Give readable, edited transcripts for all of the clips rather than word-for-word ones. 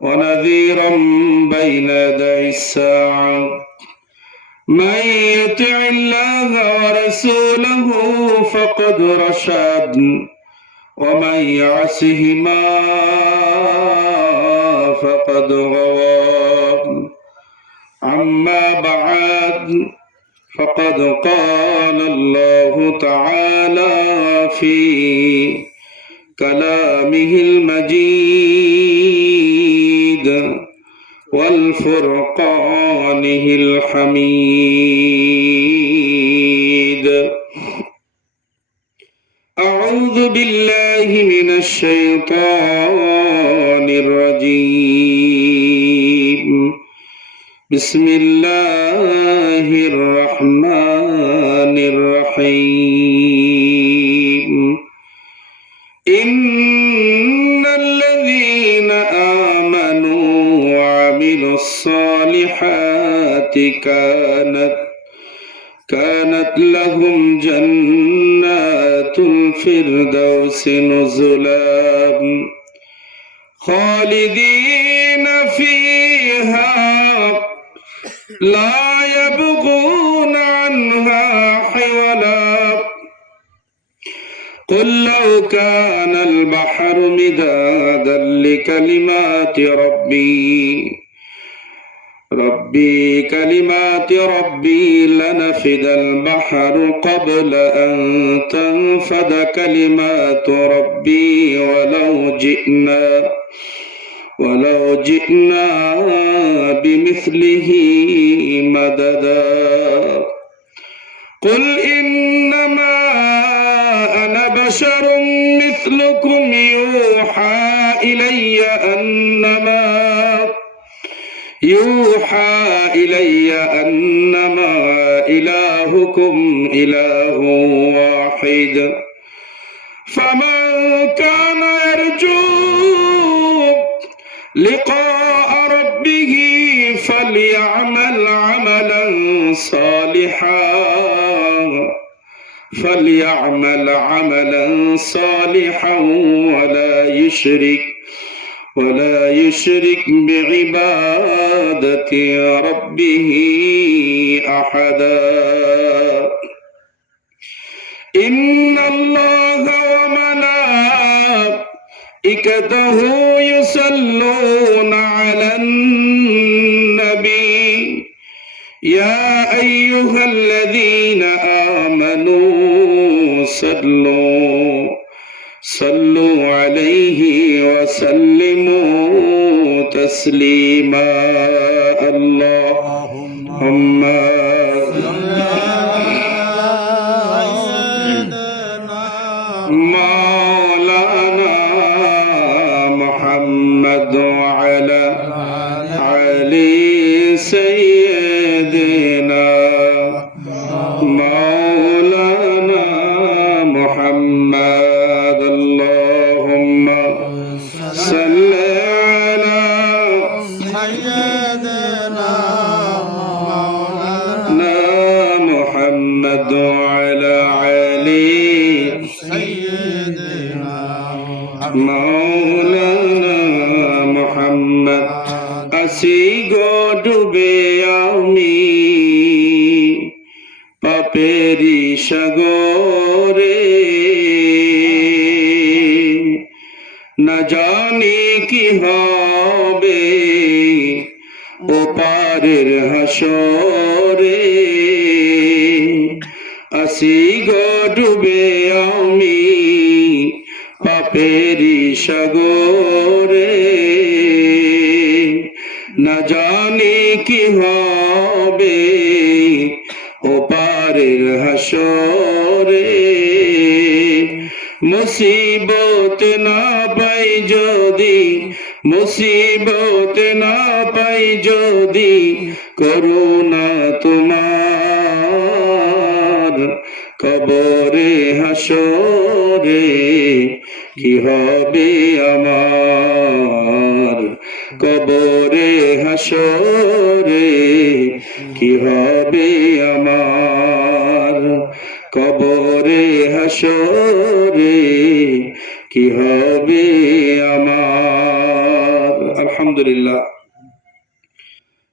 ونذيرا بين يدي الساعة من يطع الله ورسوله فقد رشد ومن يعصهما فقد غوى أما بعد فقد قال الله تعالى في كلامه المجيد والفرقانه الحميد أعوذ بالله من الشيطان الرجيم بسم الله الرحمن الرحيم إن الذين آمنوا وعملوا الصالحات كانت لهم جنات الفردوس نزلا خالدين فيها لا يبغون عنها حولا قل لو كان البحر مدادا لكلمات كلمات ربي لنفد البحر قبل أن تنفد كلمات ربي ولو جئنا بمثله مددا قل إنما أنا بشر مثلكم يوحى إلي أنما إلهكم إله واحد فمن كان يرجو لقاء ربه فليعمل عملا صالحا ولا يشرك بعبادة ربه أحدا إن الله وملائكته يصلون على النبي يا أيها الذين آمنوا صلوا عليه وسلموا تسليما اللهم مولانا محمد وعلى علي سيدنا مولانا محمد اللهم صل على سيدنا مولانا محمد وعلى علي سيدنا مولانا محمد আসিগো ডুবে আমি পাপেরি সাগরে না জানি কি হবে ওপারের হাসরে আসিগো ডুবে আমি পাপেরি সাগরে না জানি কি হবে ওপারের হাসরে মুসিবত না পাই যদি করুণা তোমার কবরে হাসরে কি হবে আমার কবরে হাসরে কি হবে আমার কবরে হাসরে কি হবে আমার আলহামদুলিল্লাহ।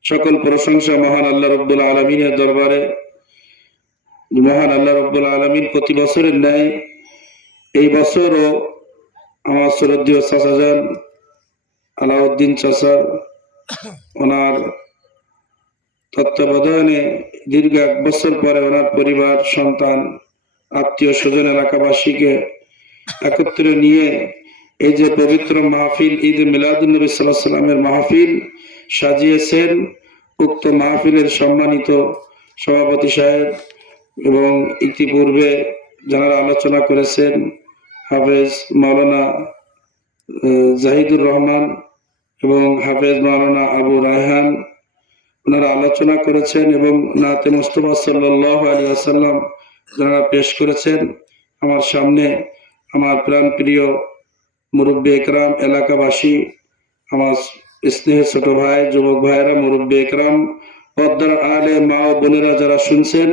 সকল প্রশংসা মহান আল্লাহ রাব্বুল আলামিনের দরবারে। মহান আল্লাহ রাব্বুল আলামিন প্রতি বছরের ন্যায় এই বছরও আমার শ্রদ্ধেয় চাচাজান আলাউদ্দিন চাচা ওনার তত্ত্বাবধানে দীর্ঘ 1 বছর পরে ওনার পরিবার, সন্তান, আত্মীয় স্বজন, এলাকাবাসীকে একত্রে নিয়ে এই যে পবিত্র মাহফিল ঈদ মিলাদুন নবী সাল্লাল্লাহু আলাইহি ওয়াসাল্লামের মাহফিল সাজিয়েছেন, উক্ত মাহফিলের সম্মানিত সভাপতি সাহেব এবং ইতিপূর্বে যারা আলোচনা করেছেন হাফেজ মাওলানা জাহিদুর রহমান এবং হাফেজ মাওলানা আবু রায়হান, ওনারা আলোচনা করেছেন এবং নাতে মুস্তাফা সাল্লাল্লাহু আলাইহি ওয়াসাল্লাম যারা পেশ করেছেন। আমার সামনে আমার প্রাণ প্রিয় মুরব্বী একরাম, এলাকাবাসী, আমার স্নেহের ছোট ভাই, যুবক ভাইয়েরা, মুরব্বী একরাম, পর্দার আলে মা ও বোনেরা যারা শুনছেন,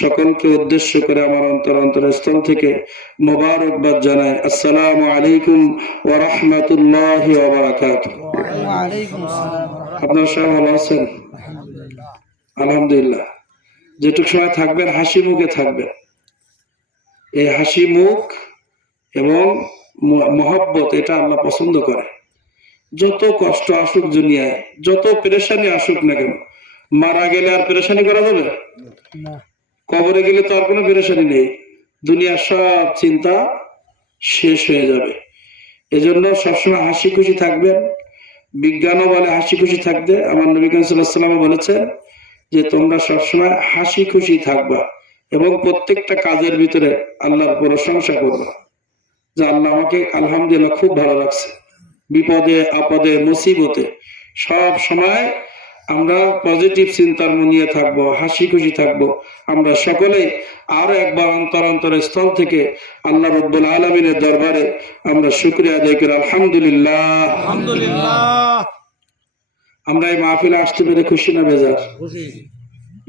সকলকে উদ্দেশ্য করে আমার অন্তরস্থল থেকে মোবারকবাদ জানাই। আসসালামু আলাইকুম ওয়া রাহমাতুল্লাহি ওয়া বারাকাতুহু। আপনারা সবাই ভালো আছেন? আলহামদুলিল্লাহ। যেটুকু সময় থাকবেন হাসি মুখে থাকবেন। এই হাসি মুখ এবং মহব্বত এটা আল্লাহ পছন্দ করে। যত কষ্ট আসুক দুনিয়ায়, যত পেরেশানি আসুক না কেন, মারা গেলে আর পেরেশানি করা যাবে? কবরে গেলে তো আর কোনো পেরেশানি নেই, দুনিয়ার সব চিন্তা শেষ হয়ে যাবে। এজন্য সবসময় হাসি খুশি থাকবেন। বিজ্ঞানও বলে হাসি খুশি থাকতে। আমার নবী করিম সাল্লাল্লাহু আলাইহি ওয়াসাল্লাম বলেছেন যে তোমরা সবসময় হাসি খুশি থাকবা এবং প্রত্যেকটা কাজের ভিতরে আল্লাহর প্রশংসা করবা যে আল্লাহ আমাকে আলহামদুলিল্লাহ খুব ভালো লাগছে। বিপদে আপদে মুসিবতে সব সময় আমরা পজিটিভ চিন্তার নিয়ে থাকবো, হাসি খুশি থাকবো। আমরা সকলে আরো একবার অন্তরের স্থল থেকে আল্লাহ রাব্বুল আলামিনের দরবারে আমরা শুকরিয়া আদায় করি। আলহামদুলিল্লাহ, আলহামদুলিল্লাহ। আমরা এই মাহফিলে আসতে পেরে খুশি না বেজার?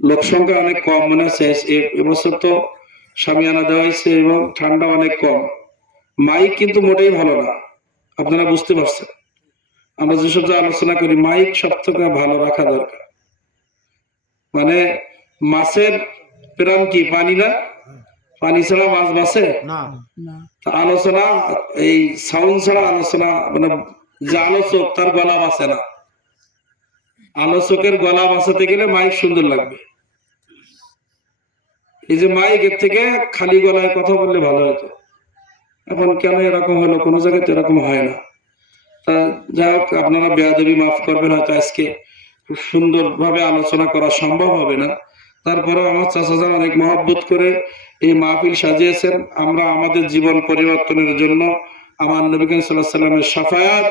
লোক সংখ্যা অনেক কম মনে আছে। এবছর তো শামিয়ানা দেওয়া হয়েছে এবং ঠান্ডা অনেক কম। মাইক কিন্তু মোটেই ভালো না, আপনারা বুঝতে পারছেন। আমরা যেসব আলোচনা করি মাইক সব থেকে ভালো রাখা দরকার। মানে মাছের প্রাণ কি? পানি না? পানি ছাড়া মাছ বাঁচে না। আলোচনা এই সাউন্ড ছাড়া আলোচনা, মানে যে আলোচক তার গলা বাঁচে না। আলোচকের গলা বাঁচাতে গেলে মাইক সুন্দর লাগবে। এই যে মাইকের থেকে খালি গলায় কথা বললে ভালো হতো। এখন কেন এরকম হলো? কোনো জায়গায় তো এরকম হয় না। তা যাই হোক, আপনারা বেয়াদবি মাফ করবেন, হয়তো আজকে খুব সুন্দর ভাবে আলোচনা করা সম্ভব হবে না। তারপরে আমার চাচাজান অনেক মহব্বত করে এই মাহফিল সাজিয়েছেন। আমরা আমাদের জীবন পরিবর্তনের জন্য আমার নবী করিম সাল্লাল্লাহু আলাইহি ওয়াসাল্লামের শাফায়াত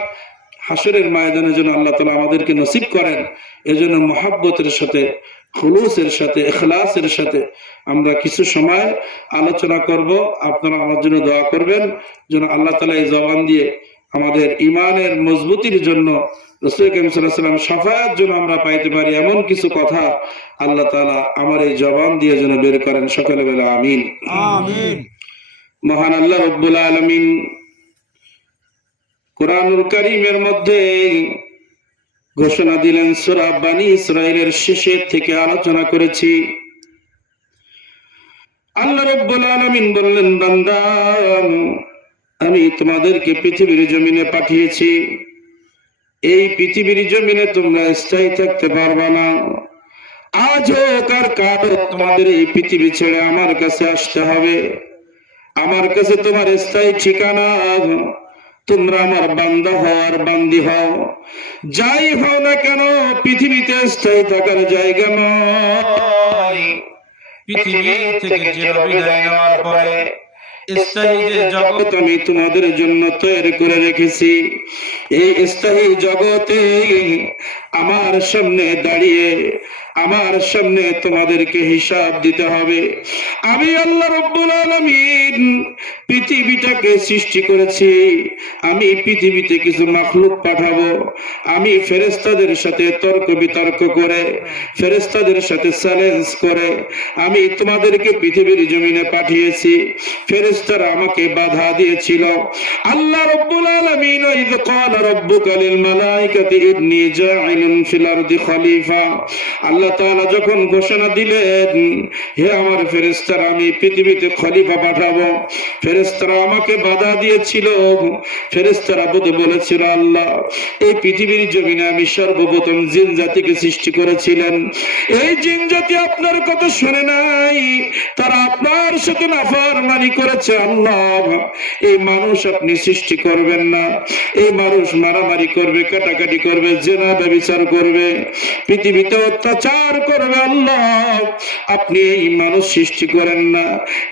হাসরের ময়দানে যেন আল্লাহ তাআলা আমাদেরকে নসিব করেন, এজন্য মহব্বতের সাথে, খুলুসের সাথে, ইখলাসের সাথে আমরা কিছু সময় আলোচনা করব। আপনারা আমার জন্য দোয়া করবেন যেন আল্লাহ তাআলা এই জবান দিয়ে আমাদের ইমানের মজবুতির জন্য, রাসূল করিম সাল্লাল্লাহু আলাইহি ওয়াসাল্লাম শাফায়াত যেন আমরা পাইতে পারি, এমন কিছু কথা আল্লাহ তাআলা আমার এই জবান দিয়ে যেন বের করেন। সকলে বলে আমিন, আমিন। মহান আল্লাহ রাব্বুল আলামিন কুরআনুল কারীমের মধ্যে ঘোষণা দিলেন, সূরা বনী ইসরাঈলের শেষের থেকে আলোচনা করেছি। আল্লাহ রাব্বুল আলামিন বললেন, বান্দা আমি তোমাদেরকে পৃথিবীর জমিনে পাঠিয়েছি। এই পৃথিবীর জমিনে তোমরা স্থায়ী থাকতে পারবে না। আজ হোক আর কাল হোক তোমাদের এই পৃথিবী ছেড়ে আমার কাছে আসতে হবে। আমার কাছে তোমার স্থায়ী ঠিকানা। তোমরা আমার বান্দা হও আর বান্দি হও। যাই হও না কেন, পৃথিবীতে স্থায়ী থাকার জায়গা নয়। পৃথিবী থেকে বিদায় নেওয়ার পরে স্থায়ী যে জগৎ আমি তোমাদের জন্য তৈরি করে রেখেছি, এই স্থায়ী জগতে আমার সামনে দাঁড়িয়ে আমার সামনে তোমাদেরকে হিসাব দিতে হবে। আমি আল্লাহ রাব্বুল আলামিন পৃথিবীটাকে সৃষ্টি করেছি, আমি পৃথিবীতে কিছু মাখলুক পাঠাবো। আমি ফেরেশতাদের সাথে তর্ক বিতর্ক করে, ফেরেশতাদের সাথে চ্যালেঞ্জ করে আমি তোমাদেরকে পৃথিবীর জমিনে পাঠিয়েছি। ফেরেশতারা আমাকে বাধা দিয়েছিল। আল্লাহ রাব্বুল আলামিন ইয ক্বালা রাব্বুকা লিল মালাইকাতি ইন্নী জাইলুন ফিল আরদি খলিফা, আল্লাহ তাআলা যখন ঘোষণা দিলেন, হে আমার ফেরেশতারা আমি পৃথিবীতে খলিফা পাঠাবো, ফেরেশতারা আমাকে বাধা দিয়েছিল। ফেরেশতারা বলেছিল, আল্লাহ এই পৃথিবীর জমিনে আমি সর্বপ্রথম জিন জাতিকে সৃষ্টি করেছিলেন, এই জিন জাতি আপনার কথা শুনে নাই, তারা আপনার সাথে নাফরমানি করেছে। আল্লাহ এই মানুষ আপনি সৃষ্টি করবেন না, এই মানুষ মারামারি করবে, কাটাকাটি করবে, জেনা ব্যভিচার করবে, পৃথিবীতে অত্যাচার করবে। আল্লাহ আপনি এই মানুষ সৃষ্টি করেন না।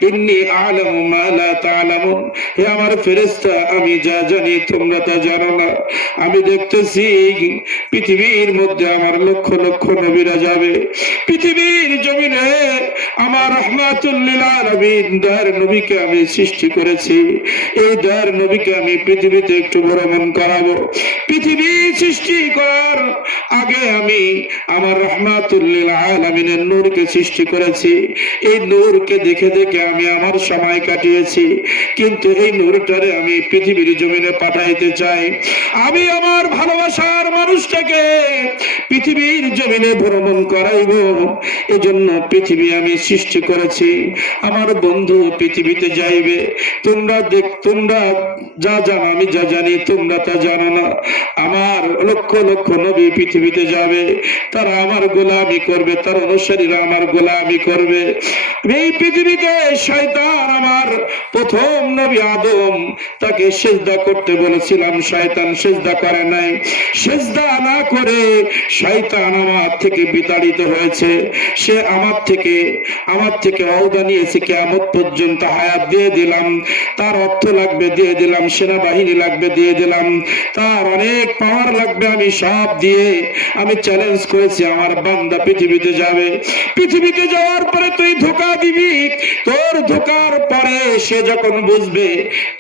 ইন্নী আ'লামু মা লা তা'লামুন, হে আমার ফেরেশতা আমি যা জানি তোমরা তা জানো না। আমি দেখতেছি পৃথিবীর মধ্যে আমার লক্ষ লক্ষ নবীরা যাবে, পৃথিবীর জমিনে আমার রাহমাতুল লিল আলামিন দয়ার নবীকে আমি সৃষ্টি করেছি, এই দয়ার নবীকে আমি পৃথিবীতে একটু ভ্রমণ করাবো। পৃথিবী সৃষ্টি করার আগে আমি আমার রাহমাতুল লিল আলামিনের নূরকে সৃষ্টি করেছি, এই নূরকে দেখে দেখে আমি আমার সময় কাটিয়েছি, কিন্তু এই নূরটারে আমি পৃথিবীর জমিনে পাঠাইতে চাই। আমি আমার ভালোবাসার মানুষটাকে পৃথিবীর জমিনে ভ্রমণ করাইব, এজন্য পৃথিবী আমি সৃষ্টি করেছি। আমার বন্ধু পৃথিবীতে যাইবে, তোমরা যা জানো আমি যা জানি তোমরা তা জানো না। আমার লক্ষ লক্ষ নবী পৃথিবীতে যাবে, তারা আমার গোলামি করবে, তার অনুসারীরা আমার গোলামি করবে। এই পৃথিবীতে শয়তান, আমার প্রথম নবী আদম, তাকে সিজদা করতে বলেছিলাম, শয়তান সিজদা করে নাই। সিজদা না করে শয়তান আমার থেকে বিতাড়িত হয়েছে, সে আমার থেকে ওয়াদা নিয়েছে কিয়ামত পর্যন্ত হায়াত দিয়ে দিলাম, তার অর্থ লাগবে দিয়ে দিলাম, সেনাবাহিনী লাগবে দিয়ে দিলাম, তার অনেক পাওয়ার লাগবে আমি সব দিয়ে আমি চ্যালেঞ্জ করেছি আমার বান্দা পৃথিবীতে যাবে। পৃথিবীতে যাওয়ার পরে তুই ধোঁকা দিবি, তোর ধোঁকার পরে সে যখন বুঝবে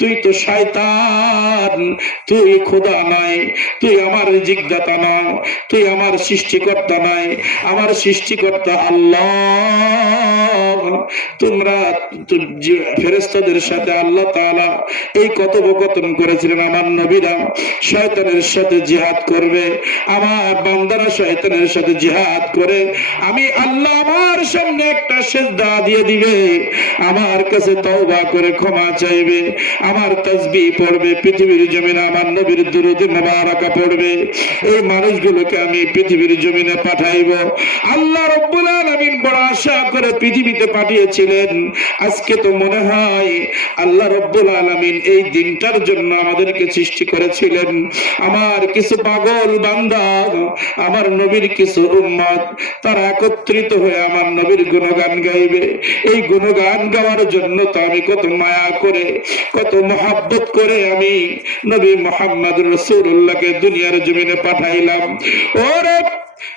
তুই তো শয়তান, তুই খোদা নয়, তুই আমার রিজিকদাতা নয়, তুই আমার সৃষ্টিকর্তা নয়, আমার সৃষ্টিকর্তা আল্লাহ। তোমরা ফেরেশতাদের সাথে আল্লাহ তাআলা এই কথোপকথন করেছিলেন, আমার নবীরা শয়তানের সাথে জিহাদ করবে, আমার বান্দারা শয়তানের সাথে জিহাদ করে আমি আল্লাহ আমার সামনে একটা সিজদা দিয়ে দিবে, আমার কাছে তওবা করে ক্ষমা চাইবে, আমার তাসবিহ পড়বে, পৃথিবীর জমিনে আমার নবীর দুরূদ মুবারাকা পড়বে, এই মানুষগুলোকে আমি পৃথিবীর জমিনে পাঠাইব। আল্লাহ রাব্বুল আলামিন বড় আশা করে পৃথিবীতে পাঠিয়েছিলেন। আজকে তো মনে হয় আল্লাহ রাব্বুল আলামিন এই দিনটার জন্য আমাদেরকে সৃষ্টি করেছিলেন। আমার কিছু পাগল বান্দা, আমার নবীর কিছু উম্মত, তারা একত্রিত হয়ে আমার নবীর গুণগান গাইবে। এই গুণগান গাওয়ার জন্য তো আমি কত মায়া করে, কত মহব্বত করে আমি নবী মুহাম্মদুর রাসূলুল্লাহকে দুনিয়ার জমিনে পাঠাইলাম। ওরে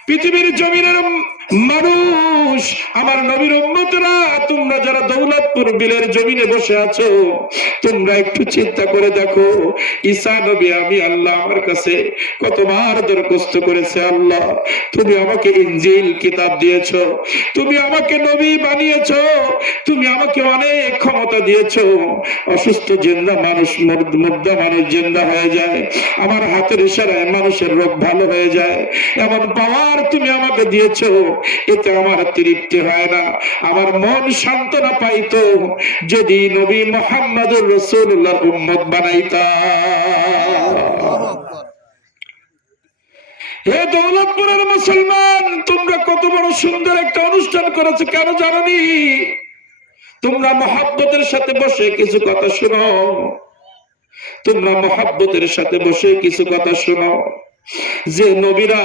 পৃথিবীর জমিনের মানুষ, আমার নবীর উম্মতরা, তোমরা যারা দৌলতপুর বিলের জমিনে বসে আছো, তোমরা একটু চিন্তা করে দেখো, ঈসা নবী আমি আল্লাহ আমার কাছে কতবার দরখাস্ত করেছে, আল্লাহ তুমি আমাকে ইনজিল কিতাব দিয়েছো, তুমি আমাকে নবী বানিয়েছো, তুমি আমাকে অনেক ক্ষমতা দিয়েছো, অসুস্থ জিন্দা মানুষ, মুর্দা মানুষ জিন্দা হয়ে যায়, আমার হাতের ইশারায় মানুষের রোগ ভালো হয়ে যায়, এমন পাওয়ার তুমি আমাকে দিয়েছো, এতে আমার তৃপ্তি হয় না, আমার মন সান্ত্বনা পাইতো যদি নবী মুহাম্মদুর রাসূলুল্লাহর উম্মত বানাইতা। হে দৌলতপুরের মুসলমান, তোমরা কত বড় সুন্দর একটা অনুষ্ঠান করেছো, কেন জানোনি? তোমরা মহব্বতের সাথে বসে কিছু কথা শোনো, তোমরা মহব্বতের সাথে বসে কিছু কথা শোনো। যে নবীরা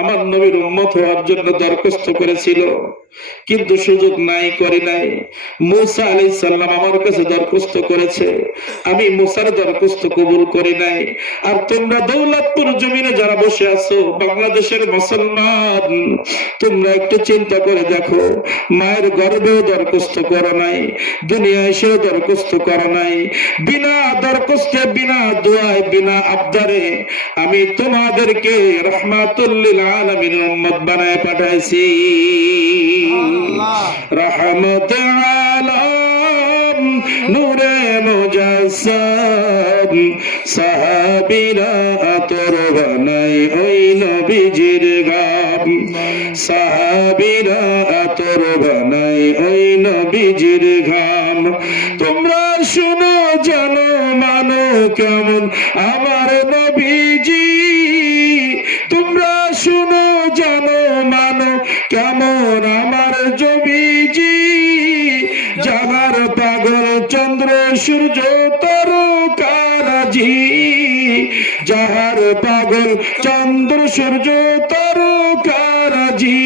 আমার নবীর উম্মত হওয়ার জন্য দরখাস্ত করেছিল, কিন্তু সুযোগ নাই, করি নাই। মুসা আলাইহিস সালাম আমার কাছে দরখাস্ত করেছে, আমি মুসার দরখাস্ত কবুল করি নাই। আর তোমরা দৌলতপুর জমিনে যারা বসে আছো, বাংলাদেশের মুসলমান, তোমরা একটু চিন্তা করে দেখো, মায়ের গর্ভেও দরখাস্ত করো নাই, দুনিয়া এসেও দরখাস্ত করো নাই, বিনা দরখাস্তে, বিনা দোয়ায়, বিনা আবদারে আমি তোমাদেরকে রাহমাতুল লিল আলামিনের উম্মত বানায় পাঠাইছি। রহমত আলম নূরে মুজাসসাম, সাহাবীরা আতর বানাই ওই নবীজির গাম, সাহাবীরা আতর বানাই ওই নবীজির ঘাম। তোমরা শুনো, জানো, মানো কেমন আমার নবীজি, তোমরা শুনো, জানো, মানো কেমন আমার নবীজি, যাহার পাগল চন্দ্র সূর্য তারকারাজি, যাহার পাগল চন্দ্র সূর্য তারকারাজি।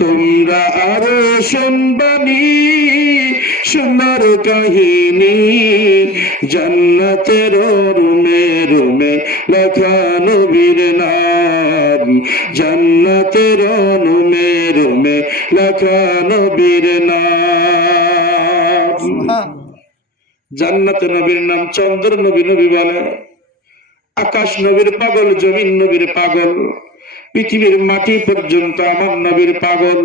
তোমরা আরো শুনবানি সুন্দর কাহিনী, জান্নাতের রুমে রুমে লেখা নবীর নাম, জান্নাতের রুমে রুমে লেখা নবীর নাম। জান্নাতে নবীর নাম, চন্দ্র নবী নবী বলে, আকাশ নবীর পাগল, জমিন নবীর পাগল, পৃথিবীর মাটি পর্যন্ত আমার নবীর পাগল।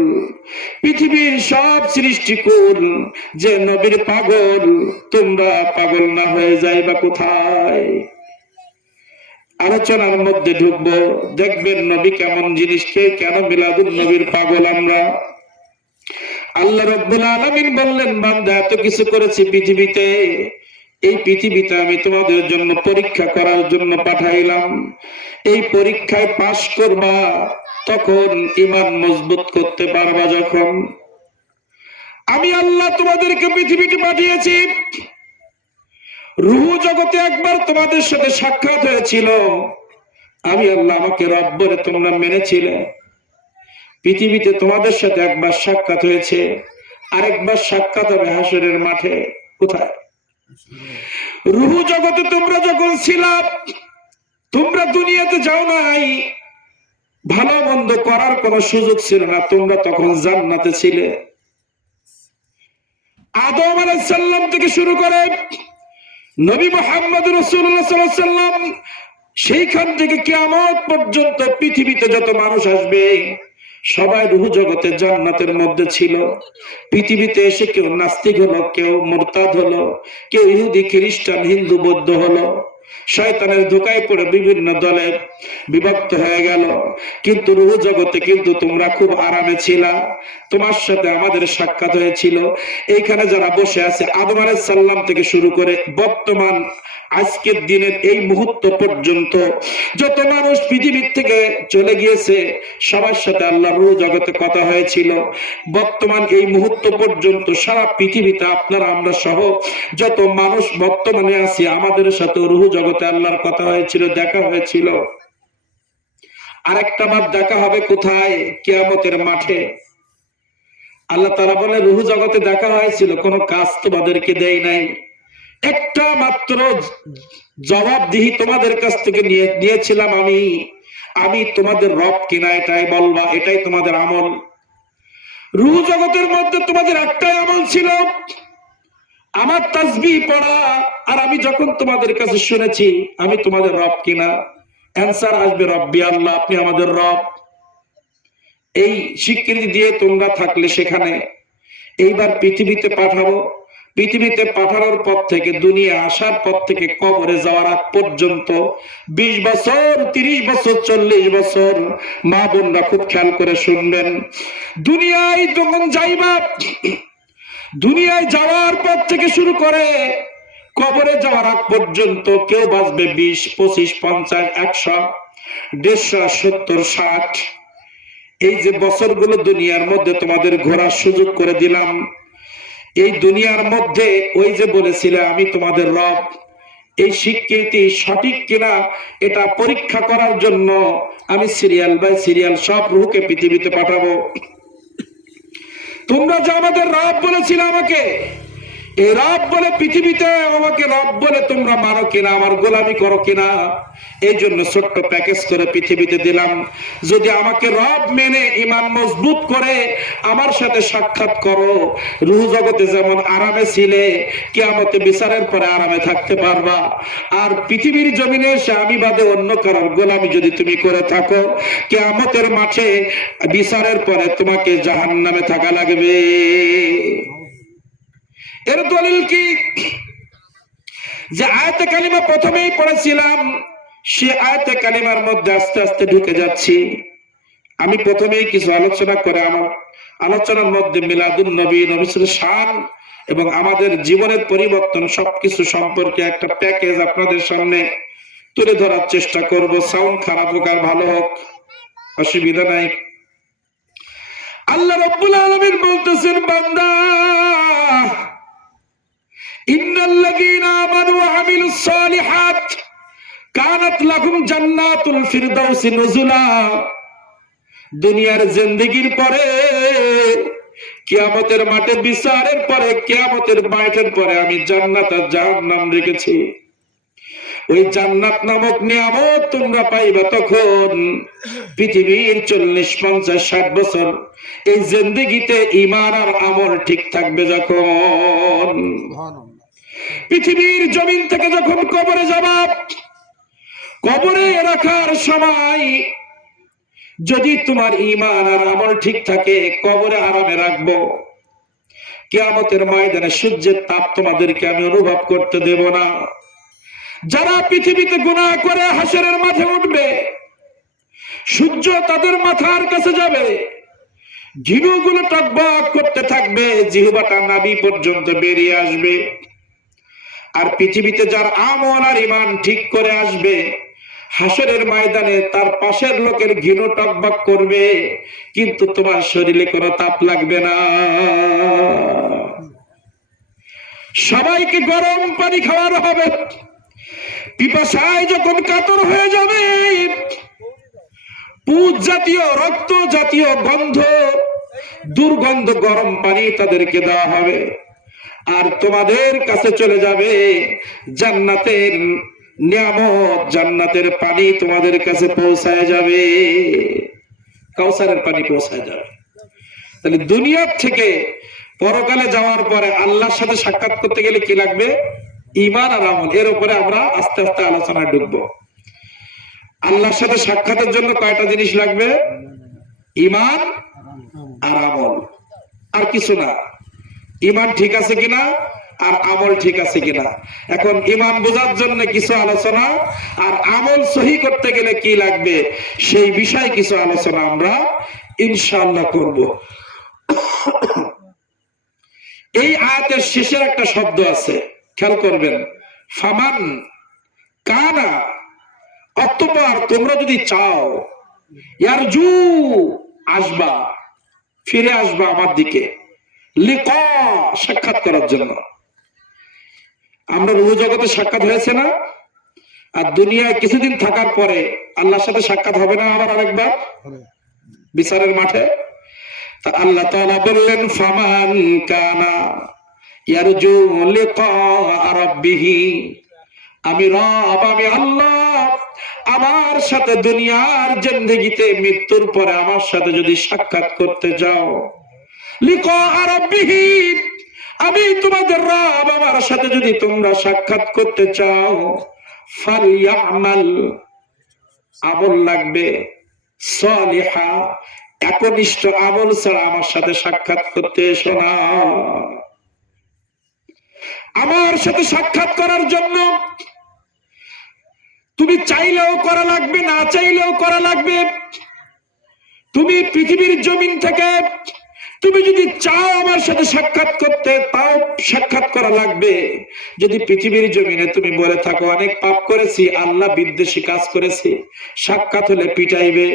পৃথিবীর সব সৃষ্টিকুল যে নবীর পাগল, তোমরা পাগল না হয়ে যাইবা কোথায়? আলোচনার মধ্যে ঢুকবো, দেখবেন নবী কেমন জিনিস, কে কেন মিলাদুন নবীর পাগল আমরা। আল্লাহ রাব্বুল আলামিন বললেন, বান্দা এত কিছু করেছি পৃথিবীতে, এই পৃথিবীতে আমি তোমাদের জন্য পরীক্ষা করার জন্য পাঠাইলাম। এই পরীক্ষায় পাশ করবা, তখন ঈমান মজবুত করতে পারবা। যখন আমি আল্লাহ তোমাদেরকে পৃথিবীতে পাঠিয়েছি, রূহ জগতে একবার তোমাদের সাথে সাক্ষাৎ হয়েছিল, আমি আল্লাহ আমাকে রব বলে তোমরা মেনেছিলে। পৃথিবীতে তোমাদের সাথে একবার সাক্ষাৎ হয়েছে, আরেকবার সাক্ষাৎ হবে হাসরের মাঠে। কোথায়? রূহ জগতে তোমরা যখন ছিলা, তোমরা দুনিয়াতে যাও নাই, ভালো মন্দ করার কোন সুযোগ ছিল না, তোমরা তখন জান্নাতে ছিলে। আদম আলাইহিস সালাম থেকে শুরু করে নবী মুহাম্মদ রাসূলুল্লাহ সাল্লাল্লাহু আলাইহি ওয়াসাল্লাম, সেইখান থেকে কিয়ামত পর্যন্ত পৃথিবীতে যত মানুষ আসবে, সবাই রূহ জগতে জান্নাতের মধ্যে ছিল। পৃথিবীতে এসে কেউ নাস্তিক হলো, কেউ মুরতাদ হলো, কেউ ইহুদি, খ্রিস্টান, হিন্দু, বৌদ্ধ হলো, শয়তানের ধোঁকায় পড়ে বিভিন্ন দলে বিভক্ত হয়ে গেল। কিন্তু রূহ জগতে কিন্তু তোমরা খুব আরামে ছিলা, তোমার সাথে আমাদের সাক্ষাৎ হয়েছিল। এইখানে যারা বসে আছে, আদম আলাইহিস সালাম থেকে শুরু করে বর্তমান আজকের দিনের এই মুহূর্ত পর্যন্ত যত মানুষ পৃথিবীর থেকে চলে গিয়েছে, সবার সাথে আল্লাহ রূহ জগতে কথা হয়েছিল। বর্তমান এই মুহূর্ত পর্যন্ত সারা পৃথিবীতে আপনারা, আমরা সহ যত মানুষ বর্তমানে আছি, আমাদের সাথে রূহ জগতে আল্লাহর কথা হয়েছিল, দেখা হয়েছিল। আরেকটা বার দেখা হবে কোথায়? কিয়ামতের মাঠে। আল্লাহ তাআলা বলে, রূহ জগতে দেখা হয়েছিল, কোনো কাজ তোমাদেরকে দেই নাই, একটা মাত্র জবাবদিহি তোমাদের কাছ থেকে নিয়েছিলাম। আমি তোমাদের রব কিনা এটাই বলবা, এটাই তোমাদের আমল। রূহ জগতের মধ্যে তোমাদের একটাই আমল ছিল, আমার তাসবিহ পড়া। আর আমি যখন তোমাদের কাছে শুনেছি আমি তোমাদের রব কিনা, অ্যানসার আসবে রব্বি আল্লাহ, আপনি আমাদের রব। এই স্বীকৃতি দিয়ে তোমরা থাকলে সেখানে। এইবার পৃথিবীতে পাঠাবো, পৃথিবীতে পাঠানোর পর থেকে, দুনিয়া আসার পর থেকে কবরে যাওয়ার আগ পর্যন্ত 20 বছর, 30 বছর, 40 বছর, মা বোনরা খুব খেয়াল করে শুনবেন। দুনিয়ায় যখন যাইবা, দুনিয়ায় যাওয়ার পর থেকে শুরু করে কবরে যাওয়ার আগ পর্যন্ত কেউ বাঁচবে 20, 25, 50, 100, 150, 70, 60। এই যে বছরগুলো দুনিয়ার মধ্যে তোমাদের ঘোরার সুযোগ করে দিলাম, এই দুনিয়ার মধ্যে ওই যে বলেছিলে আমি তোমাদের রব, এই স্বীকৃতি সঠিক কিনা এটা পরীক্ষা করার জন্য আমি সিরিয়াল বাই সিরিয়াল সব রূহকে পৃথিবীতে পাঠাবো। তোমরা যে আমাদের রব বলেছিল আমাকে, এই রব বলে পৃথিবীতে আমাকে রব বলে তোমরা মানো কিনা, আমার গোলামি করো কিনা, এই জন্য ছোট্ট প্যাকেজ করে পৃথিবীতে দিলাম। যদি আমাকে রব মেনে ঈমান মজবুত করে আমার সাথে সাক্ষাৎ করো, রূহ জগতে যেমন আরামে ছিলে, কিয়ামতে বিচারের পরে আরামে থাকতে পারবা। আর পৃথিবীর জমিনে এসে আমি বাদে অন্য কারোর গোলামি যদি তুমি করে থাকো, কিয়ামতের মাঠে বিচারের পরে তোমাকে জাহান্নামে থাকা লাগবে। এর দলিল কি? যে আয়াতে কালিমা প্রথমেই পড়েছিলাম, সে আয়াতে কালিমার মধ্যে আস্তে আস্তে ঢুকে যাচ্ছি। আমি প্রথমেই কিছু আলোচনা করে আমার আলোচনার মধ্যে মিলাদুন নবী, নবীর শান এবং আমাদের জীবনের পরিবর্তন সবকিছু সম্পর্কে একটা প্যাকেজ আপনাদের সামনে তুলে ধরার চেষ্টা করব। সাউন্ড খারাপ হোক আর ভালো হোক, অসুবিধা নাই। আল্লাহ রাব্বুল আলামিন বলতেছেন, বান্দা ইন্নাল্লাযীনা আমানু ওয়া আমিলুস সালিহাত কানাত লাহুম জান্নাতুল ফিরদাউসি নুজুলা। দুনিয়ার জিন্দেগির পরে, কিয়ামতের মাঠে বিচারের পরে, কিয়ামতের মাঠের পরে আমি জান্নাত আর জাহান্নাম রেখেছি। ওই জান্নাত নামক নিয়ামত তোমরা পাইবা তখন পৃথিবীর 40-50-60 বছর এই জিন্দেগিতে ঈমান আর আমল ঠিক থাকবে। যখন পৃথিবীর জমিন থেকে যখন কবরে যাবা, কবরে রাখার সময় যদি তোমার ঈমান আর আমল ঠিক থাকে, কবরে আরামে রাখবো। কিয়ামতের ময়দানে সূর্যের তাপ তোমাদেরকে আমি অনুভব করতে দেব না। যারা পৃথিবীতে গুনাহ করে হাসরের মাঠে উঠবে, সূর্য তাদের মাথার কাছে যাবে, জিহ্বাগুলো টকবক করতে থাকবে, জিহ্বাটা নাভি পর্যন্ত বেরিয়ে আসবে। আর পৃথিবীতে যার আমল আর ঈমান ঠিক করে আসবে, হাসরের ময়দানে তার পাশের লোকের ঘিনু টকবক করবে, কিন্তু তোমার শরীরে কোনো তাপ লাগবে না। সবাইকে গরম পানি খাওয়ানো হবে। পিপাসায় যখন কাতর হয়ে যাবে, পুজ জাতীয়, রক্ত জাতীয় গন্ধ, দুর্গন্ধ গরম পানি তাদেরকে দেওয়া হবে। আর তোমাদের কাছে চলে যাবে জান্নাতের নিয়ামত, জান্নাতের পানি তোমাদের কাছে পৌঁছায় যাবে, কাউসারের পানি পৌঁছায় যাবে। তাহলে দুনিয়ার থেকে পরকালে যাওয়ার পরে আল্লাহর সাথে সাক্ষাৎ করতে গেলে কি লাগবে? ঈমান আর আমল। এর উপরে আমরা আস্তে আস্তে আলোচনায় ঢুকবো। আল্লাহর সাথে সাক্ষাতের জন্য কয়টা জিনিস লাগবে? ঈমান আর আমল, আর কিছু না। ঈমান ঠিক আছে কিনা আর আমল ঠিক আছে কিনা। এখন ঈমান বোঝার জন্য কিছু আলোচনা, আর আমল সহি করতে গেলে কি লাগবে সেই বিষয়ে কিছু আলোচনা আমরা ইনশাআল্লাহ করব। এই আয়াতের শেষের একটা শব্দ আছে, খেয়াল করবেন, ফামান কানা, অতঃপর তোমরা যদি চাও, ইয়ারজু, আসবা, ফিরে আসবা আমার দিকে, লিকা, সাক্ষাৎ করার জন্য। আমরা রূহ জগতে সাক্ষাৎ হয়েছে না? আর দুনিয়ায় কিছুদিন থাকার পরে আল্লাহর সাথে সাক্ষাৎ হবে না আবার আরেকবার বিচারের মাঠে? তা আল্লাহ তাআলা বললেন, ফামান কানা ইয়ারজু লিকা রাব্বিহি, আমি রব, আমি আল্লাহ, আমার সাথে দুনিয়ার জিন্দেগিতে মৃত্যুর পরে আমার সাথে যদি সাক্ষাৎ করতে যাও, লিকা রাব্বিহি, আমি তোমাদের রব, আমার সাথে যদি তোমরা সাক্ষাৎ করতে চাও, ফালইয়ামাল, আমল লাগবে, সালিহা, একনিষ্ঠ আমল ছাড়া আমার সাথে সাক্ষাৎ করতে এসো না। আমার সাথে সাক্ষাৎ করার জন্য তুমি চাইলেও করা লাগবে, না চাইলেও করা লাগবে। তুমি পৃথিবীর জমিন থেকে তুমি যদি চাও আমার সাথে সাক্ষাৎ করতে, তাও সাক্ষাৎ করা লাগবে। যদি পৃথিবীর জমিনে তুমি বলে থাকো অনেক পাপ করেছি, আল্লাহ বিদ্বেষী কাজ করেছি, সাক্ষাৎ হলে পিটাইবে,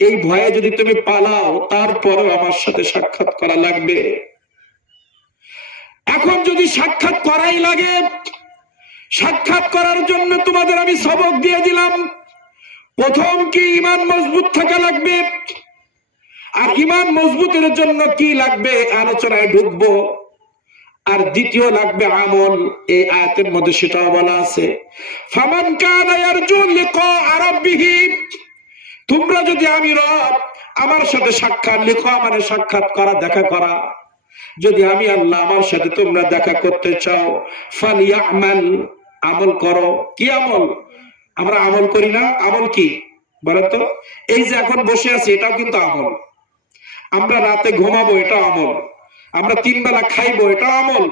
এই ভয়ে যদি তুমি পালাও, তারপরেও আমার সাথে সাক্ষাৎ করা লাগবে। এখন যদি সাক্ষাৎ করাই লাগে, সাক্ষাৎ করার জন্য তোমাদের আমি সবক দিয়ে দিলাম। প্রথম কি ঈমান মজবুত থাকা লাগবে, আর ঈমান মজবুতের জন্য কি লাগবে আলোচনায় ঢুকবো। আর দ্বিতীয় লাগবে আমল। এই আয়াতের মধ্যে সেটাও বলা আছে, ফামান কানা ইয়ারজু লিকা রাব্বিহি, তোমরা যদি আমি রব আমার সাথে সাক্ষাৎ, লিখা মানে সাক্ষাৎ করা, দেখা করা, যদি আমি আল্লাহ আমার সাথে তোমরা দেখা করতে চাও, ফালিয়ামাল, আমল করো। কি আমল? আমরা আমল করি না? আমল কি বলেন তো? এই যে এখন বসে আছি এটাও কিন্তু আমল। আমরা রাতে ঘুমাবো এটা আমল। আমরা 3 বেলা খাইবো এটা আমল।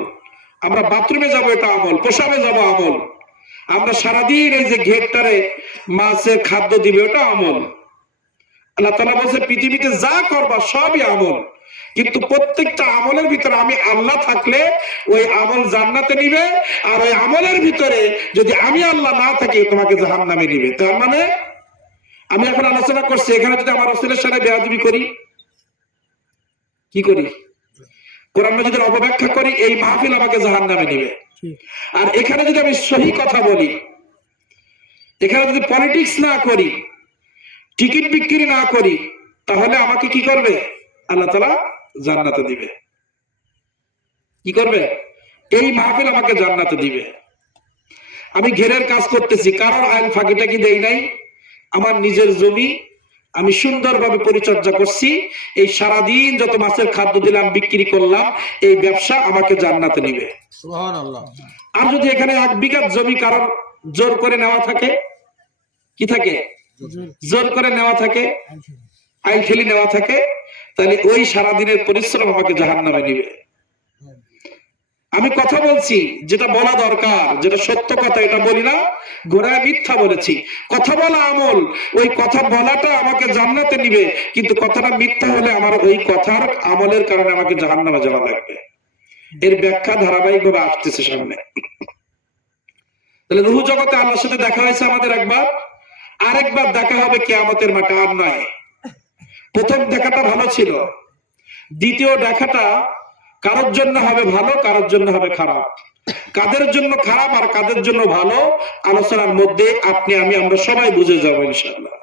আমরা বাথরুমে যাবো এটা আমল। পোশাবে যাবো আমল। আমরা সারাদিন এই যে ঘেরটারে মাছের খাদ্য দিবে ওটা আমল। আল্লাহ তাআলা বলছে পৃথিবীতে যা করবা সবই আমল, কিন্তু প্রত্যেকটা আমলের ভিতরে আমি আল্লাহ থাকলে ওই আমল জান্নাতে নিবে, আর ওই আমলের ভিতরে যদি আমি আল্লাহ না থাকি তোমাকে জাহান্নামে নিবে। তার মানে আমি এখন আলোচনা করছি, এখানে যদি আমার রাসূলের সাথে বেয়াদবি করি, কি করি? কোরআন মাজিদের অপব্যাখ্যা করি, এই মাহফিল আমাকে জাহান্নামে নিবে। আর এখানে যদি আমি সহি কথা বলি, এখানে যদি পলিটিক্স না করি, টিকিট বিক্রি না করি, তাহলে আমাকে কি করবে? আল্লাহ তাআলা জান্নাতে দিবে। কি করবে? এই মাহফিল আমাকে জান্নাতে দিবে। আমি ঘেরের কাজ করতেছি, কারোর আইন ফাঁকিটা কি দেই নাই। আমার নিজের জমি আমি সুন্দরভাবে পরিচর্যা করছি, এই সারাদিন যত মাছের খাদ্য দিলাম, বিক্রি করলাম, এই ব্যবসা আমাকে জান্নাতে নিবে। সুবহানাল্লাহ। আর যদি এখানে 1 বিঘা জমি কারোর জোর করে নেওয়া থাকে, কি থাকে? জোর করে নেওয়া থাকে, আইল ঠেলি নেওয়া থাকে, তাহলে ওই সারাদিনের পরিশ্রম আমাকে জাহান্নামে নিবে। আমি কথা বলছি যেটা বলা দরকার, যেটা সত্য কথা, এটা বলি না ঘোড়ায় মিথ্যা বলেছি। কথা বলা আমল, ওই কথা বলাটা আমাকে জান্নাতে নিবে, কিন্তু কথাটা মিথ্যা হলে আমার ওই কথার আমলের কারণে আমাকে জাহান্নামে যাওয়া লাগবে। এর ব্যাখ্যা ধারাবাহিকভাবে আসতেছে সামনে। তাহলে রূহ জগতে আল্লাহর সাথে দেখা হয়েছে আমাদের একবার, আরেকবার দেখা হবে কিয়ামতের মাঠে। আর নয়, প্রথম দেখাটা ভালো ছিল, দ্বিতীয় দেখাটা কারোর জন্য হবে ভালো, কারোর জন্য হবে খারাপ। কাদের জন্য খারাপ আর কাদের জন্য ভালো, আলোচনার মধ্যে আপনি আমি আমরা সবাই বুঝে যাব ইনশাআল্লাহ।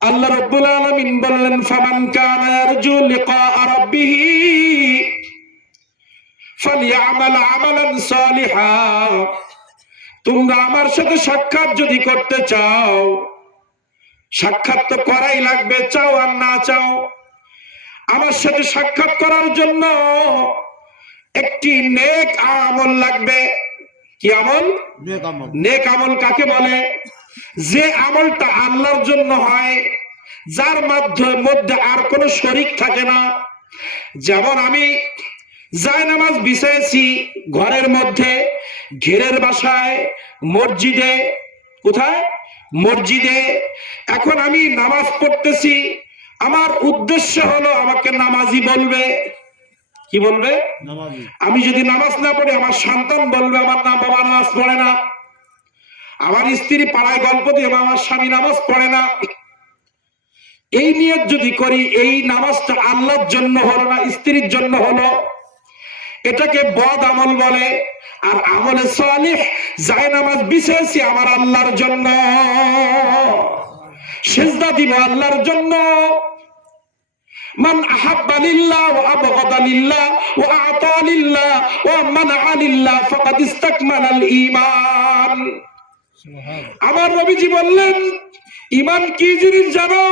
আল্লাহ রাব্বুল আলামিন বললেন, ফামান কানা ইয়ারজু লিকা রাব্বিহি ফালইআমাল আমালান সালিহা, তোমরা আমার সাথে সাক্ষাৎ যদি করতে চাও, সাক্ষাৎ তো করাই লাগবে, চাও আর না চাও। আমার সাথে সাক্ষাৎ করার জন্য একটি নেক আমল লাগবে। কি আমল? নেক আমল। নেক আমল কাকে বলে? যে আমলটা আল্লাহর জন্য হয়, যার মধ্যে আর কোনো শরীক থাকে না। যেমন আমি জায়নামাজ বিছাইছি ঘরের মধ্যে, ঘেরের বাসায়, মসজিদে, কোথায়? মসজিদে। এখন আমি নামাজ পড়তেছি, আমার উদ্দেশ্য হলো আমাকে নামাজি বলবে। কি বলবে? নামাজি। আমি যদি নামাজ না পড়ি, আমার সন্তান বলবে আমার বাবা নামাজ পড়ে না। আমার স্ত্রী পাড়ায় গল্প দিয়ে আমার স্বামী নামাজ পড়ে না। এই নিয়ত যদি করি, এই নামাজটা আল্লাহর জন্য হলো না, স্ত্রীর জন্য হলো, এটাকে বদ আমল বলে। আর আমলে সালিহ, জায়নামাজ বিছাইছি আমার আল্লাহর জন্য, সিজদা দিব আল্লাহর জন্য। মান আহাব্বা লিল্লাহ ওয়া আবগাদা লিল্লাহ ওয়া আতা লিল্লাহ ওয়া মানাআ লিল্লাহ ফাকাদ ইসতাকমালাল ঈমান। আমার নবীজি বললেন, ঈমান কি জিনিস জানো?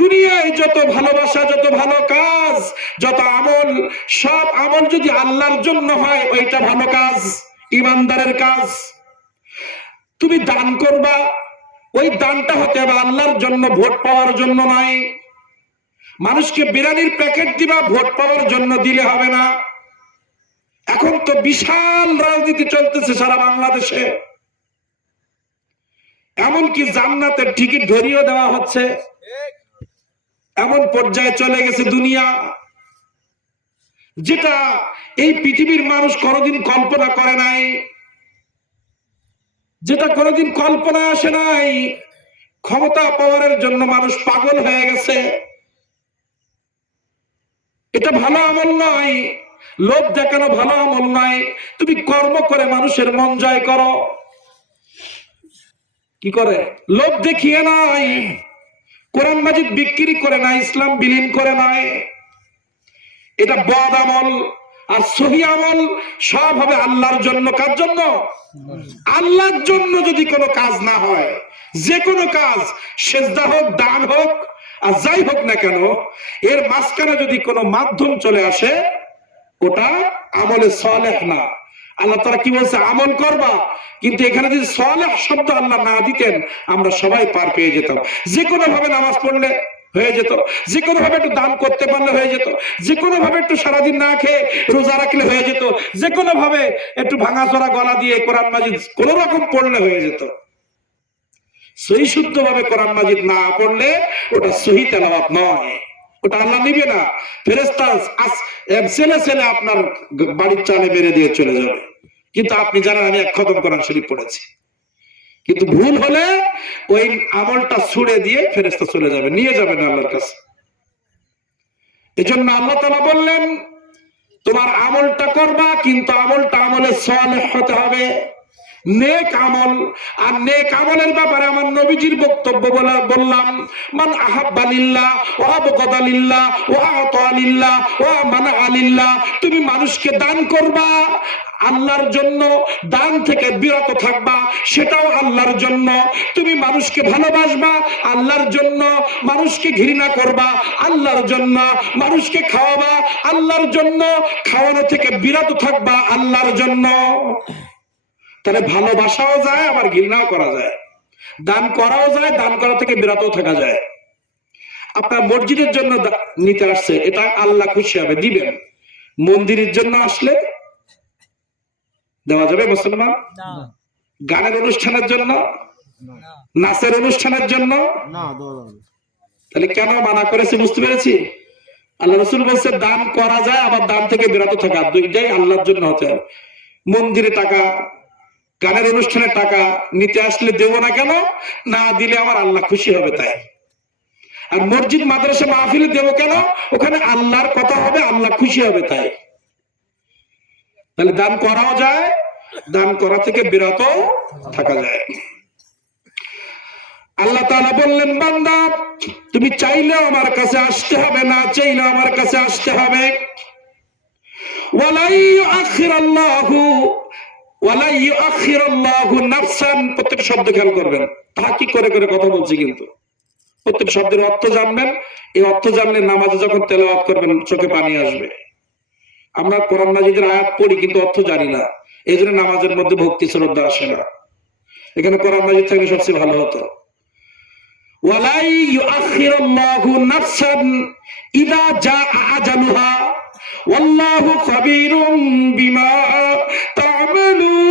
দুনিয়ায় যত ভালোবাসা, যত ভালো কাজ, যত আমল, সব আমল যদি আল্লাহর জন্য হয়, ওইটা ভালো কাজ, ঈমানদারের কাজ। তুমি দান করবা, ওই দানটা হতে হবে আল্লাহর জন্য, ভোট পাওয়ার জন্য নয়। মানুষকে বিরিয়ানির প্যাকেট দিবা, ভোট পাওয়ার জন্য দিলে হবে না। এখন তো বিশাল রাজনীতি চলতেছে সারা বাংলাদেশে, এমনকি জান্নাতের টিকিট ধরিয়ে দেওয়া হচ্ছে। এমন পর্যায়ে চলে গেছে দুনিয়া, যেটা এই পৃথিবীর মানুষ কোনোদিন কল্পনা করে নাই, যেটা কোনোদিন কল্পনা আসে নাই। ক্ষমতা পাওয়ারের জন্য মানুষ পাগল হয়ে গেছে। এটা ভালো আমল নয়, লোভ দেখানো ভালো আমল নয়। তুমি কর্ম করে মানুষের মন জয় করো। কি করে? লোভ দেখিয়ে নয়, কোরআন মাজিদ বিক্রি করে না, ইসলাম বিলীন করে নয়। এটা বদ আমল। আর সহি আমল সব হবে আল্লাহর জন্য। কার জন্য? আল্লাহর জন্য। যদি কোনো কাজ না হয়, যে কোনো কাজ, সেজদা হোক, দান হোক, আর যাই হোক না কেন, এর মাঝখানে যদি কোনো মাধ্যম চলে আসে, ওটা আমলে সালেহ না। আল্লাহ তাআলা কি বলছে? আমল করবা। কিন্তু এখানে যদি সালেহ শব্দ আল্লাহ না দিতেন, আমরা সবাই পার পেয়ে যেতাম। যে কোনো ভাবে নামাজ পড়লে হয়ে যেত, যে কোনো ভাবে একটু দান করতে পারলে হয়ে যেত, যে কোনো ভাবে একটু সারাদিন না খেয়ে রোজা রাখলে হয়ে যেত, যে কোনো ভাবে একটু ভাঙাচোরা গলা দিয়ে কোরআন মাজিদ কোন রকম পড়লে হয়ে যেত। সহি শুদ্ধ ভাবে কোরআন মাজিদ না পড়লে ওটা সহি তেলাওয়াত নয়, ওটা আল্লাহ নিবে না। ফেরেশতা ছেলে ছেলে আপনার বাড়ির চালে মেরে দিয়ে চলে যাবে। কিন্তু আপনি জানেন আমি এক খতম কোরআন শরীফ পড়েছি, কিন্তু ভুল হলে ওই আমলটা ছুড়ে দিয়ে ফেরেশতা চলে যাবে, নিয়ে যাবেন আল্লাহর কাছে। এজন্য আল্লাহ তাআলা বললেন, তোমার আমলটা করবা, কিন্তু আমলটা আমলে সালেহ হতে হবে, নেক আমল। আর নেক আমলের ব্যাপারে আমার নবীজির বক্তব্য বললাম, মান আহাব্বা লিল্লাহ ওয়া আবগাদা লিল্লাহ ওয়া আতা লিল্লাহ ওয়া মানা লিল্লাহ। তুমি মানুষকে দান করবা আল্লাহর জন্য, দান থেকে বিরত থাকবা সেটাও আল্লাহর জন্য। তুমি মানুষকে ভালোবাসবা আল্লাহর জন্য, মানুষকে ঘৃণা করবা আল্লাহর জন্য, মানুষকে খাওয়াবা আল্লাহর জন্য, খাওয়ানো থেকে বিরত থাকবা আল্লাহর জন্য। তাহলে ভালোবাসাও যায়, আবার ঘৃণাও করা যায়, দান করাও যায়, দান করা থেকে বিরত থাকা যায়। আপনার মসজিদের জন্য নিতে আসছে, এটা আল্লাহ খুশি হবে, দিবেন। মন্দিরের জন্য আসলে দেওয়া যাবে মুসলমান? গানের অনুষ্ঠানের জন্য, নাচের অনুষ্ঠানের জন্য, তাহলে কেন মানা করেছে বুঝতে পেরেছি। আল্লাহ রাসূল বলছে দান করা যায়, আবার দান থেকে বিরত থাকা, দুইটাই আল্লাহর জন্য হতে হবে। মন্দিরে টাকা, গানের অনুষ্ঠানে টাকা নিতে আসলে দেবো না কেন? না দিলে আমার আল্লাহ খুশি হবে তাই। আর মসজিদ মাদ্রাসা মাহফিলে দেবো কেন? ওখানে আল্লাহর কথা হবে, আল্লাহ খুশি হবে তাই। তাহলে দান করাও যায়, দান করা থেকে বিরত থাকা যায়। আল্লাহ তাআলা বললেন, বান্দা তুমি চাইলেও আমার কাছে আসতে হবে, না চাইলেও আমার কাছে আসতে হবে। ওয়ালা ইউআখিরুল্লাহু ওয়ালা ইউআখিরুল্লাহু নাফসান, প্রত্যেক শব্দ খেয়াল করবেন, তাহকিক করে করে কথা বলছি, কিন্তু প্রত্যেক শব্দের অর্থ জানবেন। এই অর্থ জানলে নামাজে যখন তেলাওয়াত করবেন চোখে পানি আসবে। আমরা কোরআন মাজিদের আয়াত পড়ি কিন্তু অর্থ জানি না, এই জন্য নামাজের মধ্যে ভক্তি শ্রদ্ধা আসে না। এখানে কোরআন মাজিদ থাকলে সবচেয়ে ভালো হতো। ওয়ালা ইউআখিরুল্লাহু নাফসান ইযা জাআ আজালুহা ওয়াল্লাহু খাবীরুম বিমা তা'মালুন।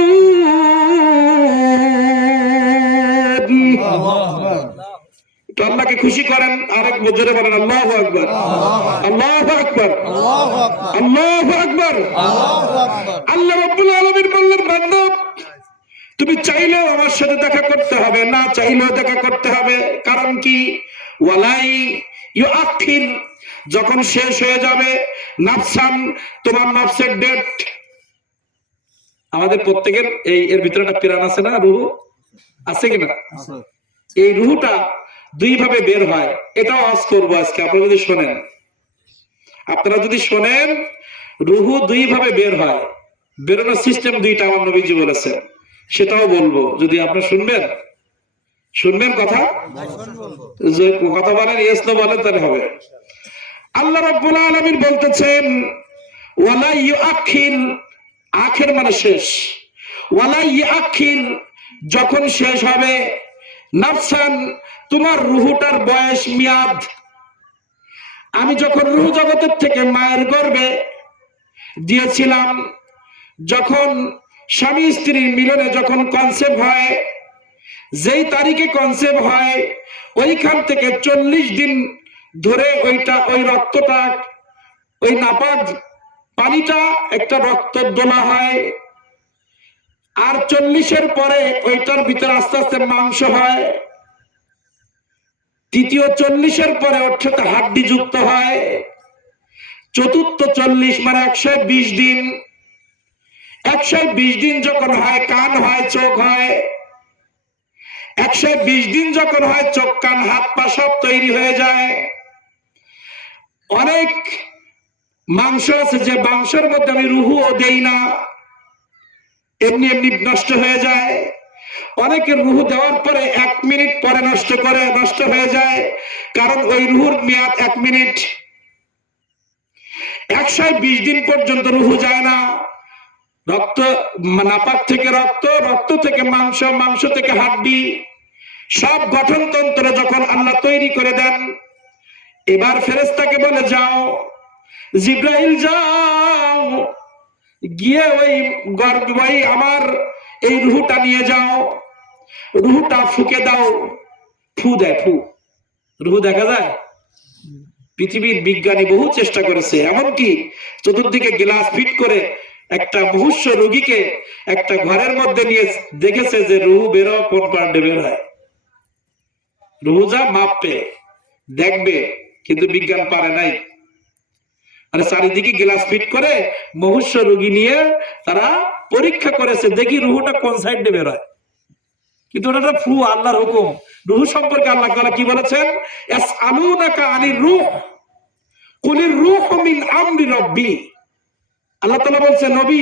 আল্লাহকে খুশি করেন, আরেক জোরে বলেন আল্লাহু আকবার, আল্লাহু আকবার, আল্লাহু আকবার। আল্লাহ রাব্বুল আলামিন বললেন, বান্দা তুমি চাইলেও আমার সাথে দেখা করতে হবে, না চাইলেও দেখা করতে হবে। কারণ কি? ওয়ালাই ইউআখির, যখন শেষ হয়ে যাবে, নাফসান, তোমার নফসের ডেট। আমাদের প্রত্যেকের এর ভিতরে একটা প্রাণ আছে না, রূহ আছে কিনা? এই রূহটা দুই ভাবে বের হয়, এটাও আজ করবো আজকে। আপনারা যদি শোনেন, আপনারা যদি শোনেন, রূহ দুই ভাবে বের হয়, বেরোনোর সিস্টেম দুইটা আমার নবীজি বলেছেন, সেটাও বলবো। যদি আপনারা শুনবেন, শুনবেন কথা, যে কথা বলেন ইয়েস নো বলেন তাহলে হবে। আল্লাহ রাব্বুল আলামিন বলতেছেন, ওয়ালা ইউআখির, আখির মানে শেষ, ওয়ালা ইউআখির, যখন শেষ হবে, নাফসান, তোমার রূহটার বয়স মেয়াদ। আমি যখন রূহ জগতের থেকে মায়ের গর্ভে দিয়েছিলাম, যখন স্বামী স্ত্রীর মিলনে যখন কনসেপ্ট হয়, যেই তারিখে কনসেপ্ট হয়, ওইখান থেকে 40 দিন ধরে ওই রক্তটা, ওই নাপাক পানিটা একটা রক্ত দোলা হয়। আর 40-এর পরে ওইটার ভিতরে আস্তে আস্তে মাংস হয়। তৃতীয় 40-এর পরে ওর সাথে হাড্ডি যুক্ত হয়। চতুর্থ 40 মানে 120 দিন। 120 দিন যখন হয়, কান হয়, চোখ হয়। 120 দিন যখন হয় চোখ কান হাত পা সব তৈরি হয়ে যায়। অনেক মাংস আছে যে মাংসের মধ্যে আমি রুহুও দেই না, এমনি এমনি নষ্ট হয়ে যায়। অনেকের রুহু দেওয়ার পরে 1 মিনিট পরে নষ্ট হয়ে যায়, কারণ ওই রুহুর মেয়াদ 1 মিনিট। 120 দিন পর্যন্ত রুহু যায় না। রক্ত, নাপাক থেকে রক্ত, রক্ত থেকে মাংস, মাংস থেকে হাড্ডি, সব গঠনতন্ত্র যখন আল্লাহ তৈরি করে দেন, এবার ফেরেশতাকে বলে যাও জিব্রাইল যাও, গিয়ে ওই আমার এই রুহুটা নিয়ে যাও, রুহুটা ফুকে দাও। ফু দেয়, ফু, রুহু দেখা যায়। পৃথিবীর বিজ্ঞানী বহু চেষ্টা করেছে, এমনকি চতুর্দিকে গ্লাস ফিট করে একটা মুমূর্ষু রোগীকে একটা ঘরের মধ্যে নিয়ে দেখেছে যে রুহু বেরো কোন পার্টে বের হয়, রুহু যা মাপবে দেখবে, কিন্তু বিজ্ঞান পারে নাই। মানে চারিদিকে গ্লাস ফিট করে মুমূর্ষু রোগী নিয়ে তারা পরীক্ষা করেছে, দেখি রুহুটা কোন সাইডে বের হয়। কিন্তু ওটা ফু, আল্লাহর হুকুম। রুহু সম্পর্কে আল্লাহ তাআলা কি বলেছেন? ইয়াসআলুনাকা আনির রূহ কুলির রূহু মিন আমরি রাব্বি। আল্লাহ তাআলা বলছেন, নবী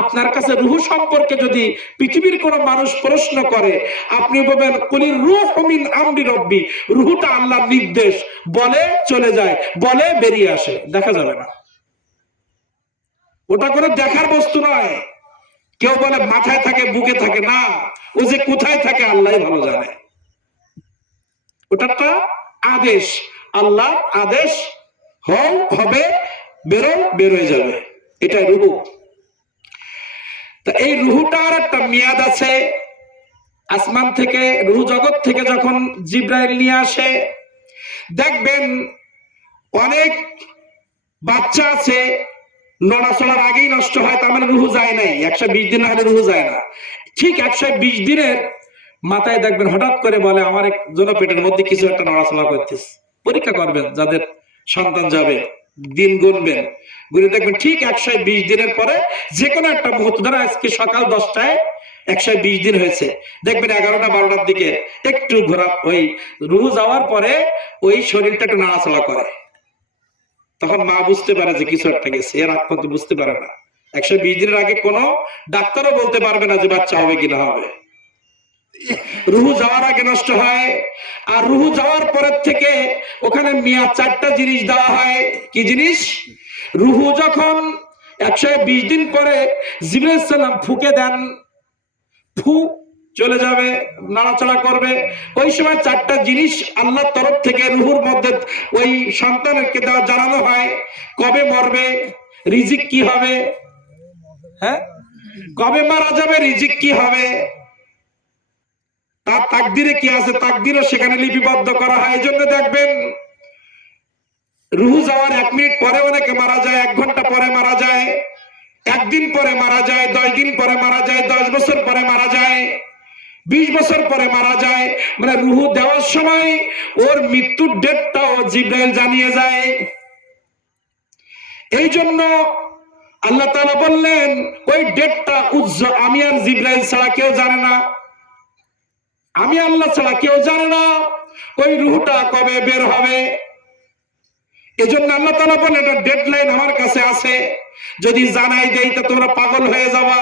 আপনার কাছে রুহু সম্পর্কে যদি পৃথিবীর কোন মানুষ প্রশ্ন করে, আপনি বলবেন কুলির রূহু মিন আমরি রাব্বি, রুহুটা আল্লাহর নির্দেশ, বলে চলে যায়, বলে বেরিয়ে আসে, দেখা যাবে না। ওটা কোনো দেখার বস্তু নয়। কেউ বলে মাথায় থাকে, বুকে থাকে, না, ও যে কোথায় থাকে আল্লাহই ভালো জানে। ওটা একটা আদেশ, আল্লাহর আদেশ, হবে, বেরোয় যাবে, এটাই রুহু। তা এই রুহুটার একটা মেয়াদ আছে। আসমান থেকে, রুহু জগৎ থেকে যখন জিব্রাইল নিয়ে আসে, দেখবেন অনেক বাচ্চা আছে নড়াচড়ার আগেই নষ্ট হয়, তার মানে রুহু যায় নাই। 120 দিন হলে রুহু যায় না। ঠিক 120 দিনের মাথায় দেখবেন হঠাৎ করে বলে আমার জন্য পেটের মধ্যে কিছু একটা নড়াচড়া করতেছে। পরীক্ষা করবেন, যাদের সন্তান যাবে দিন গুনবেন, গুনে দেখবেন ঠিক 120 দিনের পরে যে কোনো একটা মুহূর্ত, ধরো আজকে সকাল 10টায় 120 দিন হয়েছে, দেখবেন 11টা 12টার দিকে একটু ঘোরা, ওই রুহু যাওয়ার পরে ওই শরীরটা একটু নাড়াচড়া করে। তখন মা বুঝতে পারে যে কিছু একটা গেছে, এর আগ পর্যন্ত বুঝতে পারে না। 120 দিনের আগে কোনো ডাক্তারও বলতে পারবে না যে বাচ্চা হবে কিনা হবে। রুহু যাওয়ার আগে নষ্ট হয়। আর রুহু যাওয়ার পরের থেকে ওখানে মেয়াদ 4টা জিনিস দেওয়া হয়। কি জিনিস? রুহু যখন 120 দিন পরে জিবরাইল সালাম ফুকে দেন, ফু চলে যাবে, নাড়াচাড়া করবে, ওই সময় 4টা জিনিস আল্লাহর তরফ থেকে রুহুর মধ্যে ওই সন্তানকে দেওয়া জানানো হয়। কবে মরবে, রিজিক কি হবে, হ্যাঁ, কবে মারা যাবে, রিজিক কি হবে, তার তাকদিরে কি আছে, তাকদিরও সেখানে লিপিবদ্ধ করা হয়। এই জন্য দেখবেন রুহু যাওয়ার 1 মিনিট পরে অনেকে মারা যায়, 1 ঘন্টা পরে মারা যায়, 1 দিন পরে মারা যায়, 10 দিন পরে মারা যায়, 10 বছর পরে মারা যায়, 20 বছর পরে মারা যায়। মানে রুহু দেওয়ার সময় ওর মৃত্যুর ডেটটাও জিব্রাইল জানিয়ে যায়। এই জন্য আল্লাহ তাআলা বললেন ওই ডেটটা আমি আর জিব্রাইল ছাড়া কেউ জানে না, আমি আল্লাহ ছাড়া কেউ জানে না ওই রুহটা কবে বের হবে। এজন্য আল্লাহ তাআলা বলেন এটা ডেডলাইন আমার কাছে আছে, যদি জানাই দেই তো তোমরা পাগল হয়ে যাবা,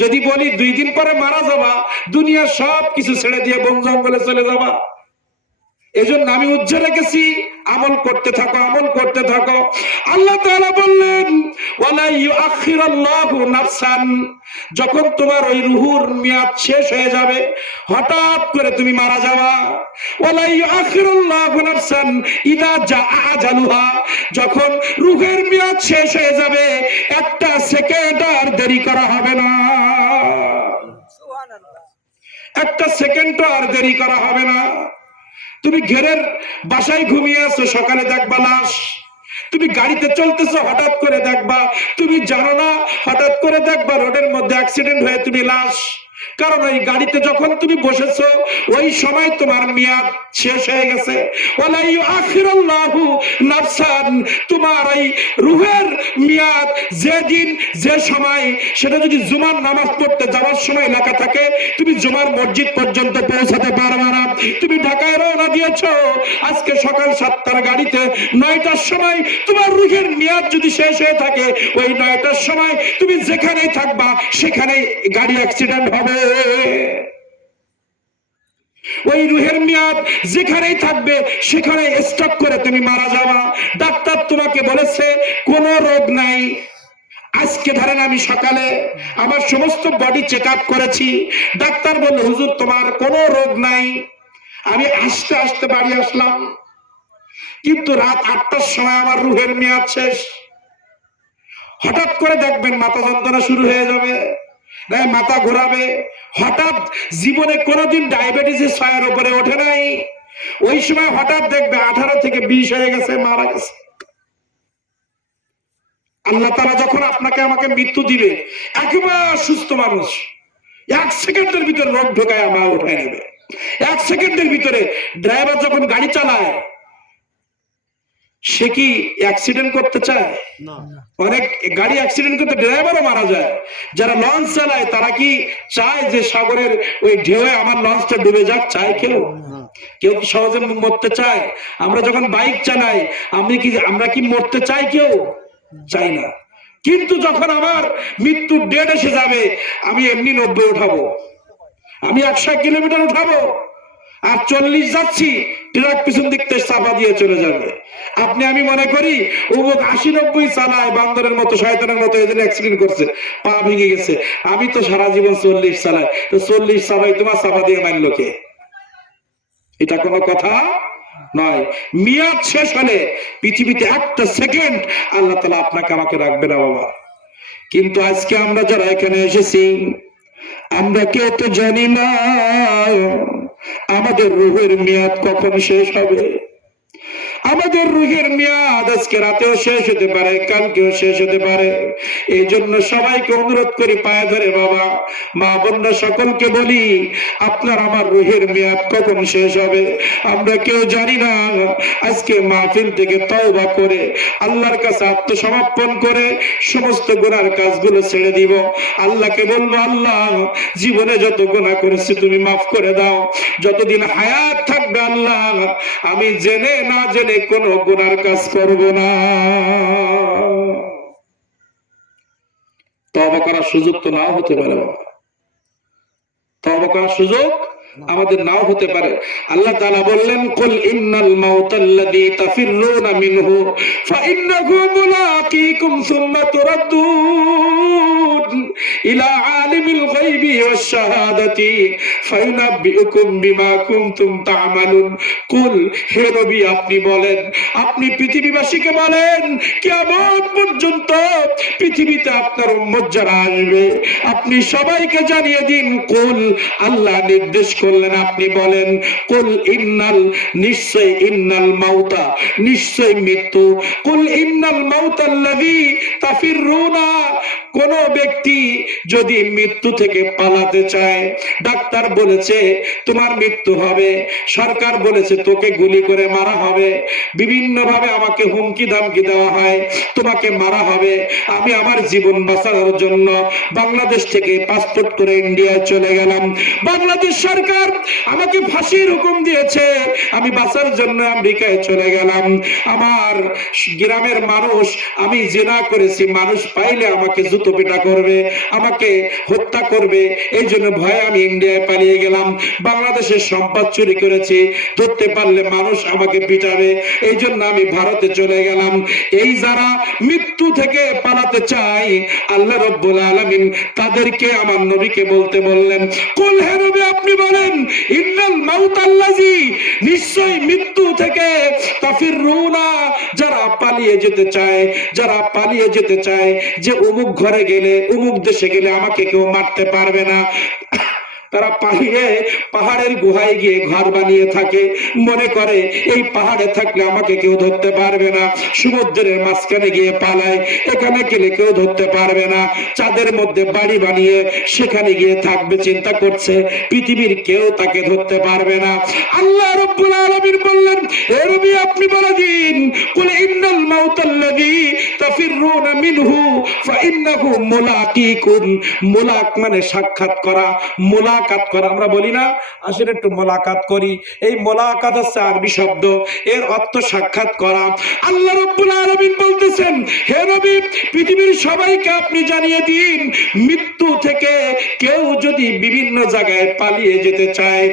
যদি বলি 2 দিন পরে মারা যাবা, দুনিয়া সব কিছু ছেড়ে দিয়ে বন জঙ্গলে চলে যাবা। এজন্য আমি উজ্জ্বল রেখেছি, আমল করতে থাকো, আমল করতে থাকো। আল্লাহ তাআলা বললেন ওয়ালা ইউআখিরুল্লাহু নাফসান, যখন তোমার ওই রুহুর মেয়াদ শেষ হয়ে যাবে, হঠাৎ করে তুমি মারা যাবা, ওয়ালা ইউআখিরুল্লাহু নাফসান ইযা জাআ আজালুহা, যখন রুহের মেয়াদ শেষ হয়ে যাবে, একটা সেকেন্ড আর দেরি করা হবে না, একটা সেকেন্ড আর দেরি করা হবে না। তুমি ঘরের বাসায় ঘুমিয়ে আছো, সকালে দেখবা লাশ। তুমি গাড়িতে চলতেছো, হঠাৎ করে দেখবা, তুমি জানো না, হঠাৎ করে দেখবা রোডের মধ্যে অ্যাক্সিডেন্ট হয়ে তুমি লাশ। কারণ ওই গাড়িতে যখন তুমি বসেছো ওই সময় তোমার মেয়াদ শেষ হয়ে গেছে। ওয়ালা ইউআখিরুল্লাহু নাফসান, তোমার এই রূহের মেয়াদ যেদিন যে সময়, সেটা যদি জুমার নামাজ পড়তে যাওয়ার সময় লেখা থাকে তুমি জুমার মসজিদ পর্যন্ত পৌঁছাতে পারবে না। তুমি ঢাকায় রওনা দিয়েছো আজকে সকাল 7টার গাড়িতে, 9টার সময় তোমার রূহের মেয়াদ যদি শেষ হয়ে থাকে, ওই 9টার সময় তুমি যেখানেই থাকবা সেখানেই গাড়ি অ্যাক্সিডেন্ট হবে। ওই রূহের মেয়াদ যেখানেই থাকবে সেখানে স্টক করে তুমি মারা যাবা। ডাক্তার তোমাকে বলেছে কোনো রোগ নাই। আজকে ধরেন আমি সকালে আমার সমস্ত বডি চেক আপ করেছি, ডাক্তার বলল হুজুর তোমার কোনো রোগ নাই। আমি আস্তে আস্তে বাড়ি আসলাম, কিন্তু রাত 8টার সময় আমার রূহের মেয়াদ শেষ। হঠাৎ করে দেখবেন মাথা যন্ত্রণা শুরু হয়ে যাবে, মাথা ঘোরাবে। হঠাৎ জীবনে কোনোদিন ডায়াবেটিসের 6-এর উপরে ওঠে নাই, ওই সময় হঠাৎ দেখবে 18 থেকে 20 হয়ে গেছে, মারা গেছে। আল্লাহ তাআলা যখন আপনাকে আমাকে মৃত্যু দিবে, একেবারে সুস্থ মানুষ 1 সেকেন্ডের ভিতরে রোগ ঢোকায় আমার উঠায় নেবে। 1 সেকেন্ডের ভিতরে ড্রাইভার যখন গাড়ি চালায় সে কি অ্যাক্সিডেন্ট করতে চায়? অনেক গাড়ি অ্যাক্সিডেন্ট করতে ড্রাইভারও মারা যায়। যারা লঞ্চ চালায় তারা কি চায় যে সাগরের ওই ঢেউয়ে আমার লঞ্চটা ডুবে যাক? চায় কেউ? কেউ কি সহজে মরতে চায়? আমরা যখন বাইক চালাই আমরা কি মরতে চাই? কেউ চাই না। কিন্তু যখন আমার মৃত্যুর ডেট এসে যাবে, আমি এমনি 90 উঠাবো, আমি 100 কিলোমিটার উঠাবো, আর 40 যাচ্ছি, ট্রাক পিছন দিক থেকে চাপা দিয়ে চলে যাবে। আপনি আমি মনে করি ও 80-90 চালায় বান্দরের মতো, শয়তানের মতো, এজন্য অ্যাক্সিডেন্ট করছে, পা ভেঙে গেছে। আমি তো সারা জীবন 40 চালাই, তো 40 চাপাই তোমার চাপা দিয়ে মারলো কে? এটা কোনো কথা নয়। মেয়াদ শেষ হলে পৃথিবীতে 1টা সেকেন্ড আল্লাহ তাআলা আপনাকে আমাকে রাখবে না বাবা। কিন্তু আজকে আমরা যারা এখানে এসেছি, আমরা কেউ তো জানি না আমাদের রূহের মেয়াদ কখন শেষ হবে। আমাদের রূহের মেয়াদ আজকে রাতেও শেষ হতে পারে, কালকেও শেষ হতে পারে। এই জন্য সবাইকে অনুরোধ করি, পায়ে ধরে বাবা, মা বোনরা সকলকে বলি, আপনার আমার রূহের মেয়াদ কখন শেষ হবে আমরা কেউ জানি না। আজকে মাহফিল থেকে তওবা করে আল্লাহর কাছে আত্মসমর্পণ করে সমস্ত গুনার কাজগুলো ছেড়ে দিব। আল্লাহকে বলবো, আল্লাহ জীবনে যত গুনাহ করেছি তুমি মাফ করে দাও। যতদিন হায়াত থাকবে আল্লাহ আমি জেনে না জেনে কোনো গুনার কাজ করব না। তওবা করার সুযোগ তো নাও হতে পারে বাবা, তওবা করার সুযোগ আমাদের নাও হতে পারে। আল্লাহ তাআলা বললেন, কুল ইন্নাল মাউতাল্লাযী তাফিররুনা মিনহু ফাইন্নাহু মুলাকীকুম সুম্মা তুরাদ্দুন ইলা আলিমিল গায়বি ওয়াশ শাহাদাতি ফায়ুনাব্বিউকুম বিমা কুনতুম তা'মালুন। কুল, হে নবী আপনি বলেন, আপনি পৃথিবীবাসীকে বলেন, কিয়ামত পর্যন্ত পৃথিবীতে আপনার উম্মত যারা আসবে আপনি সবাইকে জানিয়ে দিন। কুল, আল্লাহ নির্দেশ করলেন আপনি বলেন, কুল ইন্নাল, নিশ্চয়, ইন্নাল মাউতা, নিশ্চয় মৃত্যু, কুল ইন্নাল মাউতাল্লাযী তাফিররুনা, কোন ব্যক্তি যদি মৃত্যু থেকে পালাতে চায়, ডাক্তার বলেছে তোমার মৃত্যু হবে, সরকার বলেছে তোকে গুলি করে মারা হবে, বিভিন্ন ভাবে আমাকে হুমকি ধামকি দেওয়া হয় তোমাকে মারা হবে, আমি আমার জীবন বাঁচানোর জন্য বাংলাদেশ থেকে পাসপোর্ট করে ইন্ডিয়ায় চলে গেলাম, বাংলাদেশ সরকার আমাকে ফাঁসির হুকুম দিয়েছে, আমি বাঁচার জন্য আমেরিকায় চলে গেলাম, আমার গ্রামের মানুষ, আমি জিনা করেছি, মানুষ পাইলে আমাকে জুতো পিটা করবে, আমাকে হত্যা করবে, এই জন্য ভয়ে আমি ইন্ডিয়ায় পালিয়ে গেলাম, বাংলাদেশের সম্পদ চুরি করেছি, ধরতে পারলে মানুষ আমাকে পিটাবে, এই জন্য আমি ভারতে চলে গেলাম। এই যারা মৃত্যু থেকে পালাতে চায় আল্লাহ রাব্বুল আলামিন তাদেরকে আমার নবীকে বলতে বললেন, কুল, হে নবী আপনি বলেন, ইন্নাল মাউতাল্লাযী, নিশ্চয় মৃত্যু থেকে, তাফিররুনা, যারা পালিয়ে যেতে চায়, যারা পালিয়ে যেতে চায় যে অমুক ঘরে গেলে, অমুক দেশে গেলে আমাকে কেউ মারতে পারবে না, তারা পালিয়ে পাহাড়ের গুহায় গিয়ে ঘর বানিয়ে থাকে, মনে করে এই পাহাড়ে থাকলে আমাকে কেউ ধরতে পারবে না। সমুদ্রের মাঝখানে গিয়ে পালায়, এখানে গেলে কেউ ধরতে পারবে না। চাঁদের মধ্যে বাড়ি বানিয়ে সেখানে গিয়ে থাকবে, চিন্তা করছে পৃথিবীর কেউ তাকে ধরতে পারবে না। আল্লাহ রাব্বুল আলামিন বললেন, হে নবী আপনি বলে দিন, কুল ইন্নাল মাউতাল্লাযী তাফিরুনা মিনহু ফাইন্নাহু মুলাকিকুম। মুলাক মানে সাক্ষাৎ করা, মুলাকাত করা। আমরা বলি না আসলে একটু মুলাকাত করি, এই মুলাকাত হচ্ছে আরবি শব্দ, এর অর্থ সাক্ষাৎ করা। আল্লাহ রাব্বুল আলামিন বলতেছেন, হে নবী পৃথিবীর সবাইকে আপনি জানিয়ে দিন, মৃত্যু থেকে কেউ যদি বিভিন্ন জায়গায় পালিয়ে যেতে চায়,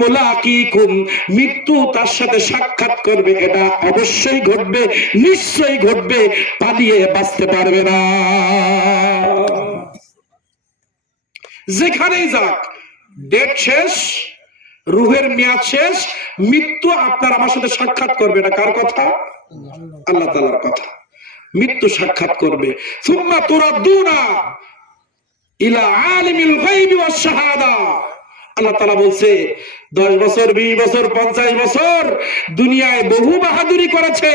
মুলাকিকুম, মৃত্যু তার সাথে সাক্ষাৎ করবে, এটা অবশ্যই ঘটবে, নিশ্চয়ই ঘটবে, পালিয়ে বাঁচতে পারবে না। যেখানেই যাক, ডেট শেষ, রুহের মেয়াদ শেষ, মৃত্যু আপনার আমার সাথে সাক্ষাৎ করবে না। কার কথা? আল্লাহ তাআলার কথা। মৃত্যু সাক্ষাৎ করবে। সুম্মা তুরাদ্দুনা ইলা আলিমিল গায়বি ওয়াশ শাহাদা। আল্লাহ তাআলা বলছে 10 বছর 20 বছর 50 বছর দুনিয়ায় বহু বাহাদুরি করেছে,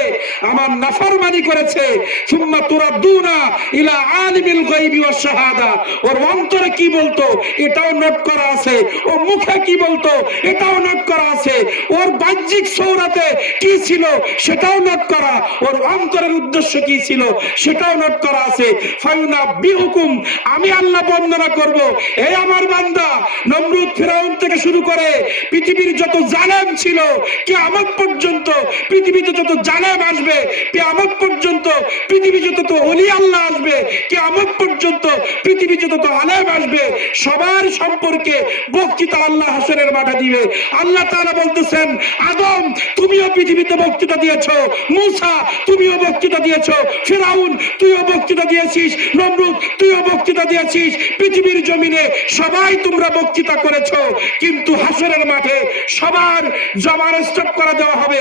আমার নাফরমানি করেছে। সুম্মা তুরাদ্দুনা ইলা আলিমিল গায়বি ওয়াশ শাহাদা। ওর অন্তরে কি বলতো এটাও নোট করা আছে, ও মুখে কি বলতো এটাও নোট করা আছে, ওর বাহ্যিক সৌরাতে কি ছিল সেটাও নোট করা, ওর অন্তরের উদ্দেশ্য কি ছিল সেটাও নোট করা আছে। ফায়ুনাব্বিউকুম, আমি আল্লাহ বর্ণনা করব, এই আমার বান্দা নমরুদ ফিরাউন থেকে শুরু করে পৃথিবীর যত জালেম ছিল, কিয়ামত পর্যন্ত পৃথিবীতে যত জালেম আসবে, কিয়ামত পর্যন্ত পৃথিবীতে যত ওলি আল্লাহ আসবে, কিয়ামত পর্যন্ত পৃথিবীতে যত আলেম আসবে, সবার সম্পর্কে বক্তৃতা আল্লাহ হাসরের মাঠে দিবে। আল্লাহ তাআলা বলতেছেন, আদম তুমিও পৃথিবীতে বক্তৃতা দিয়েছো, মূসা তুমিও বক্তৃতা দিয়েছো, ফিরাউন তুইও বক্তৃতা দিয়েছিস, নমরুদ তুইও বক্তৃতা দিয়েছিস, পৃথিবীর জমিনে সবাই তোমরা বক্তৃতা করেছো, কিন্তু হাসরের মাঠে সবার জবান স্টপ করে দেওয়া হবে।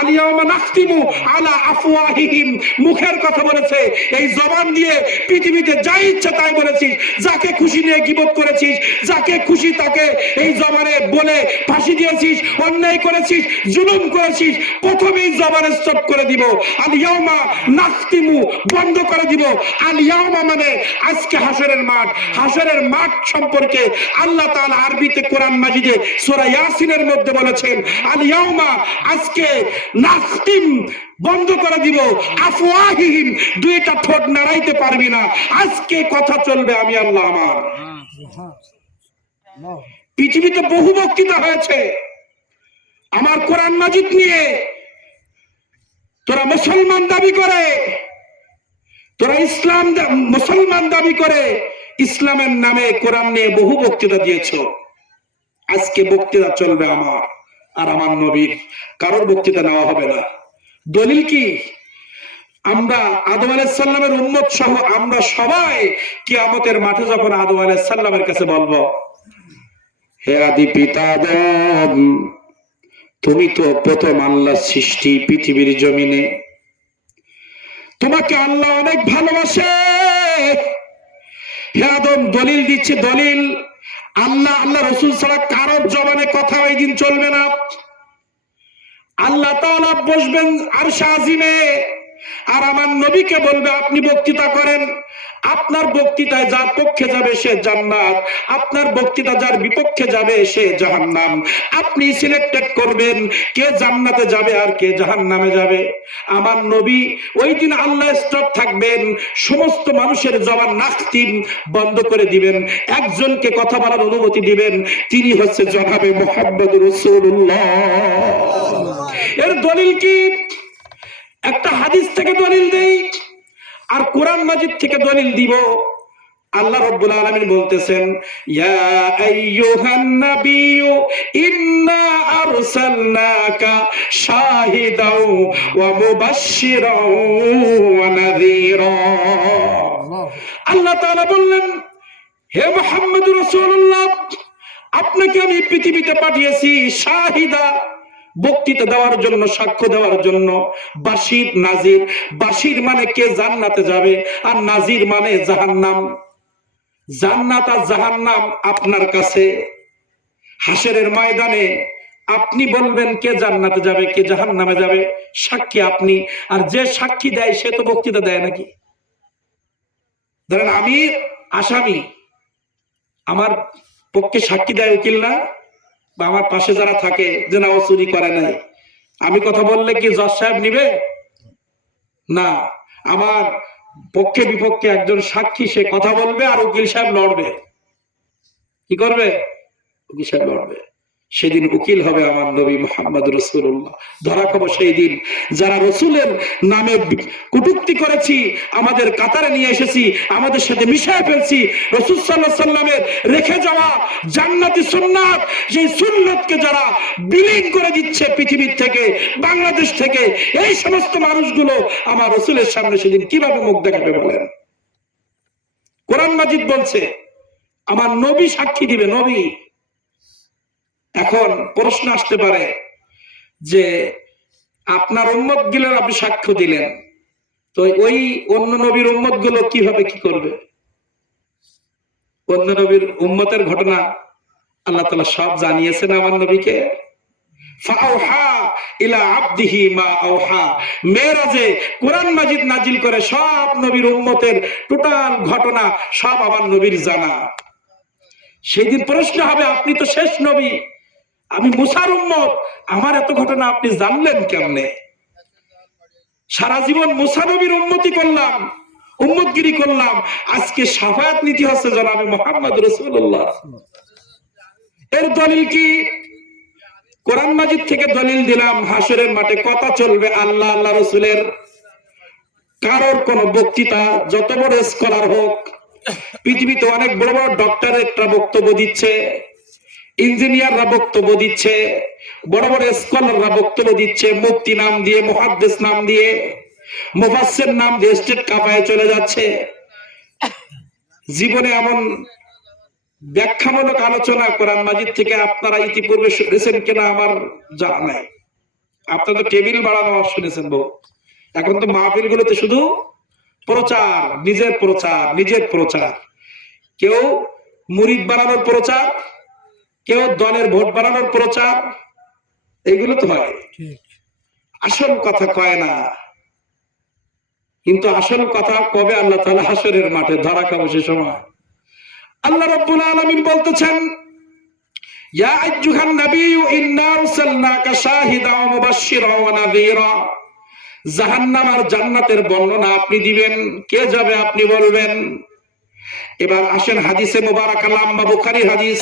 আলিয়াউমা নাখতিমু আলা আফওয়াহিহিম, মুখের কথা বলেছে, এই জবান দিয়ে পৃথিবীতে যা ইচ্ছা তাই বলেছিস, যাকে খুশি নিয়ে গীবত করেছিস, যাকে খুশি তাকে এই জবানে বলে ফাঁসি দিয়েছিস, অন্যায় করেছিস, জুলুম করেছিস, প্রথমেই জবান স্টপ করে দিব। আলিয়াউমা নাখতিমু, বন্ধ করে দিব। আলিয়াউমা মানে আজকে হাসরের মাঠ। হাসরের মাঠ সম্পর্কে আল্লাহ তাআলা আরবিতে কোরআন মাজিদে সূরা ইয়াসিনের মধ্যে বলেছেন, আলিয়াউমা আজকে নাখতিম, বন্ধ করে দিব, আফওয়াহিহিম, দুইটা ঠোঁট নাড়াইতে পারবি না, আজকে কথা চলবে আমি আল্লাহ আমার। পৃথিবীতে বহু বক্তৃতা হয়েছে আমার কোরআন মাজিদ নিয়ে। তোরা মুসলমান দাবি করে, তোরা ইসলাম মুসলমান দাবি করে ইসলামের নামে কোরআন নিয়ে বহু বক্তৃতা দিয়েছ। আজকে বক্তৃতা চলবে আমার আর আমার নবীর, কারোর বক্তৃতা নেওয়া হবে না। দলিল কি? আমরা আদম আলাইহিস সালামের উম্মত সহ আমরা সবাই কিয়ামতের মাঠে যখন আদম আলাইহিস সালামের কাছে বলবো, হে আদি পিতা আদম, তুমি তো প্রথম আল্লাহর সৃষ্টি পৃথিবীর জমিনে, তোমাকে আল্লাহ অনেক ভালোবাসে। হে আদম, দলিল দিচ্ছে, দলিল আল্লাহ আল্লাহ রাসূল ছাড়া কারোর জবানে কথা ওই দিন চলবে না। আল্লাহ তাআলা বসবেন আরশে আজিমে, আর আমার নবীকে বলবে আপনি বক্তৃতা করেন। আপনার বক্তৃতায় যার পক্ষে যাবে সে জান্নাত, আপনার বক্তৃতা যার বিপক্ষে যাবে সে জাহান্নাম। আপনি সিলেক্টেড করবেন কে জান্নাতে যাবে আর কে জাহান্নামে যাবে। আমার নবী ওই দিন আল্লাহ স্টপ থাকবেন, সমস্ত মানুষের জবান নাখতিম, বন্ধ করে দিবেন, একজনকে কথা বলার অনুমতি দিবেন, তিনি হচ্ছে জনাবে মুহাম্মদ রাসূলুল্লাহ। এর দলিল কি? একটা হাদিস থেকে দলিল দেই আর কোরআন মাজিদ থেকে দলিল দিব। আল্লাহ রাব্বুল আলামিন বলতেছেন, ইয়া আইয়ুহান নাবিয়্যু ইন্না আরসালনাকা শাহিদাও ওয়া মুবাশশিরাও ওয়া নাযীরা। আল্লাহ তাআলা বললেন, হে মুহাম্মদ রাসূলুল্লাহ, আপনাকে আমি পৃথিবীতে পাঠিয়েছি শাহিদা, বক্তৃতা দেওয়ার জন্য, সাক্ষ্য দেওয়ার জন্য, বাশির নাজির। বাশির মানে কে জান্নাতে যাবে, আর নাজির মানে জাহান্নাম। জান্নাত আর জাহান্নাম আপনার কাছে। হাসরের ময়দানে আপনি বলবেন কে জান্নাতে যাবে কে জাহান্নামে যাবে, সাক্ষী আপনি। আর যে সাক্ষী দেয় সে তো বক্তৃতা দেয় নাকি? ধরেন আমি আসামি, আমার পক্ষে সাক্ষী দেয় উকিল না, বা আমার পাশে যারা থাকে যে না ও চুরি করে নাই, আমি কথা বললে কি জজ সাহেব নিবে? না, আমার পক্ষে বিপক্ষে একজন সাক্ষী সে কথা বলবে আর উকিল সাহেব লড়বে। কি করবে? উকিল সাহেব লড়বে। সেদিন উকিল হবে আমার নবী মুহাম্মদ রাসূলুল্লাহ। ধরা খাবো সেই দিন যারা রসুলের নামে কটূক্তি করেছি, আমাদের কাতারে নিয়ে এসেছি, আমাদের সাথে মিশিয়ে ফেলছি, রাসূল সাল্লাল্লাহু আলাইহি ওয়াসাল্লামের রেখে যাওয়া জান্নাতি সুন্নাত, সেই সুন্নাতকে যারা বিলীন করে দিচ্ছে পৃথিবীর থেকে, বাংলাদেশ থেকে, এই সমস্ত মানুষগুলো আমার রসুলের সামনে সেদিন কিভাবে মুখ দেখাবে বলেন? কোরআন মাজিদ বলছে আমার নবী সাক্ষী দিবে, নবী। এখন প্রশ্ন আসতে পারে যে আপনার উম্মত গুলো আপনি সাক্ষ্য দিলেন, তো ওই অন্য নবীর উম্মত গুলো কিভাবে কি করবে? অন্য নবীর উম্মতের ঘটনা আল্লাহ তাআলা সব জানিয়েছেন আমার নবীকে। ফাআওহা ইলা আবদিহি মা আওহা, মেরাজে কোরআন মাজিদ নাজিল করে সব নবীর উম্মতের টোটাল ঘটনা সব আমার নবীর জানা। সেদিন প্রশ্ন হবে আপনি তো শেষ নবী, আমি মুসার উম্মত, আমার এত ঘটনা আপনি জানলেন কেমনে? সারা জীবন মুসা নবীর উম্মতি করলাম, উম্মতগিরি করলাম, আজকে শাফায়াত নীতি হচ্ছে জনাবে মুহাম্মদ রাসূলুল্লাহ। এর দলিল কি? কোরআন মাজিদ থেকে দলিল দিলাম। হাসরের মাঠে কথা চলবে আল্লাহ আল্লাহ রসুলের। কারোর কোন বক্তৃতা, যত বড় স্কলার হোক, পৃথিবীতে অনেক বড় বড় ডক্টর একটা বক্তব্য দিচ্ছে, ইঞ্জিনিয়াররা বক্তব্য দিচ্ছে, বড় বড় স্কলাররা বক্তব্য দিচ্ছে, মুফতি নাম দিয়ে, মুহাদ্দিস নাম দিয়ে, মুফাসসির নাম দিয়ে স্টেট কাঁপায় চলে যাচ্ছে। জীবনে এমন ব্যাখ্যামূলক আলোচনা কোরআন মাজিদ থেকে আপনারা ইতিপূর্বে শুনেছেন কিনা আমার জানা নাই। আপনারা তো টেবিল বাড়ানো শুনেছেন বহু, এখন তো মাহফিল গুলোতে শুধু প্রচার, নিজের প্রচার, নিজের প্রচার। কেউ মুরিদ বানানোর প্রচার, কেউ দলের ভোট বানানোর প্রচার, এইগুলো তো হয়, আসল কথা কয় না। কিন্তু আসল কথা কবে আল্লাহ তাআলা হাসরের মাঠে ধরা খাবো সে সময়। আল্লাহ রাব্বুল আলামিন বলতেছেন ইয়া আইয়ুহান নাবিয়্যু ইন্না আরসালনাকা শাহিদান ওয়া মুবাশশিরান ওয়া নাযীরা। জাহান্নাম আর জান্নাতের বর্ণনা আপনি দিবেন, কে যাবে আপনি বলবেন। এবার আসেন হাদিসে মুবারাকা, লম্বা বুখারীর হাদিস,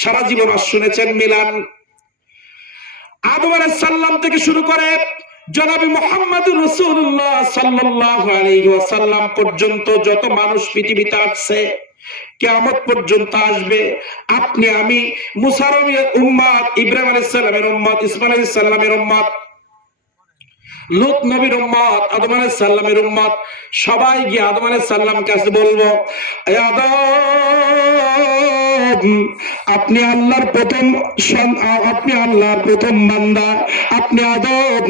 সারা জীবন শুনেছেন মিলান। আদম আলাইহিস সালাম থেকে শুরু করে জনাবে মুহাম্মদুর রাসূলুল্লাহ সাল্লাল্লাহু আলাইহি ওয়াসাল্লাম পর্যন্ত যত মানুষ পৃথিবীতে আসছে, কিয়ামত পর্যন্ত আসবে, আপনি আমি, মুসার উম্মত, ইব্রাহিম আলাইহিস সালামের উম্মত, ইসমাঈল আলাইহিস সালামের উম্মত, লূত নবীর উম্মত, আদম আলাইহিস সালামের উম্মত, সবাই গিয়ে আদম আলাইহিস সালামের কাছে বলবো, এ আদম, আপনি আল্লাহর প্রথম, আপনি আল্লাহর প্রথম বান্দা, আপনি আদম,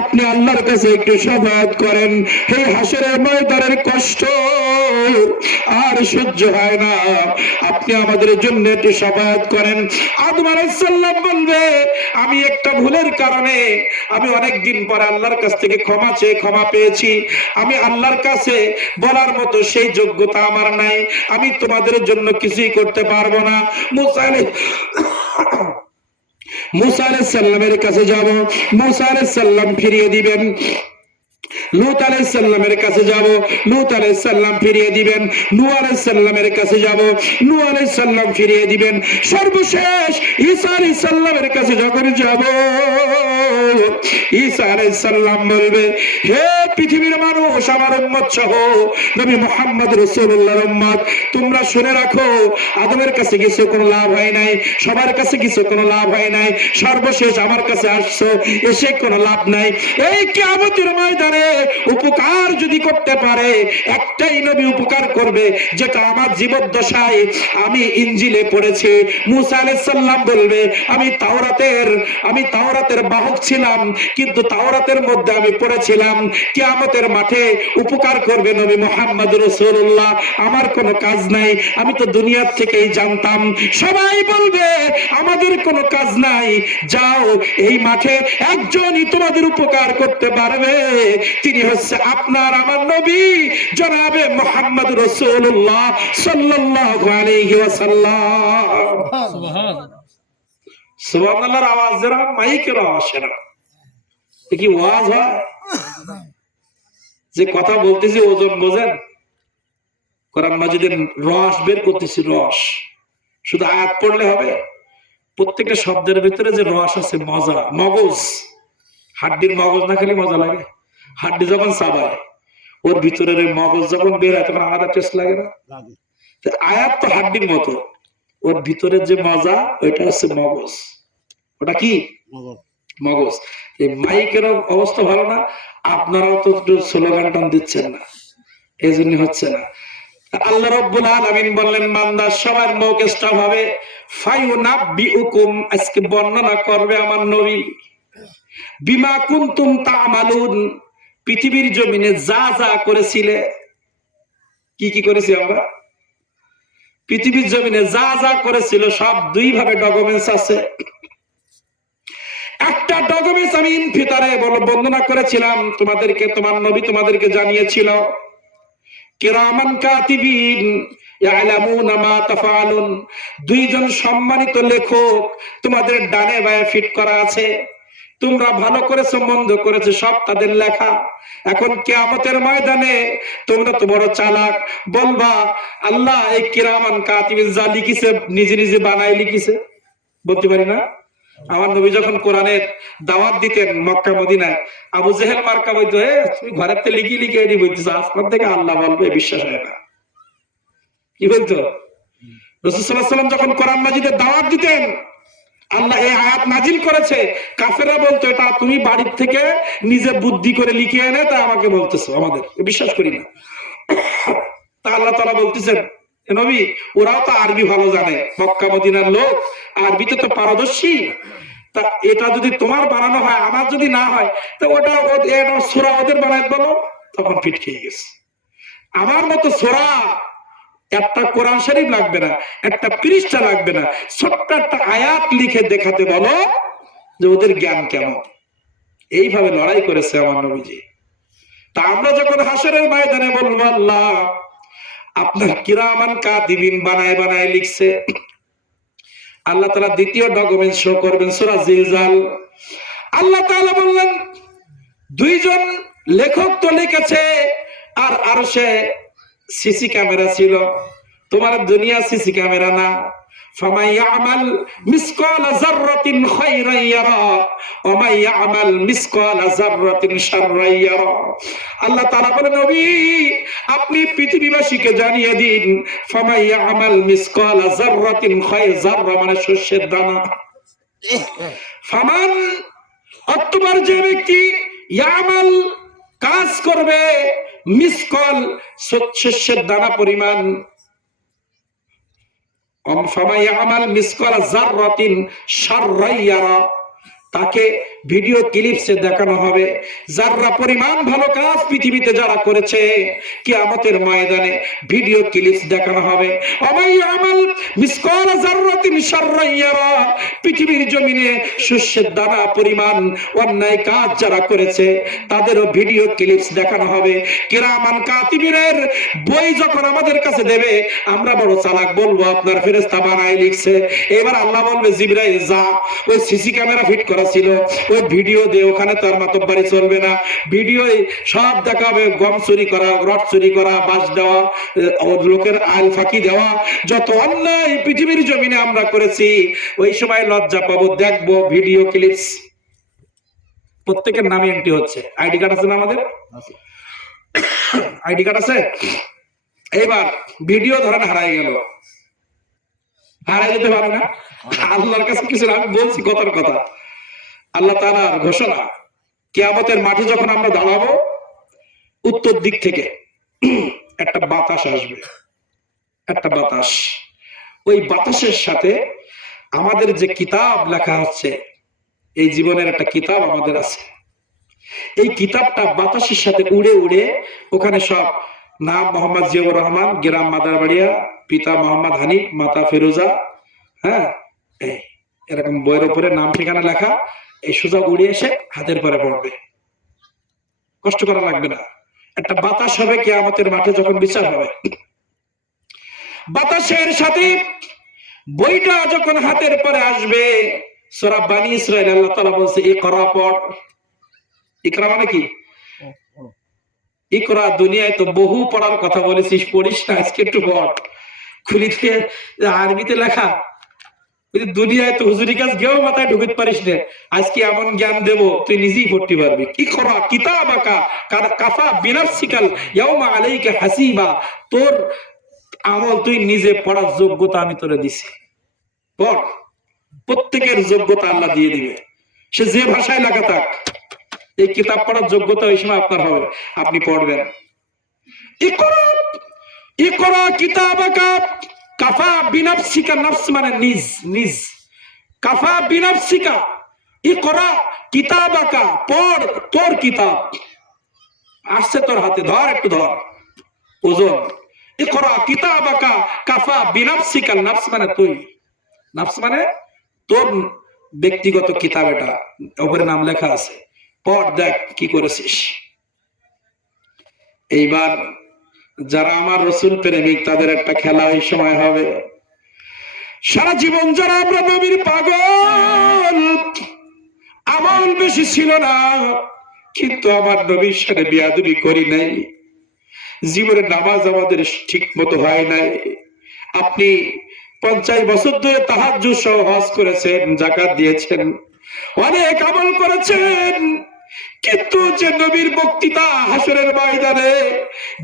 আপনি আল্লাহর কাছে একটু শাফাআত করেন। হে হাসরের ময়দানের কষ্ট আর সহ্য হয় না, আপনি আমাদের জন্য একটু শাফাআত করেন। আদম আলাইহিস সালাম বলবে, আমি একটা ভুলের কারণে আমি অনেক দিন পরে আল্লাহর কাছ থেকে ক্ষমা চেয়ে ক্ষমা পেয়েছি, আমি আল্লাহর কাছে বলার মতো সেই যোগ্যতা আমার নাই, আমি তোমাদের জন্য কিছুই করতে পারবো না। মুসা আলাইহিস সালামের কাছে যাব, মুসা আলাইহিস সালাম ফিরিয়ে দিবেন। লূত আলাইহিস সালামের কাছে যাব, লূত আলাইহিস সালাম ফিরিয়ে দিবেন। নূহ আলাইহিস সালামের কাছে যাব, নূহ আলাইহিস সালাম ফিরিয়ে দিবেন। সর্বশেষ ঈসা আলাইহিস সালামের কাছে যখন যাব, ঈসা আলাইহিস সালাম বলবে, হে পৃথিবীর মানুষ, আমার উম্মত সহ নবী মুহাম্মদ রাসূলুল্লাহর উম্মত, তোমরা শুনে রাখো, আদমের কাছে কিছু কোনো লাভ হয় নাই, সবার কাছে কিছু কোনো লাভ হয় নাই, সর্বশেষ আমার কাছে আসছো, এসে কোনো লাভ নাই। এই কিয়ামতের ময়দানে ময়দানে উপকার যদি করতে পারে, একটাই নবী উপকার করবে, যেটা আমার জীবদ্দশায় আমি ইনজিলে পড়েছি। মুসা আলাইহিস সালাম বলবে, আমি তাওরাতের বাহক ছিলাম, কিন্তু তাওরাতের মধ্যে আমি পড়েছিলাম কিয়ামতের মাঠে উপকার করবে নবী মুহাম্মদ রাসূলুল্লাহ। আমার কোনো কাজ নাই, আমি তো দুনিয়ার থেকেই জানতাম। সবাই বলবে আমাদের কোনো কাজ নাই, যাও এই মাঠে একজনই তোমাদের উপকার করতে পারবে, তিনি হচ্ছে আপনার আমার নবী জনাবে মুহাম্মদ রাসূলুল্লাহ সাল্লাল্লাহু আলাইহি ওয়াসাল্লাম। সুবহানাল্লাহর আওয়াজ যারা মাইকের আওয়াজ না, কি ওয়াজ হয়? যে কথা বলতেছি ওজন বোঝেন? কোরআন মাজিদের রস বের করতেছি, রস। শুধু আয়াত পড়লে হবে? প্রত্যেকটা শব্দের ভিতরে যে রস আছে, মজা, মগজ, হাড্ডির মগজ না খেলে মজা লাগে? হাড্ডি যখন চাবায় ওর ভিতরের মগজ যখন বের হয় তখন আলাদা টেস্ট লাগে না? আয়াত তো হাড্ডির মতো, ওর ভিতরের যে মজা ওইটা হচ্ছে মগজ। ওটা কি? মগজ। এই মাইকের অবস্থা ভালো না, আপনারাও তো একটু স্লোগান টান দিচ্ছেন না, এই জন্য হচ্ছে না। আল্লাহ রাব্বুল আলামিন বললেন, বান্দা সবার মুখ স্টপ হবে। ফায়ুনাব্বিউকুম, আজকে বর্ণনা করবে আমার নবী, বিমা কুনতুম তা'মালুন, পৃথিবীর জমিনে যা যা করেছিলে। কি কি করেছি আমরা? পৃথিবীর জমিনে যা যা করেছিল সব দুই ভাবে ডকুমেন্টস আছে। একটা ডকুমেন্টস আমি ইনফিতারে বর্ণনা করেছিলাম তোমাদেরকে, তোমার নবী তোমাদেরকে জানিয়েছিল, কিরামান কাতিবিন ইয়ালামুনা মা তাফআলুন, দুইজন সম্মানিত লেখক তোমাদের ডানে বায়ে ফিট করা আছে। তোমরা ভালো করেছো মন্দ করেছো সব তাদের লেখা। এখন কিয়ামতের ময়দানে তোমরা তো বড় চালাক, বলবা আল্লাহ এই কিরামান কাতিবিন যা লিখিছে নিজে নিজে বানাই লিখিছে। বলতে পারি না? আমার নবী যখন কোরআনের দাওয়াত দিতেন মক্কা মদিনায়, আবু জেহেল মার্কা বলতো, তুমি ঘরের থেকে লিখি লিখে এটি বলতেছো, আসমান থেকে আল্লাহ বলবে, বিশ্বাস হয় না। কি বলতো? রাসূল সাল্লাল্লাহু আলাইহি ওয়াসাল্লাম যখন কোরআন মাজিদের দাওয়াত দিতেন, আল্লাহ এই আয়াত নাজিল করেছে, কাফেররা বলতো এটা তুমি বাড়ির থেকে নিজে বুদ্ধি করে লিখে এনে তা আমাকে বলতেছো, আমাদের বিশ্বাস করি না। তা আল্লাহ তাআলা বলতেছেন, নবী ওরাও তো আরবি ভালো জানে, মক্কা মদিনার লোক আরবিতে তো পারদর্শী, তা এটা যদি তোমার বানানো হয়, আমার যদি না হয়, তো ওটা সূরা ওদের বানাই বলো। তখন ফিট খেয়ে গেছে। আমার মতো সূরা একটা কোরআন শরীফ লাগবে না, একটা পৃষ্ঠা লাগবে না, ছোট্ট একটা আয়াত লিখে দেখাতে বলো যে ওদের জ্ঞান কেমন। এইভাবে লড়াই করেছে আমার নবীজি। তা আমরা যখন হাসরের ময়দানে বলবো আল্লাহ আপনার কিরামান কাতিবিন বানায় বানায় লিখছে, আল্লাহ তাআলা দ্বিতীয় ডকুমেন্ট শো করবেন, সূরা জিলজাল। আল্লাহ তাআলা বললেন, দুইজন লেখক তো লিখেছে, আর আরশে সিসি ক্যামেরা ছিল। তোমার দুনিয়া সিসি ক্যামেরা না। ফামান ইয়ামাল মিসকালা যাররাতিন খায়রান ইয়ারা ওয়া মান ইয়ামাল মিসকালা যাররাতিন শাররান ইয়ারা। আল্লাহ তাআলা বলেন, নবী আপনি পৃথিবীবাসীকে জানিয়ে দিন, ফামান ইয়ামাল মিসকালা যাররাতিন যাররা মানে শস্যের দানা, ফামান অতঃপর যে ব্যক্তি ইয়ামাল কাজ করবে, মিসকাল শস্যের দানা পরিমাণ, ফামান ইয়ামাল মিসকালা যাররাতিন শাররান ইয়ারা, তাকে ভিডিও ক্লিপসে দেখানো হবে যাররা পরিমাণ ভালো কাজ পৃথিবীতে যারা করেছে, কিয়ামতের ময়দানে ভিডিও ক্লিপস দেখানো হবে। ওমাই আমাল মিসকালা যাররাতিন শাররান ইয়ারা, পৃথিবীর জমিনে শস্যের দানা পরিমাণ অন্যায় কাজ যারা করেছে তাদেরও ভিডিও ক্লিপস দেখানো হবে। কিরামান কাতিবিনের বই যখন আমাদের কাছে দেবে, আমরা বড় চালাক বলবো আপনার ফেরেশতা বানায় লিখছে। এবার আল্লাহ বলবে, জিবরাইল যা, ওই সিসি ক্যামেরা ফিট করা ছিল ওই ভিডিও দে, ওখানে তার মাতব্বারি চলবে না। ভিডিও সব দেখাবে, গম চুরি করা, রড চুরি করা, বাস দেওয়া, লোকের আইল ফাঁকি দেওয়া, যত অন্যায় পৃথিবীর জমিনে আমরা করেছি ওই সময় লজ্জা পাবো, দেখবো ভিডিও ক্লিপস। প্রত্যেকের নামে এন্ট্রি হচ্ছে। আইডি কার্ড আছে না আমাদের? আইডি কার্ড আছে। এবার ভিডিও ধরেন হারাই গেল, হারাই যেতে পারে না, আল্লাহর কাছে কিছু। আমি বলছি কথার কথা, আল্লাহ তাআলার ঘোষণা, কিয়ামতের মাঠে যখন আমরা দাঁড়াবো, উত্তর দিক থেকে একটা বাতাস আসবে, একটা বাতাস। ওই বাতাসের সাথে আমাদের যে কিতাব লেখা হচ্ছে, এই জীবনের একটা কিতাব আমাদের আছে, এই কিতাবটা বাতাসের সাথে উড়ে উড়ে ওখানে সব নাম মোহাম্মদ জিয়াউর রহমান, গ্রাম মাদারবাড়িয়া, পিতা মোহাম্মদ হানিফ, মাতা ফিরোজা, হ্যাঁ, এরকম বইয়ের উপরে নাম ঠিকানা লেখা, এই সোজা উড়ে এসে হাতের পরে পড়বে, কষ্ট করা লাগবে না। একটা বাতাস হবে কিয়ামতের মাঠে যখন বিচার হবে, বাতাসের সাথে বইটা যখন হাতের পরে আসবে, সূরা বনী ইসরাঈল আল্লাহ তাআলা বলছে ইকরা পড়। ইকরা মানে কি? ইকরা। দুনিয়ায় তো বহু পড়ার কথা বলেছিস, পড়িস না, আজকে একটু পড়। খুলি দিয়ে আরবিতে লেখা, দুনিয়ায় তো হুজুরি কাজ গেও মাথায় ঢুকতে পারিস না, আজকে এমন জ্ঞান দেব তুই নিজেই পড়তে পারবি। ইকরা কিতাবাকা কাফা বিনাফসিকাল ইয়াউমা আলাইকা হাসিবা। তোর আমল তুই নিজে পড়ার যোগ্যতা আমি তোরে দিছি, পড়। প্রত্যেকের যোগ্যতা আল্লাহ দিয়ে দিবে, সে যে ভাষায় লেখা থাক। এই কিতাব পড়ার যোগ্যতা ওই সময় আপনার হবে, আপনি পড়বেন। ইকরা, ইকরা কিতাবাকা কাফা বিনাফসিকা। নাফস মানে নিজ, নিজ। কাফা বিনাফসিকা, ইকরা কিতাবাকা, পড় তোর কিতাব আসছে তোর হাতে, ধর, একটু ধর, ওজন। ইকরা কিতাবাকা কাফা বিনাফসিকা। নাফস মানে তুই, নাফস মানে তোর ব্যক্তিগত কিতাব, এটা উপরে নাম লেখা আছে, পড়, দেখ কি করেছিস। এইবার যারা আমার রসুল প্রেমিক তাদের একটা খেলা এই সময় হবে। সারা জীবন যারা আমরা নবীর পাগল, আমল বেশি ছিল না, কিন্তু আমার নবীর সাথে বিয়াদবি করি নাই, জীবনের নামাজ আমাদের ঠিক মতো হয় নাই। আপনি 50 বছর ধরে তাহাজ্জুদ সহ হজ করেছেন, যাকাত দিয়েছেন, অনেক আমল করেছেন, কিন্তু যে নবীর বক্তৃতা হাসরের ময়দানে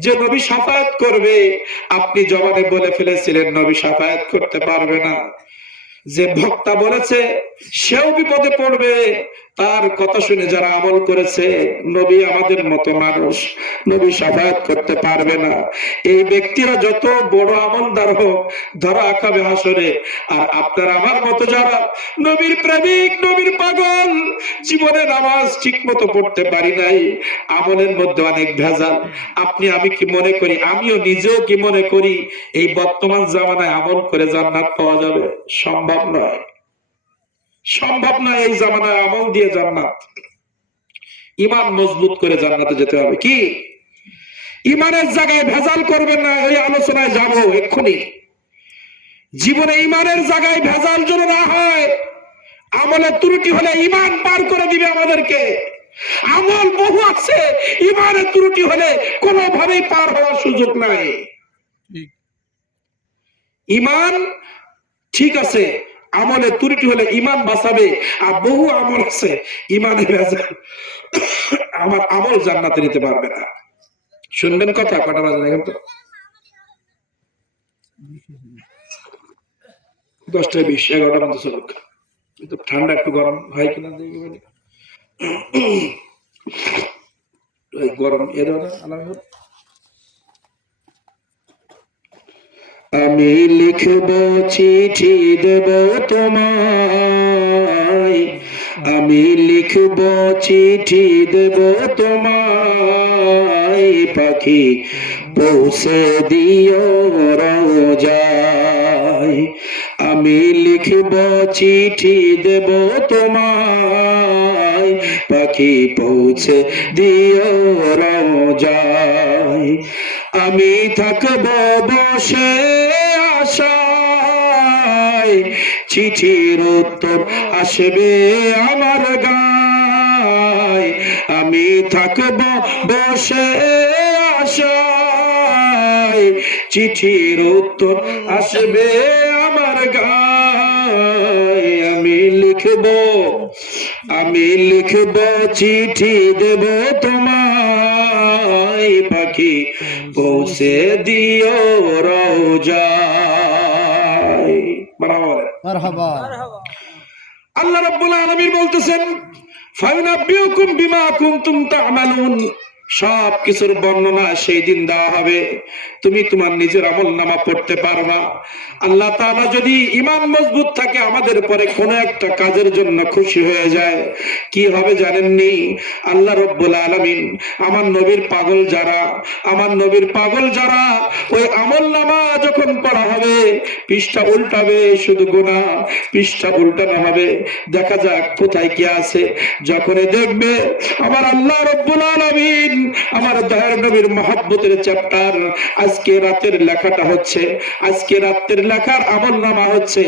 যে নবী শাফায়াত করবে, আপনি জবানে বলে ফেলেছিলেন নবী শাফায়াত করতে পারবে না। যে বক্তা বলেছে সেও বিপদে পড়বে, তার কথা শুনে যারা আমল করেছে, নবী আমাদের মতো মানুষ, নবী শাফায়াত করতে পারবে না। এই ব্যক্তিরা যত বড় আমলদার হোক ধরা খাবে হাসরে। আর আপনার আমার মতো যারা নবীর প্রেমিক, নবীর পাগল, জীবনে নামাজ ঠিক মতো পড়তে পারি নাই, আমলের মধ্যে অনেক ভেজাল। আপনি আমি কি মনে করি, আমিও নিজেও কি মনে করি এই বর্তমান জামানায় আমল করে জান্নাত পাওয়া যাবে? সম্ভব নয়, সম্ভব নয়। এই জামানায় আমল দিয়ে জান্নাত, ঈমান মজবুত করে জান্নাতে যেতে হবে। কি ঈমানের জায়গায় ভেজাল করবেন না, ওই আলোচনায় যাব এক্ষুনি। জীবনে ঈমানের জায়গায় ভেজাল যেন না হয়। আমলের ত্রুটি হলে ঈমান পার করে দিবে আমাদেরকে। আমল বহু আছে, ঈমানের ত্রুটি হলে কোনোভাবেই পার হওয়ার সুযোগ নাই। ঈমান ঠিক আছে, আমলে ত্রুটি হলে ঈমান বাঁচাবে। আর বহু আমল আছে ঈমানে ভেজাল, আমার আমল জান্নাতে নিতে পারবে না। শুনবেন কথা, কটা বাজে দেখেন তো? 10:20, 11টা মতো চলুক। কিন্তু ঠান্ডা একটু গরম হয় কিনা দেখি, গরম আমি লিখব চিঠি দেব তোমায়, আমি লিখব চিঠি দেব তোমায়, পাখি পৌঁছে দিও রোজায়। আমি লিখব চিঠি দেব তোমায়, পাখি পৌঁছে দিও রোজায়। আমি থাকব বসে আশায়, চিঠির উত্তর আসবে আমার গায়। আমি থাকব বসে আশায়, চিঠির উত্তর আসবে আমার গায়। আমি লিখব, আমি লিখব চিঠি দেব তোমায়, পাখি পৌঁছে দিও রোজায়। মারহাবা। আল্লাহ রাব্বুল আলামিন বলতেছেন ফায়ুনাব্বিউকুম বিমা কুনতুম তা'মালুন, সব কিছুর বর্ণনা সেই দিন দেওয়া হবে। তুমি তোমার নিজের আমলনামা পড়তে পারবা। আল্লাহ তাআলা যদি ঈমান মজবুত থাকে, আমাদের পরে কোন একটা কাজের জন্য খুশি হয়ে যায়, কি হবে জানেননি? আল্লাহ রাব্বুল আলামিন আমার নবীর পাগল যারা, আমার নবীর পাগল যারা, ওই আমলনামা যখন পড়া হবে, পৃষ্ঠা উল্টাবে, শুধু গুনাহ, পৃষ্ঠা উল্টানো হবে, দেখা যাক কোথায় কি আছে। যখনই দেখবে আমার আল্লাহ রাব্বুল আলামিন আমার দয়ার নবীর মহব্বতের চ্যাপ্টার, আজকে রাতের লেখাটা হচ্ছে, আজকে রাতের লেখার আমলনামা হচ্ছে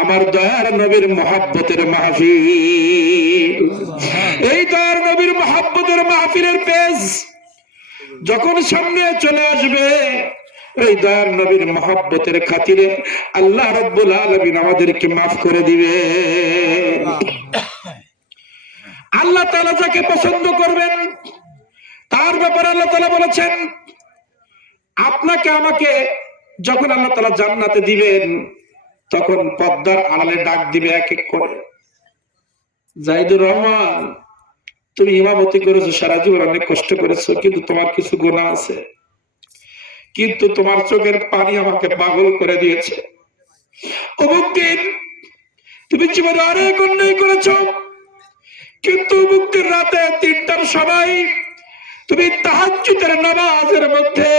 আমার দয়ার নবীর মহব্বতের মাহফিল। এই দয়ার নবীর মহব্বতের মাহফিলের পেজ যখন সামনে চলে আসবে, এই দয়ার নবীর মহব্বতের খাতিরে আল্লাহ রাব্বুল আলামিন আমাদেরকে মাফ করে দিবে। আল্লাহ তাআলা যাকে পছন্দ করবেন তার ব্যাপারে আল্লাহ তাআলা বলেছেন, আপনাকে আমাকে যখন আল্লাহ তাআলা জান্নাতে দিবেন, তখন পর্দার আড়ালে ডাক দিবে এক এক করে, জাহিদুর রহমান, তুমি ইমামতি করেছো, সারা জীবন অনেক কষ্ট করেছো, কিন্তু তোমার কিছু গুনাহ আছে, কিন্তু তোমার চোখের পানি আমাকে পাগল করে দিয়েছে। অমুক দিন তুমি জীবনে অনেক অন্যায় করেছো, কিন্তু অমুক দিন রাতে 3টার সময় তুমি তাহাজ্জুদের নামাজের মধ্যে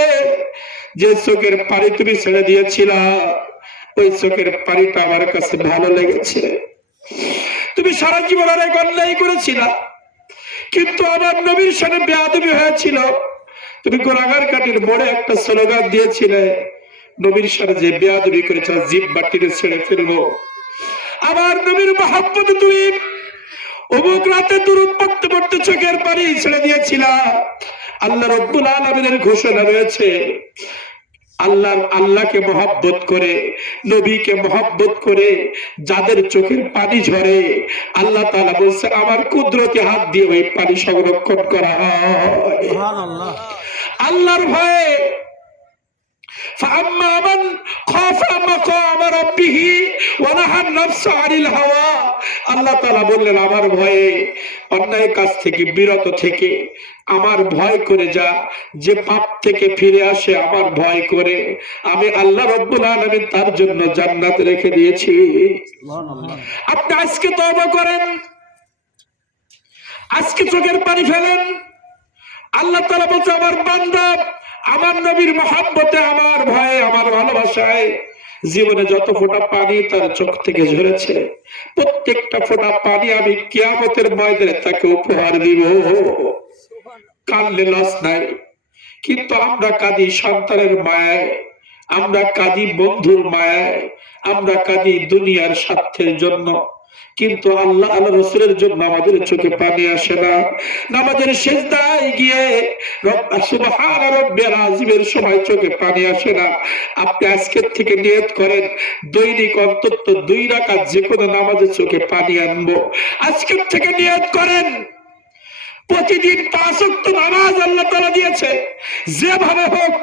যে চোখের পানি তুমি ছেড়ে দিয়েছিলা, ওই চোখের পানিটা আমার কাছে ভালো লেগেছে। তুমি সারা জীবন অনেক অন্যায় করেছিলা, কিন্তু আমার নবীর সাথে বেয়াদবি হয়েছিল। তুমি গোলাগার কাটির মোড়ে একটা স্লোগান দিয়েছিলে, নবীর সাথে যে বেয়াদবি করেছ জিহ্বা টিপে ছেড়ে ফেলবো। আমার নবীর মহব্বতে তুমি অমুক রাতে দুরূদ পড়তে পড়তে চোখের পানি ছেড়ে দিয়েছিলা। আল্লাহ রাব্বুল আলামিনের ঘোষণা রয়েছে, আল্লাহকে মহব্বত করে, নবীকে মহব্বত করে যাদের চোখের পানি ঝরে, আল্লাহ তাআলা বলছে আমার কুদরতি হাত দিয়ে ওই পানি সংরক্ষণ করা হয়। সুবহানাল্লাহ। আল্লাহর ভয়ে فأما من خاف مقام ربه ونهى النفس عن الهوى, আল্লাহ তাআলা বললেন আমার ভয়ে, অন্যায় কাজ থেকে বিরত থেকে আমার ভয় করে যা, যে পাপ থেকে ফিরে আসে আমার ভয় করে, আমি আল্লাহ রাব্বুল আলামিন তার জন্য জান্নাত রেখে দিয়েছি। সুবহানাল্লাহ। আপনি আজকে তওবা করেন, আজকে চোখের পানি ফেলেন। আল্লাহ তাআলা বলছে আমার বান্দা আমার নবীর মহব্বতে, আমার ভয়ে, আমার ভালোবাসায় জীবনে যত ফোঁটা পানি তার চোখ থেকে ঝরেছে, প্রত্যেকটা ফোঁটা পানি আমি কিয়ামতের ময়দানে তাকে উপহার দিব। কাঁদলে লস নাই, কিন্তু আমরা কাঁদি সন্তানের মায়ায়, আমরা কাঁদি বন্ধুর মায়ায়, আমরা কাঁদি দুনিয়ার স্বার্থের জন্য, কিন্তু আল্লাহ আল্লাহ রাসূলের জন্য আমাদের চোখে পানি আসে না। নামাজের সিজদায় গিয়ে সুবহান রাব্বিয়াল আযীমের সময় চোখে পানি আসে না। আপনি আজকের থেকে নিয়ত করেন, দৈনিক অন্তত 2 রাকাত যে কোনো নামাজে চোখে পানি আনবো। আজকের থেকে নিয়ত করেন, প্রতিদিন 5 ওয়াক্ত নামাজ আল্লাহ তাআলা দিয়েছে, যেভাবে হোক,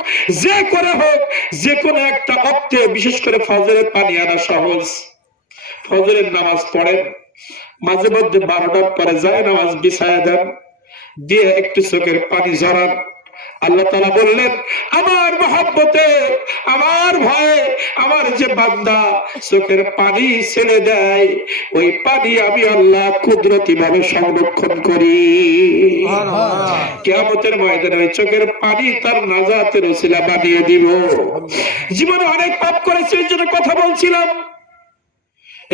যে করে হোক, যে কোনো একটা ওয়াক্তে, বিশেষ করে ফজরের পানি আনা সহজ। ফজরের নামাজ পড়েন, মাঝে মধ্যে 12টার পরে যায় নামাজ বিছায়া দেন, দিয়ে একটু চোখের পানি ঝরান। আল্লাহ তাআলা বললেন আমার মহব্বতে, আমার ভয়ে আমার যে বান্দা চোখের পানি ছেড়ে দেয়, ওই পানি আমি আল্লাহ কুদরতি ভাবে সংরক্ষণ করি। কিয়ামতের ময়দানে ওই চোখের পানি তার নাজাতের ওসিলা বানিয়ে দিব। জীবনে অনেক পাপ করেছি, এই জন্য কথা বলছিলাম।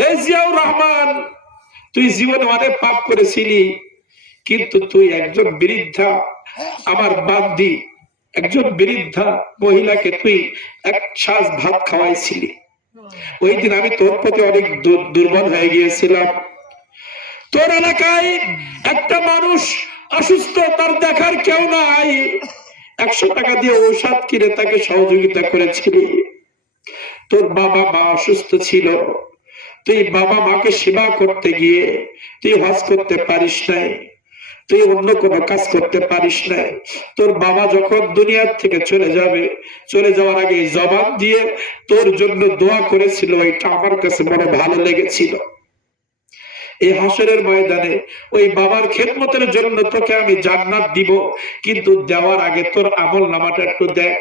এই জিয়াউর রহমান, তুই জীবনে অনেক পাপ করেছিলি, কিন্তু তুই একজন বৃদ্ধা, আমার বান্দি, একজন বৃদ্ধা মহিলাকে তুই 1 সাজ ভাত খাওয়াইছিলি। ওই দিন আমি তোর প্রতি অনেক দুর্বল হয়ে গিয়েছিলাম। তোর এলাকায় একটা মানুষ অসুস্থ, তার দেখার কেউ নাই, 100 টাকা দিয়ে ঔষধ কিনে তাকে সহযোগিতা করেছিলি। তোর বাবা মা অসুস্থ ছিল, তুই বাবা মাকে সেবা করতে গিয়ে তুই হজ করতে পারিস নাই, তুই অন্য কোনো কাজ করতে পারিস নাই। তোর বাবা যখন দুনিয়ার থেকে চলে যাবে, চলে যাওয়ার আগে জবান দিয়ে তোর জন্য দোয়া করেছিল, এটা আমার কাছে বড় ভালো লেগেছিল। এই হাসরের ময়দানে ওই বাবার খেদমতের জন্য তোকে আমি জান্নাত দিব, কিন্তু দেওয়ার আগে তোর আমল নামাটা একটু দেখ।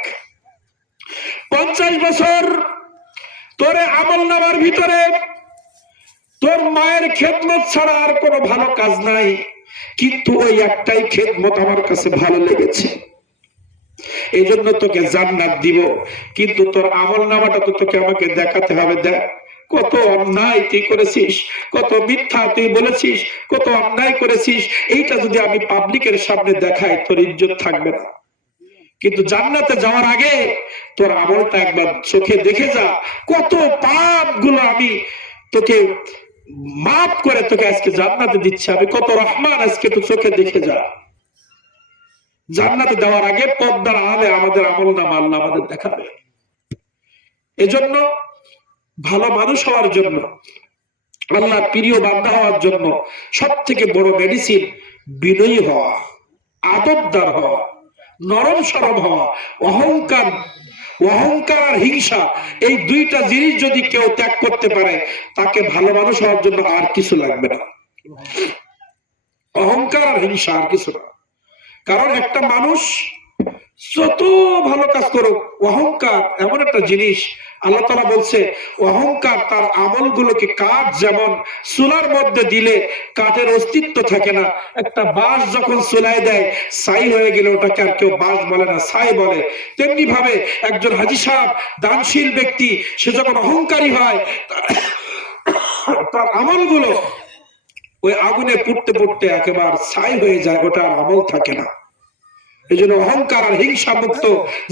50 বছর তোর আমল নামার ভিতরে তোর মায়ের খেদমত ছাড়া আর কোনো ভালো কাজ নাই, কিন্তু ওই একটাই খেদমত আমার কাছে ভালো লেগেছে, এই জন্য তোকে জান্নাত দিব, কিন্তু তোর আমল নামাটা তো তোকে আমাকে দেখাতে হবে। দেখ কত অন্যায় তুই করেছিস, কত মিথ্যা তুই বলেছিস, কত অন্যায় করেছিস, এইটা যদি আমি পাবলিকের সামনে দেখাই তোর ইজ্জত থাকবে না। কিন্তু জান্নাতে যাওয়ার আগে তোর আমলটা একবার চোখে দেখে যা, কত পাপ গুলো আমি তোকে মাফ করে তোকে আজকে জান্নাতে দিচ্ছি, আমি কত রহমান, আজকে তো চোখে দেখে যা। জান্নাতে দেওয়ার আগে পর্দার আড়ালে আমাদের আমল নামা আল্লাহ আমাদের দেখাবে। এজন্য ভালো মানুষ হওয়ার জন্য, আল্লাহর প্রিয় বান্দা হওয়ার জন্য সব থেকে বড় মেডিসিন বিনয়ী হওয়া, আদবদার হওয়া, নরম সরম হওয়া। অহংকার আর হিংসা, এই দুইটা জিনিস যদি কেউ ত্যাগ করতে পারে, তাকে ভালো মানুষ হওয়ার জন্য আর কিছু লাগবে না। অহংকার আর হিংসা আর কিছু না। কারণ একটা মানুষ যত ভালো কাজ করুক, অহংকার এমন একটা জিনিস, আল্লাহ তাআলা বলছে অহংকার তার আমলগুলোকে কাঠ যেমন চুলার মধ্যে দিলে কাঠের অস্তিত্ব থাকে না, একটা বাঁশ যখন চুলায় দেয় ছাই হয়ে গেলে ওটাকে আর কেউ বাঁশ বলে না, ছাই বলে। তেমনি ভাবে একজন হাজী সাহেব, দানশীল ব্যক্তি, সে যখন অহংকারী হয়, তার আমলগুলো ওই আগুনে পুড়তে পুড়তে একেবারে ছাই হয়ে যায়, ওটা আমল থাকে না। এই জন্য অহংকার আর হিংসা মুক্ত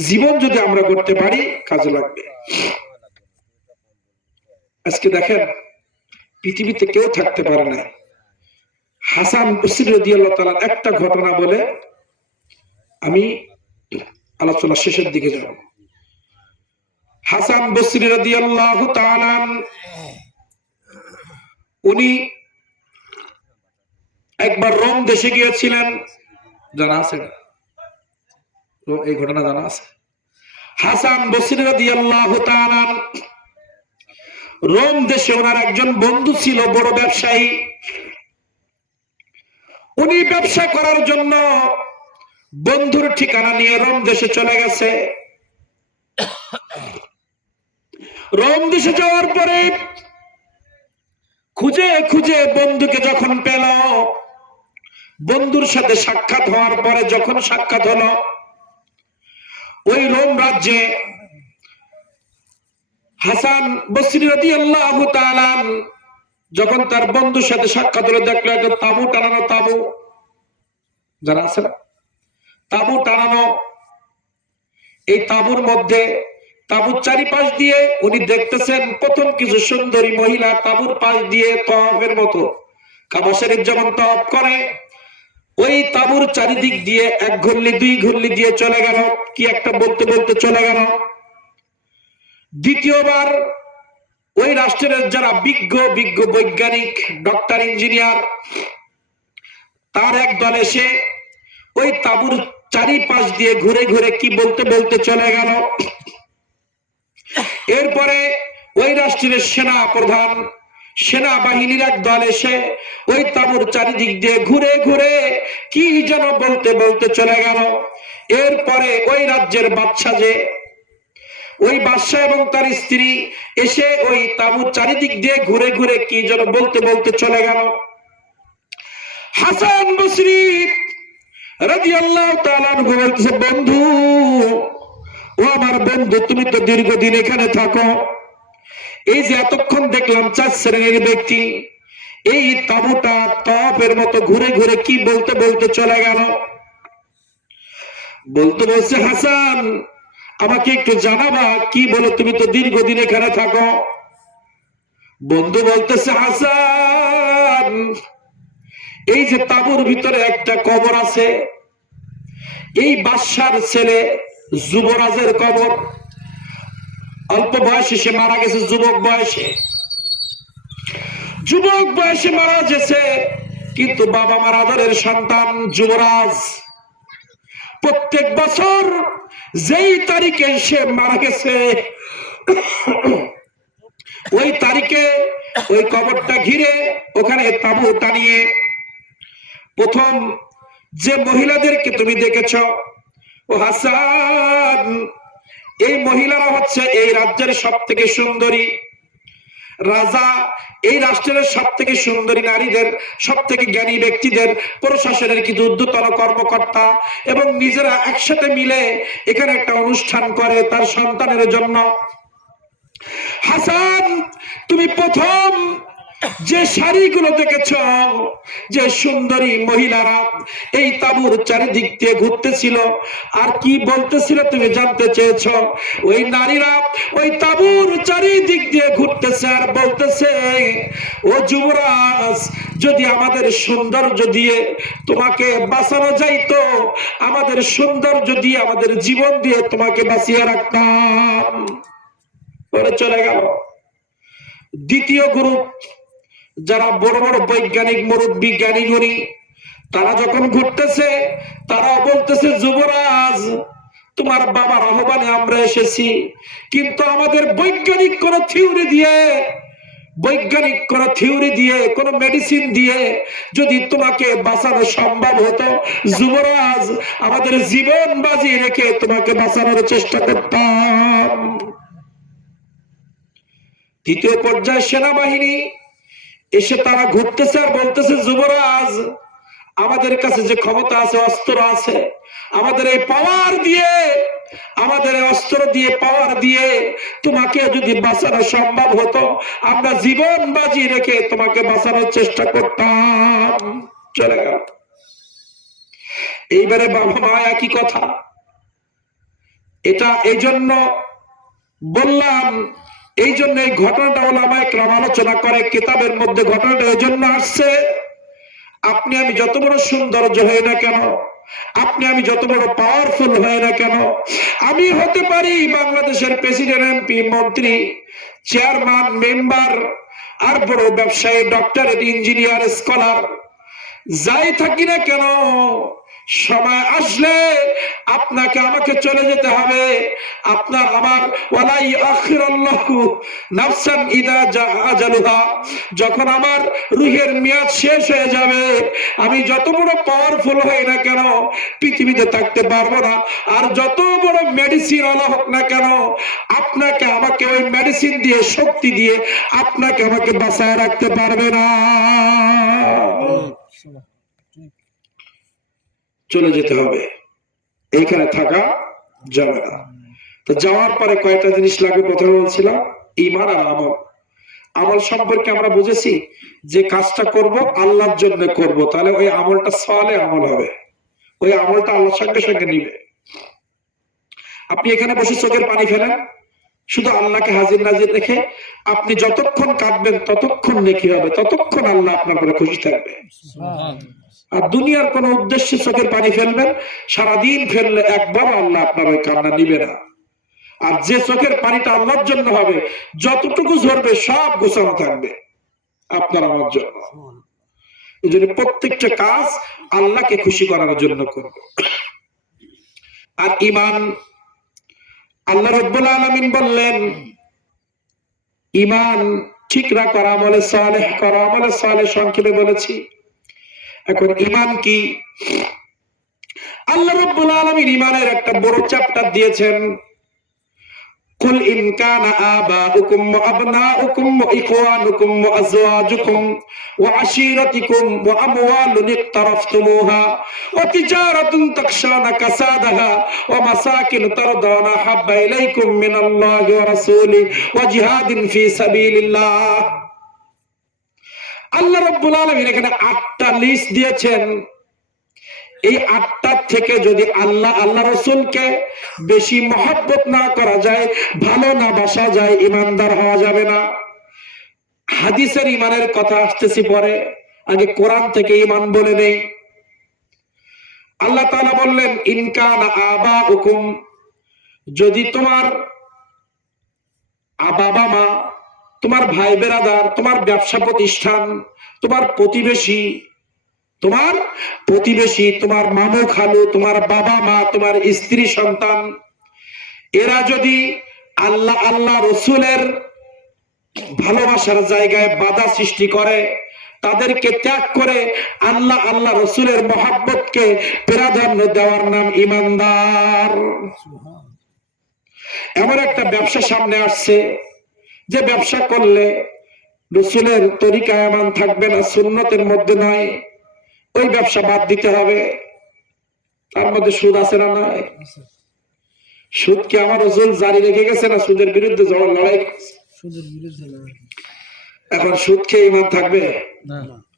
জীবন যদি আমরা করতে পারি, কাজে লাগবে। আজকে দেখেন পৃথিবীতে কেউ থাকতে পারে না। হাসান বসরি রাদিয়াল্লাহু তাআলা একটা ঘটনা বলে আমি আলোচনা শেষের দিকে যাব। হাসান বসরি রাদিয়াল্লাহু তাআলা উনি একবার রোম দেশে গিয়েছিলেন, জানা আছে না? এই ঘটনা জানা আছে? হাসান বসরি রাদিয়াল্লাহু তাআলা রোম দেশে ওনার একজন বন্ধু ছিল, বড় ব্যবসায়ী। উনি ব্যবসা করার জন্য বন্ধুর ঠিকানা নিয়ে রোম দেশে চলে গেছে। রোম দেশে যাওয়ার পরে খুঁজে খুঁজে বন্ধুকে যখন পেল, বন্ধুর সাথে সাক্ষাৎ হওয়ার পরে যখন সাক্ষাৎ হলো, ওই রোম রাজ্যে হাসান বসরি রাদিয়াল্লাহু তাআলা যখন তার বন্ধুর সাথে সাক্ষাৎ হলো, দেখলো একটা তাঁবু টানানো, তাঁবু জানা আছে না? তাঁবু টানানো। এই তাঁবুর মধ্যে, তাঁবুর চারিপাশ দিয়ে উনি দেখতেছেন প্রথম কিছু সুন্দরী মহিলা তাঁবুর পাশ দিয়ে তওয়াফের মতো, কাবা শরীফ যেমন তওয়াফ করে, ওই তাঁবুর চারিদিক দিয়ে এক ঘুরলি দুই ঘুরলি দিয়ে চলে গেল, কি একটা বলতে বলতে চলে গেল। দ্বিতীয়বার ওই রাষ্ট্রের যারা বিজ্ঞ বৈজ্ঞানিক, ডক্টর, ইঞ্জিনিয়ার, তার এক দল এসে ওই তাঁবুর চারিপাশ দিয়ে ঘুরে ঘুরে কি বলতে বলতে চলে গেল। এরপরে ওই রাষ্ট্রের সেনা প্রধান, সেনাবাহিনীর এক দল এসে ওই তাঁবুর চারিদিক দিয়ে ঘুরে ঘুরে কি যেন বলতে বলতে চলে গেল। এরপরে ওই রাজ্যের বাদশা, যে ওই বাদশা এবং তার স্ত্রী এসে ওই তাঁবুর চারিদিক দিয়ে ঘুরে ঘুরে কি যেন বলতে বলতে চলে গেল। হাসান বসরি রাদিয়াল্লাহু তাআলা বলতেছে, বন্ধু, ও আমার বন্ধু, তুমি তো দীর্ঘদিন এখানে থাকো, এই যে এতক্ষণ দেখলাম 4 শ্রেণীর ব্যক্তি এই তাঁবুটা তওয়াফের মতো ঘুরে ঘুরে কি বলতে বলতে চলে গেল। বলতে বলছে, হাসান আমাকে একটু জানাবা কি বলো, তুমি তো দীর্ঘদিন এখানে থাকো। বন্ধু বলতেছে, হাসান এই যে তাঁবুর ভিতরে একটা কবর আছে, এই বাদশার ছেলে যুবরাজের কবর, অল্প বয়সে সে মারা গেছে, যুবক বয়সে মারা গেছে, কিন্তু বাবা মার আদরের সন্তান যুবরাজ প্রত্যেক বছর যেই তারিখে সে মারা গেছে, ওই তারিখে ওই কবরটা ঘিরে ওখানে তাঁবু টানিয়ে প্রথম যে মহিলাদেরকে তুমি দেখেছ, ও হাসান, এই মহিলারা হচ্ছে এই রাজ্যের সব থেকে সুন্দরী রাজা, এই রাষ্ট্রের সব থেকে সুন্দরী নারীদের, সব থেকে জ্ঞানী ব্যক্তিদের, প্রশাসনের কিছু ঊর্ধ্বতন কর্মকর্তা এবং নিজেরা একসাথে মিলে এখানে একটা অনুষ্ঠান করে তার সন্তানের জন্য। হাসান, তুমি প্রথম যে শাড়িগুলো দেখেছ, যে সুন্দরী মহিলারা এই তাঁবুর চারিদিক দিয়ে ঘুরতেছিল আর কি বলতেছিল তুমি জানতে চেয়েছ? ওই নারীরা ওই তাঁবুর চারিদিক দিয়ে ঘুরতেছে আর বলতেছে, ও যুবরাজ, যদি আমাদের সৌন্দর্য দিয়ে তোমাকে বাঁচানো যাইতো, আমাদের সৌন্দর্য দিয়ে, আমাদের জীবন দিয়ে তোমাকে বাঁচিয়ে রাখতাম। বলে চলে গেল। দ্বিতীয় গ্রুপ, যারা বড় বড় বৈজ্ঞানিক মুরব্বী জ্ঞানী গুণী, তারা যখন ঘুরতেছে তারা বলতেছে, যুবরাজ, তোমার বাবার আহ্বানে আমরা এসেছি, কিন্তু আমাদের বৈজ্ঞানিক কোন থিওরি দিয়ে কোন মেডিসিন দিয়ে যদি তোমাকে বাঁচানো সম্ভব হতো, যুবরাজ, আমাদের জীবন বাজি রেখে তোমাকে বাঁচানোর চেষ্টা করতাম। তৃতীয় পর্যায়ে সেনাবাহিনী এসে তারা ঘুরতেছে আর বলতেছে, যুবরাজ, আমাদের কাছে যে ক্ষমতা আছে, অস্ত্র আছে, আমাদের এই পাওয়ার দিয়ে, আমাদের অস্ত্র দিয়ে, পাওয়ার দিয়ে তোমাকে যদি বাঁচানো সম্ভব হতো, আমরা জীবন বাজি রেখে তোমাকে বাঁচানোর চেষ্টা করতাম। চলে গেল। এইবারে বাবা মা একই কথা। এটা এই জন্য বললাম, এই জন্য এই ঘটনাটা ওলামায়ে কেরাম আলোচনা করে কিতাবের মধ্যে। ঘটনাটা এই জন্য আসছে, আপনি আমি যত বড় সৌন্দর্য হই না কেন, আপনি আমি যত বড় পাওয়ারফুল হয় না কেন, আমি হতে পারি বাংলাদেশের প্রেসিডেন্ট, এমপি, মন্ত্রী, চেয়ারম্যান, মেম্বার, আর বড় ব্যবসায়ী, ডক্টরেট, ইঞ্জিনিয়ার, স্কলার, যাই থাকি না কেন, সময় আসলে আপনাকে আমাকে চলে যেতে হবে। আপনার আমার ওয়ালাই আখিরাল্লাহু নাফসান ইদা জা আজালুহা, যখন আমার রূহের মেয়াদ শেষ হয়ে যাবে, আমি যত বড় পাওয়ারফুল হই না কেন পৃথিবীতে থাকতে পারবো না। আর যত বড় মেডিসিন ওয়ালা হোক না কেন, আপনাকে আমাকে ওই মেডিসিন দিয়ে, শক্তি দিয়ে আপনাকে আমাকে বাঁচায় রাখতে পারবে না। চলে যেতে হবে, এইখানে থাকা যাবে না। তো যাওয়ার পরে কয়েকটা জিনিস লাগবে। প্রথমে বলছিলাম ঈমান আর আমল। আমল সম্পর্কে আমরা বুঝেছি যে কাজটা করব আল্লাহর জন্য করব, তাহলে ওই আমলটা সালেহ আমল হবে, ওই আমলটা আল্লাহর সঙ্গে সঙ্গে নিবে। আপনি এখানে বসে চোখের পানি ফেলেন, শুধু আল্লাহকে হাজির নাজির রেখে আপনি যতক্ষণ কাঁদবেন ততক্ষণ নেকি হবে, ততক্ষণ আল্লাহ আপনার উপরে খুশি থাকবে। আর দুনিয়ার কোন উদ্দেশ্যে চোখের পানি ফেলবেন, সারাদিন ফেললে একবার আল্লাহ আপনার ওই কান্না নিবে না। আর যে চোখের পানিটা আল্লাহর জন্য হবে, যতটুকু ঝরবে সব গোছানো থাকবে আপনার আমার জন্য। এই জন্য প্রত্যেকটা কাজ আল্লাহকে খুশি করার জন্য করব। আর ঈমান, আল্লাহ রাব্বুল আলামিন বললেন, ঈমান ঠিক রাখা, আমলে সালেহ করা। আমলে সালেহ সংক্ষেপে বলেছি। এখন ঈমান কি? আল্লাহ রাব্বুল আলামিন ঈমানের একটা বড় চ্যাপ্টার দিয়েছেন। কুল ইন কানা আবাউকুম ওয়া আবনাউকুম ওয়া ইখওয়ানুকুম ওয়া আজওয়াজুকুম ওয়া আশীরাতুকুম ওয়া আমওয়ালুন ইকতারাফতুমুহা ওয়া তিজারাতুন তাখশানা কাসাদাহা ওয়া মাসাকিন তারদানা হাব্বা ইলাইকুম মিনাল্লাহি ওয়া রাসূলিহি ওয়া জিহাদিন ফি সাবিলিল্লাহ। আল্লাহ রাব্বুল আলামিন এখানে 8টা লিস্ট দিয়েছেন। এই 8টা থেকে যদি আল্লাহ রাসূলকে বেশি মহব্বত না করা যায়, ভালো না বাসা যায়, ঈমানদার হওয়া যাবে না। হাদিসের ঈমানের কথা আসতেছি পরে, আগে কোরআন থেকে ঈমান বলে নেই। আল্লাহ তাআলা বললেন, ইন কানা আবাউকুম, যদি তোমার বাবা মা, তোমার ভাই বেরাদার, তোমার ব্যবসা প্রতিষ্ঠান, তোমার প্রতিবেশী, তোমার মামু খালু, তোমার বাবা মা, তোমার স্ত্রী সন্তান, এরা যদি আল্লাহ রাসূলের ভালোবাসার জায়গায় বাধা সৃষ্টি করে, তাদেরকে ত্যাগ করে আল্লাহ আল্লাহ রসুলের মহাব্বতকে প্রাধান্য দেওয়ার নাম ইমানদার। এমন একটা ব্যবসা সামনে আসছে যে ব্যবসা করলে রসুলের তরিকা এমন থাকবে না, সুন্নতের মধ্যে নয়, ওই ব্যবসা বাদ দিতে হবে। তার মধ্যে সুদ আছে না? নয়। সুদ কি আমার রসুল জারি রেখে গেছে না সুদের বিরুদ্ধে লড়াই? এখন সুদ খেয়ে ইমান থাকবে?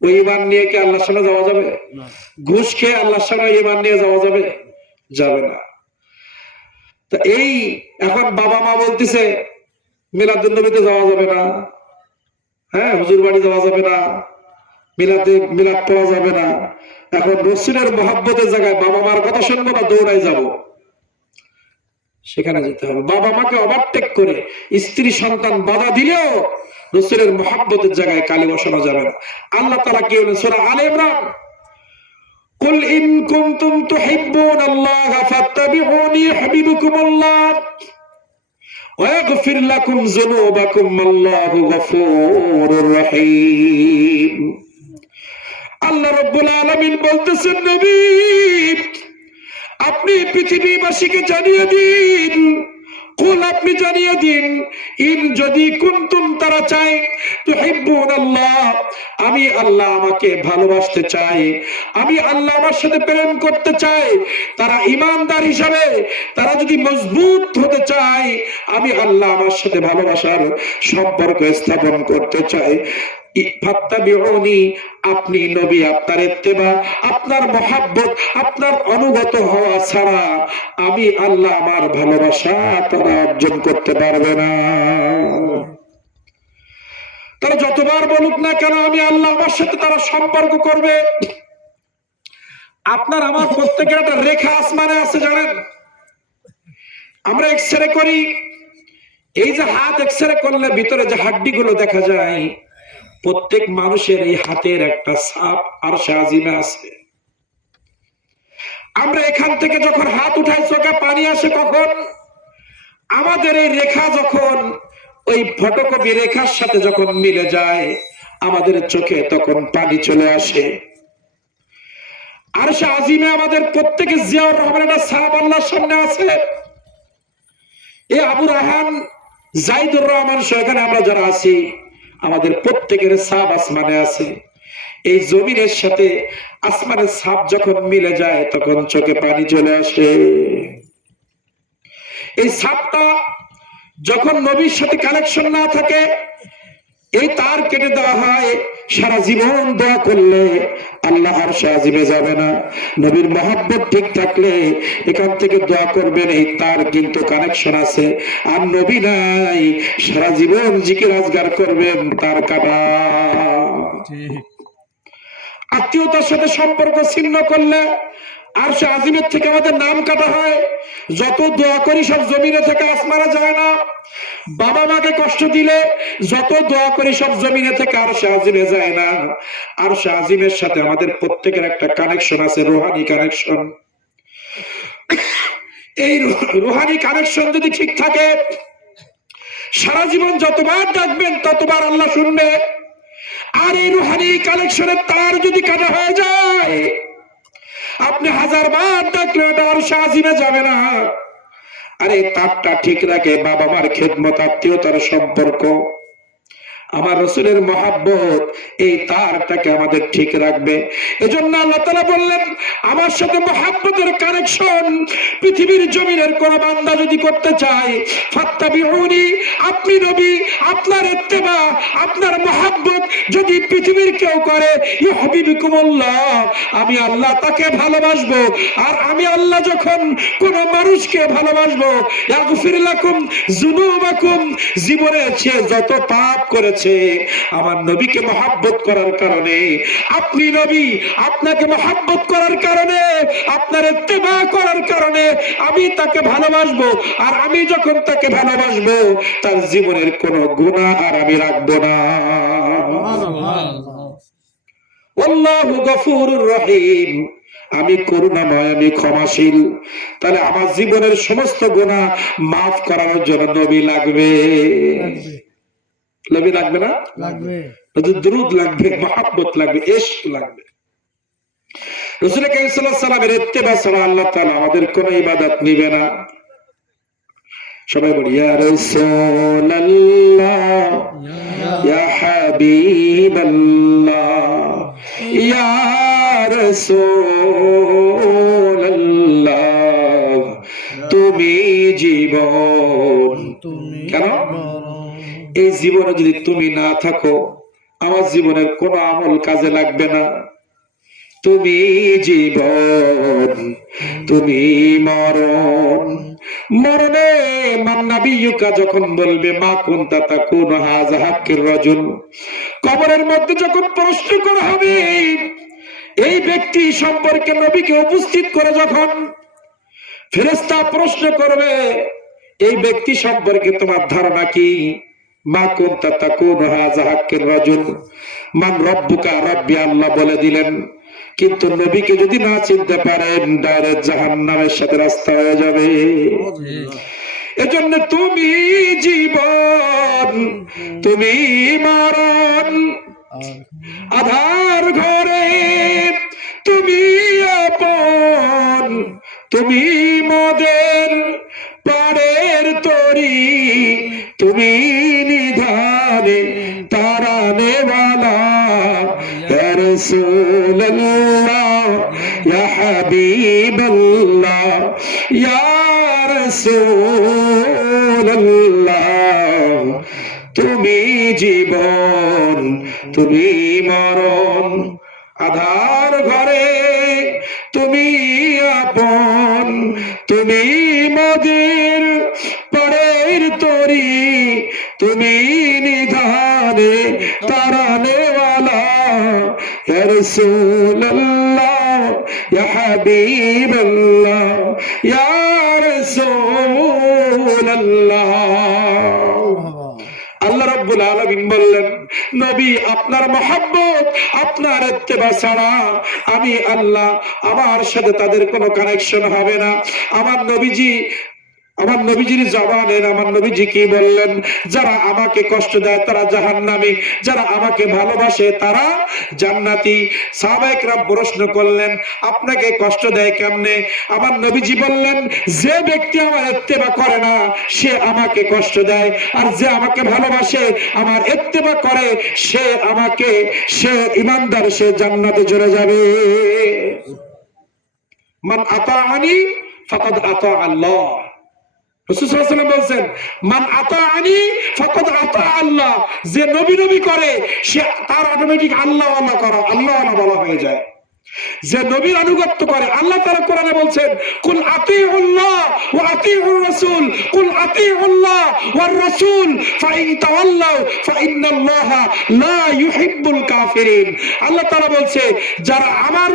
ওই ইমান নিয়ে কি আল্লাহর সামনে যাওয়া যাবে? ঘুষ খেয়ে আল্লাহর সামনে ইমান নিয়ে যাওয়া যাবে? যাবে না। তো এই এখন বাবা মা বলতেছে মিলাদুন নবীতে যাওয়া যাবে না, হ্যাঁ হুজুর বাড়ি যাওয়া যাবে না, মিলাদ পড়া যাবে না। এখন রসুলের মহব্বতের জায়গায় বাবা মার কথা শুনবো না দৌড়াই যাব? সেখানে যেতে হবে। বাবা মাকে ওভারটেক করে স্ত্রী সন্তান বাধা দিলেও রসুলের মহব্বতের জায়গায় কালি বসানো যাবে না। আল্লাহ তাআলা কি বলেন সূরা আলে ইমরান, কুল ইন কুনতুম তুহিব্বুনাল্লাহ ফাত্তাবিউনি ইউহিব্বুকুমুল্লাহ ওয়া ইয়াগফির লাকুম যুনুবাকুম আল্লাহু গফুরুর রহিম। আল্লাহ রাব্বুল আলামিন বলতেছেন নবী আপনি পৃথিবীবাসীকে জানিয়ে দিন, কুল আপনি জানিয়ে দিন, ইন যদি কুনতুম তারা চায়, তুহিব্বুনাল্লাহ আমি আল্লাহ আমাকে ভালোবাসতে চাই, আমি আল্লাহ আমার সাথে প্রেম করতে চাই, তারা ঈমানদার হিসাবে তারা যদি মজবুত হতে চায়, আমি আল্লাহ আমার সাথে ভালোবাসার সম্পর্ক স্থাপন করতে চাই, ফাত্তাবিউনি আপনি নবী আপনার ইত্তেবা আপনার মহব্বত আপনার অনুগত হওয়া ছাড়া আমি আল্লাহ আমার ভালোবাসা তারা অর্জন করতে পারবে না। তারা যতবার বলুক না কেন আমি আল্লাহ আমার সাথে তারা সম্পর্ক করবে। আপনার আমার প্রত্যেকের একটা রেখা আসমানে আছে জানেন। আমরা এক্সরে করি, এই যে হাত এক্সরে করলে ভিতরে যে হাড্ডি গুলো দেখা যায়, প্রত্যেক মানুষের এই হাতের একটা ছাপ আরশে আজিমে আছে। আমরা এখান থেকে যখন হাত উঠাই চোখে পানি আসে কখন? আমাদের এই রেখা যখন ওই ফটোকপি রেখার সাথে যখন মিলে যায় আমাদের চোখে তখন পানি চলে আসে। আরশে আজিমে আমাদের প্রত্যেকের জিয়াউর রহমানের একটা ছাপ আল্লাহর সামনে আছে। এই আবু রাহান জাইদুর রহমান সহ এখানে আমরা যারা আছি আমাদের প্রত্যেকের ছাপ আসমানে আছে। এই জমিনের সাথে আসমানের ছাপ যখন মিলে যায় তখন চোখে পানি চলে আসে। এই ছাপটা যখন নবীর সাথে কানেকশন না থাকে এই তার কেটে দেওয়া হয়। সারা জীবন দোয়া করলে আল্লাহ আরশে আজিমে যাবে না। নবীর মহব্বত ঠিক থাকলে এখান থেকে দোয়া করবেন, এই তার কিন্তু কানেকশন আছে। আর নবী নাই, সারা জীবন জিকির আজগার করবেন তার কাটা। আত্মীয়তার সাথে সম্পর্ক ছিন্ন করলে আরশে আজিমের থেকে আমাদের নাম কাটা হয়। যত দোয়া করি সব জমিনে থেকে আসমানে যায় না। বাবা মাকে কষ্ট দিলে যত দোয়া করি সব জমিনে থেকে আরশে আজিমে যায় না। আরশে আজিমের সাথে আমাদের প্রত্যেকের একটা কানেকশন আছে, রুহানি কানেকশন। এই রুহানি কানেকশন যদি ঠিক থাকে সারা জীবন যতবার ডাকবেন ততবার আল্লাহ শুনবে। আর এই রুহানি কানেকশনের তার যদি কাটা হয়ে যায় আপনি 1000 বার ডাকলে ওটা আরশে আজিমে যাবে না। আরে তারটা ঠিক রাখে বাবা মার খেদমত, আত্মীয়তার সম্পর্ক, আমার রসুলের মহব্বত, এই তারটাকে আমাদের ঠিক রাখবে। এজন্য আল্লাহ তাআলা বললেন আমার সাথে মহব্বতের কানেকশন পৃথিবীর জমিনের কোন বান্দা যদি করতে চায় ফাত্তাবিউনি আপনি নবী আপনার ইত্তেবা আপনার মহব্বত যদি পৃথিবীর কেউ করে ইউহিব্বুকুমুল্লাহ আমি আল্লাহ তাকে ভালোবাসবো। আর আমি আল্লাহ যখন কোন মানুষকে ভালোবাসবো ইয়াগফির লাকুম যুনুবাকুম জীবনে সে যত পাপ করেছে আমার নবীকে মহব্বত করার কারণে, আপনি নবী আপনাকে মহব্বত করার কারণে আপনার ইত্তেবা করার কারণে আমি তাকে ভালোবাসবো। আর আমি যখন তাকে ভালোবাসবো তার জীবনের কোনো গুনাহ আর আমি রাখবো না। আল্লাহু গফুরুর রহিম আমি করুণাময় আমি ক্ষমাশীল। তাহলে আমার জীবনের সমস্ত গুনাহ মাফ করার জন্য নবী লাগবে। নবী লাগবে না? লাগবে। দুরূদ লাগবে, মহব্বত লাগবে, ইশক লাগবে। রাসূল কারীম সাল্লাল্লাহু আলাইহি ওয়াসাল্লামের ইত্তেবা ছাড়া আল্লাহ তাআলা আমাদের কোনো ইবাদত নিবে না। সবাই বলি ইয়া রাসূলুল্লাহ, ইয়া হাবিবাল্লাহ, ইয়া রাসূলুল্লাহ, তুমি জীবন। কেন? এই জীবনে যদি তুমি না থাকো, আমার জীবনের কোনো আমল কাজে লাগবে না। তুমি জীবন, তুমি মরণ। মরণে মান নাবিয়্যুকা যখন বলবে মা কুনতা তাকুন হাযা হাক্কির রাজুল, কবরের মধ্যে যখন প্রশ্ন করা হবে এই ব্যক্তি সম্পর্কে, নবীকে উপস্থিত করে যখন ফেরেশতা প্রশ্ন করবে এই ব্যক্তি সম্পর্কে তোমার ধারণা কি? মা কুনতা তাকুন হাযা হাক্কির রাজুল, মান রব্বুকা, রব্বি আল্লাহ বলে দিলেন। কিন্তু নবীকে যদি না চিনতে পারেন ডাইরেক্ট জাহান্নামের সাথে রাস্তা হয়ে যাবে। এজন্য তুমি জীবন, তুমি মরণ, আধার ঘরে তুমি আপন, তুমি মোদের পাড়ের তরি, তুমি নিধানে তারানেওয়ালা। ইয়া রাসূলুল্লাহ, ইয়া হাবিবাল্লাহ, ইয়া রাসূলুল্লাহ, তুমি জীবন, তুমি মরণ, আধার ঘরে তুমি আপন, তুমি মোদের পরের তরি, তুমি নিধানে তারানেওয়ালা। ইয়া রাসূলুল্লাহ, ইয়া হাবিবাল্লাহ, ইয়া রাসূলুল্লাহ। আল্লাহ রাব্বুল আলামিন বললেন নবী আপনার মহব্বত, আপনার ইত্তেবা ছাড়া আমি আল্লাহ, আমার সাথে তাদের কোনো কানেকশন হবে না। আমার নবীজির জবানের আমার নবীজি কি বললেন? যারা আমাকে কষ্ট দেয় তারা জাহান্নামী, যারা আমাকে ভালোবাসে তারা জান্নাতি। সাহাবায়ে কেরাম প্রশ্ন করলেন আপনাকে কষ্ট দেয় কেমনে? আমার নবীজি বললেন যে ব্যক্তি আমার ইত্তেবা করে না সে আমাকে কষ্ট দেয়, আর যে আমাকে ভালোবাসে আমার ইত্তেবা করে সে ঈমানদার, সে জান্নাতে চলে যাবে। মান আতাআনি ফাকাদ আতা আল্লাহ। রাসূল সাল্লাল্লাহু আলাইহি ওয়াসাল্লাম বলেন মান আতাআনি ফাকাদ আতা আল্লাহ, যে নবী করে সে তার অটোমেটিক আল্লাহ বলা হয়ে যায়। যে নবীর আনুগত্য করে, আল্লাহ তাআলা কোরআনে বলছেন কুল আতিউল্লাহ ওয়া আতিউর রাসূল, কুল আতিউল্লাহ ওয়ার রাসূল ফাইন তাওয়াল্লাউ ফাইন্নাল্লাহা লা ইউহিব্বুল কাফিরিন। আল্লাহ তাআলা বলছে যারা আমার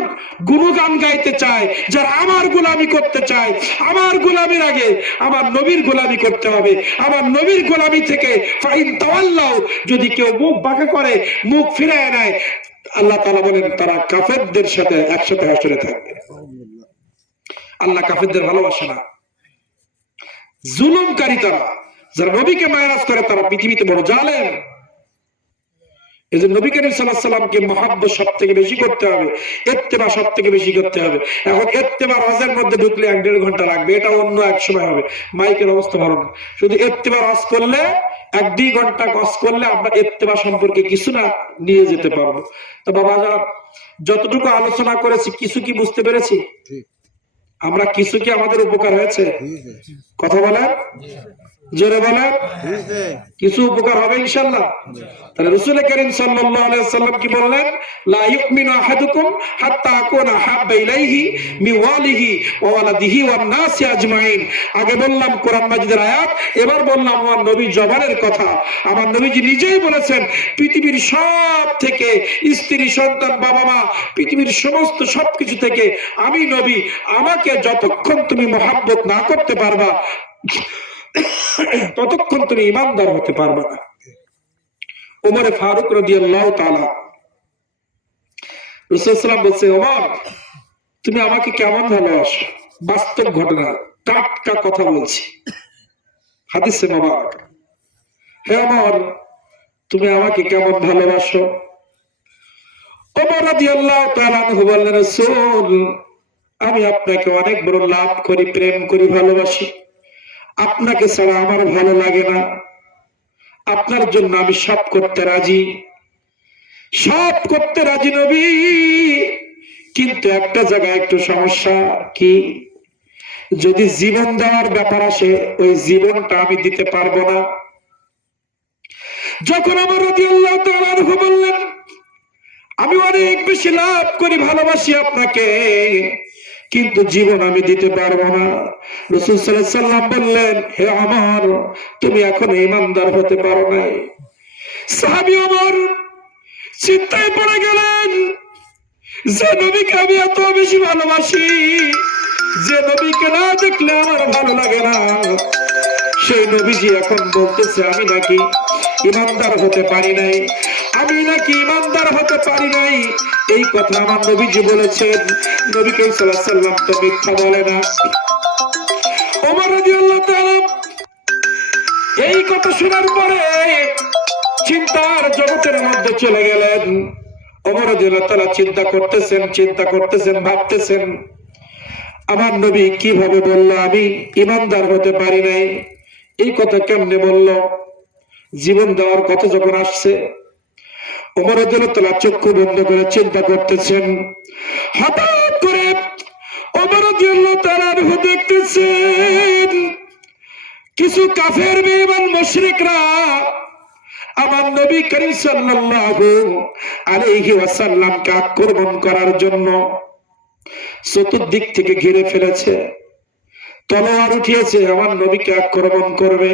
গুণগান গাইতে চায়, যারা আমার গোলামি করতে চায়, আমার গোলামির আগে আমার নবীর গোলামি করতে হবে। আমার নবীর গোলামি থেকে ফাইন তাওয়াল্লাউ, যদি কেউ মুখ বাঁকা করে, মুখ ফিরায় নেয়, আল্লাহ তাআলা বলেন তারা কাফেরদের সাথে একসাথে হাসরে থাকবে। আল্লাহ কাফেরদের ভালোবাসে না। জুলুমকারী তারা, যারা নবীকে মাইনাস করে তারা পৃথিবীতে বড় জালেম। এজন্য নবী করিম সাল্লাল্লাহু আলাইহি ওয়াসাল্লামকে মহব্বত সবথেকে বেশি করতে হবে, ইত্তেবা সবথেকে বেশি করতে হবে। এখন ইত্তেবা রাজের মধ্যে ঢুকলে 1-1.5 ঘন্টা লাগবে, এটা অন্য এক সময় হবে। মাইকের অবস্থা ভালো না, শুধু ইত্তেবা রাজ করলে 1-2 ঘন্টা কাজ করলে আমরা ইত্তেবা সম্পর্কে কিছু না নিয়ে যেতে পারবো। তো বাবা যতটুকু আলোচনা করেছি কিছু কি বুঝতে পেরেছি? আমরা কিছু কি আমাদের উপকার হয়েছে? কথা বলেন, জোরে বলেন, কিছু উপকার হবে ইনশাআল্লাহ। তাহলে রাসূল করিম সাল্লাল্লাহু আলাইহি ওয়াসাল্লাম কি বললেন? লা ইউমিনু আহাদুকুম হাত্তা আকুনা হাব্বা ইলাইহি মিন ওয়ালিহি ওয়া ওয়ালাদিহি ওয়ান নাসি আজমাইন। আগে বললাম কোরআন মাজিদের আয়াত, এবার বললাম আমার নবী জবানের কথা। আমার নবীজি নিজেই বলেছেন পৃথিবীর সব থেকে, স্ত্রী, সন্তান, বাবা মা, পৃথিবীর সমস্ত সবকিছু থেকে আমি নবী, আমাকে যতক্ষণ তুমি মহব্বত না করতে পারবা ততক্ষণ তুমি ঈমানদার হতে পারবে না। ওমর ফারুক রাদিয়াল্লাহু তাআলা, রাসূল সাল্লাল্লাহু আলাইহি ওয়াসাল্লাম বলছে ওমর তুমি আমাকে কেমন ভালোবাসো? বাস্তব ঘটনা, টাটকা কথা বলছি, হাদিসে মোবারক। হে ওমর, তুমি আমাকে কেমন ভালোবাসো? ওমর রাদিয়াল্লাহু তাআলা আনহু বললেন, রাসূল, আমি আপনাকে অনেক বড় লাভ করি, প্রেম করি, ভালোবাসি। আপনাকে ছাড়া আমার ভালো লাগে না। আপনার জন্য আমি সব করতে রাজি, সব করতে রাজি নবী। কিন্তু একটা জায়গায় একটু সমস্যা। কি? যদি জীবন দেওয়ার ব্যাপার আসে, ওই জীবনটা আমি দিতে পারবো না। যখন ওমর রাদিয়াল্লাহু তাআলা আনহু বললেন, আমি অনেক বেশি লাভ করি, ভালোবাসি আপনাকে, কিন্তু জীবন আমি দিতে পারবো না, রাসূল সাল্লাল্লাহু আলাইহি সাল্লাম বললেন, হে ওমর, তুমি এখনো ঈমানদার হতে পারো নাই। সাহাবী ওমর চিন্তায় পড়ে গেলেন, যে নবীকে আমি এত বেশি ভালোবাসি, যে নবীকে না দেখলে আমার ভালো লাগে না, সেই নবীজি এখন বলতেছে আমি নাকি ঈমানদার হতে পারি নাই, আমি নাকি ঈমানদার হতে পারি নাই। এই কথা আমার নবীজি বলেছেন। নবী করিম সাল্লাল্লাহু আলাইহি সাল্লাম তো মিথ্যা বলে না। ওমর রাদিয়াল্লাহু তাআলা এই কথা শোনার পরে চিন্তার জগতের মধ্যে চলে গেলেন। ওমর রাদিয়াল্লাহু তাআলা চিন্তা করতেছেন, ভাবতেছেন, আমার নবী কিভাবে বলল আমি ঈমানদার হতে পারি নাই? এই কথা কেমনে বলল? জীবন দেওয়ার কথা যখন আসছে, ওমর রাদিয়াল্লাহু তাআলা চক্ষু বন্ধ করে চিন্তা করতেছেন। হঠাৎ করে ওমর রাদিয়াল্লাহু তাআলা দেখতেছেন কিছু কাফের বেঈমান মুশরিকরা আমার নবী করিম সাল্লাল্লাহু আলাইহি ওয়াসাল্লামকে আক্রমণ করার জন্য চতুর্দিক থেকে ঘিরে ফেলেছে, তলোয়ার উঠিয়েছে, আমার নবীকে আক্রমণ করবে।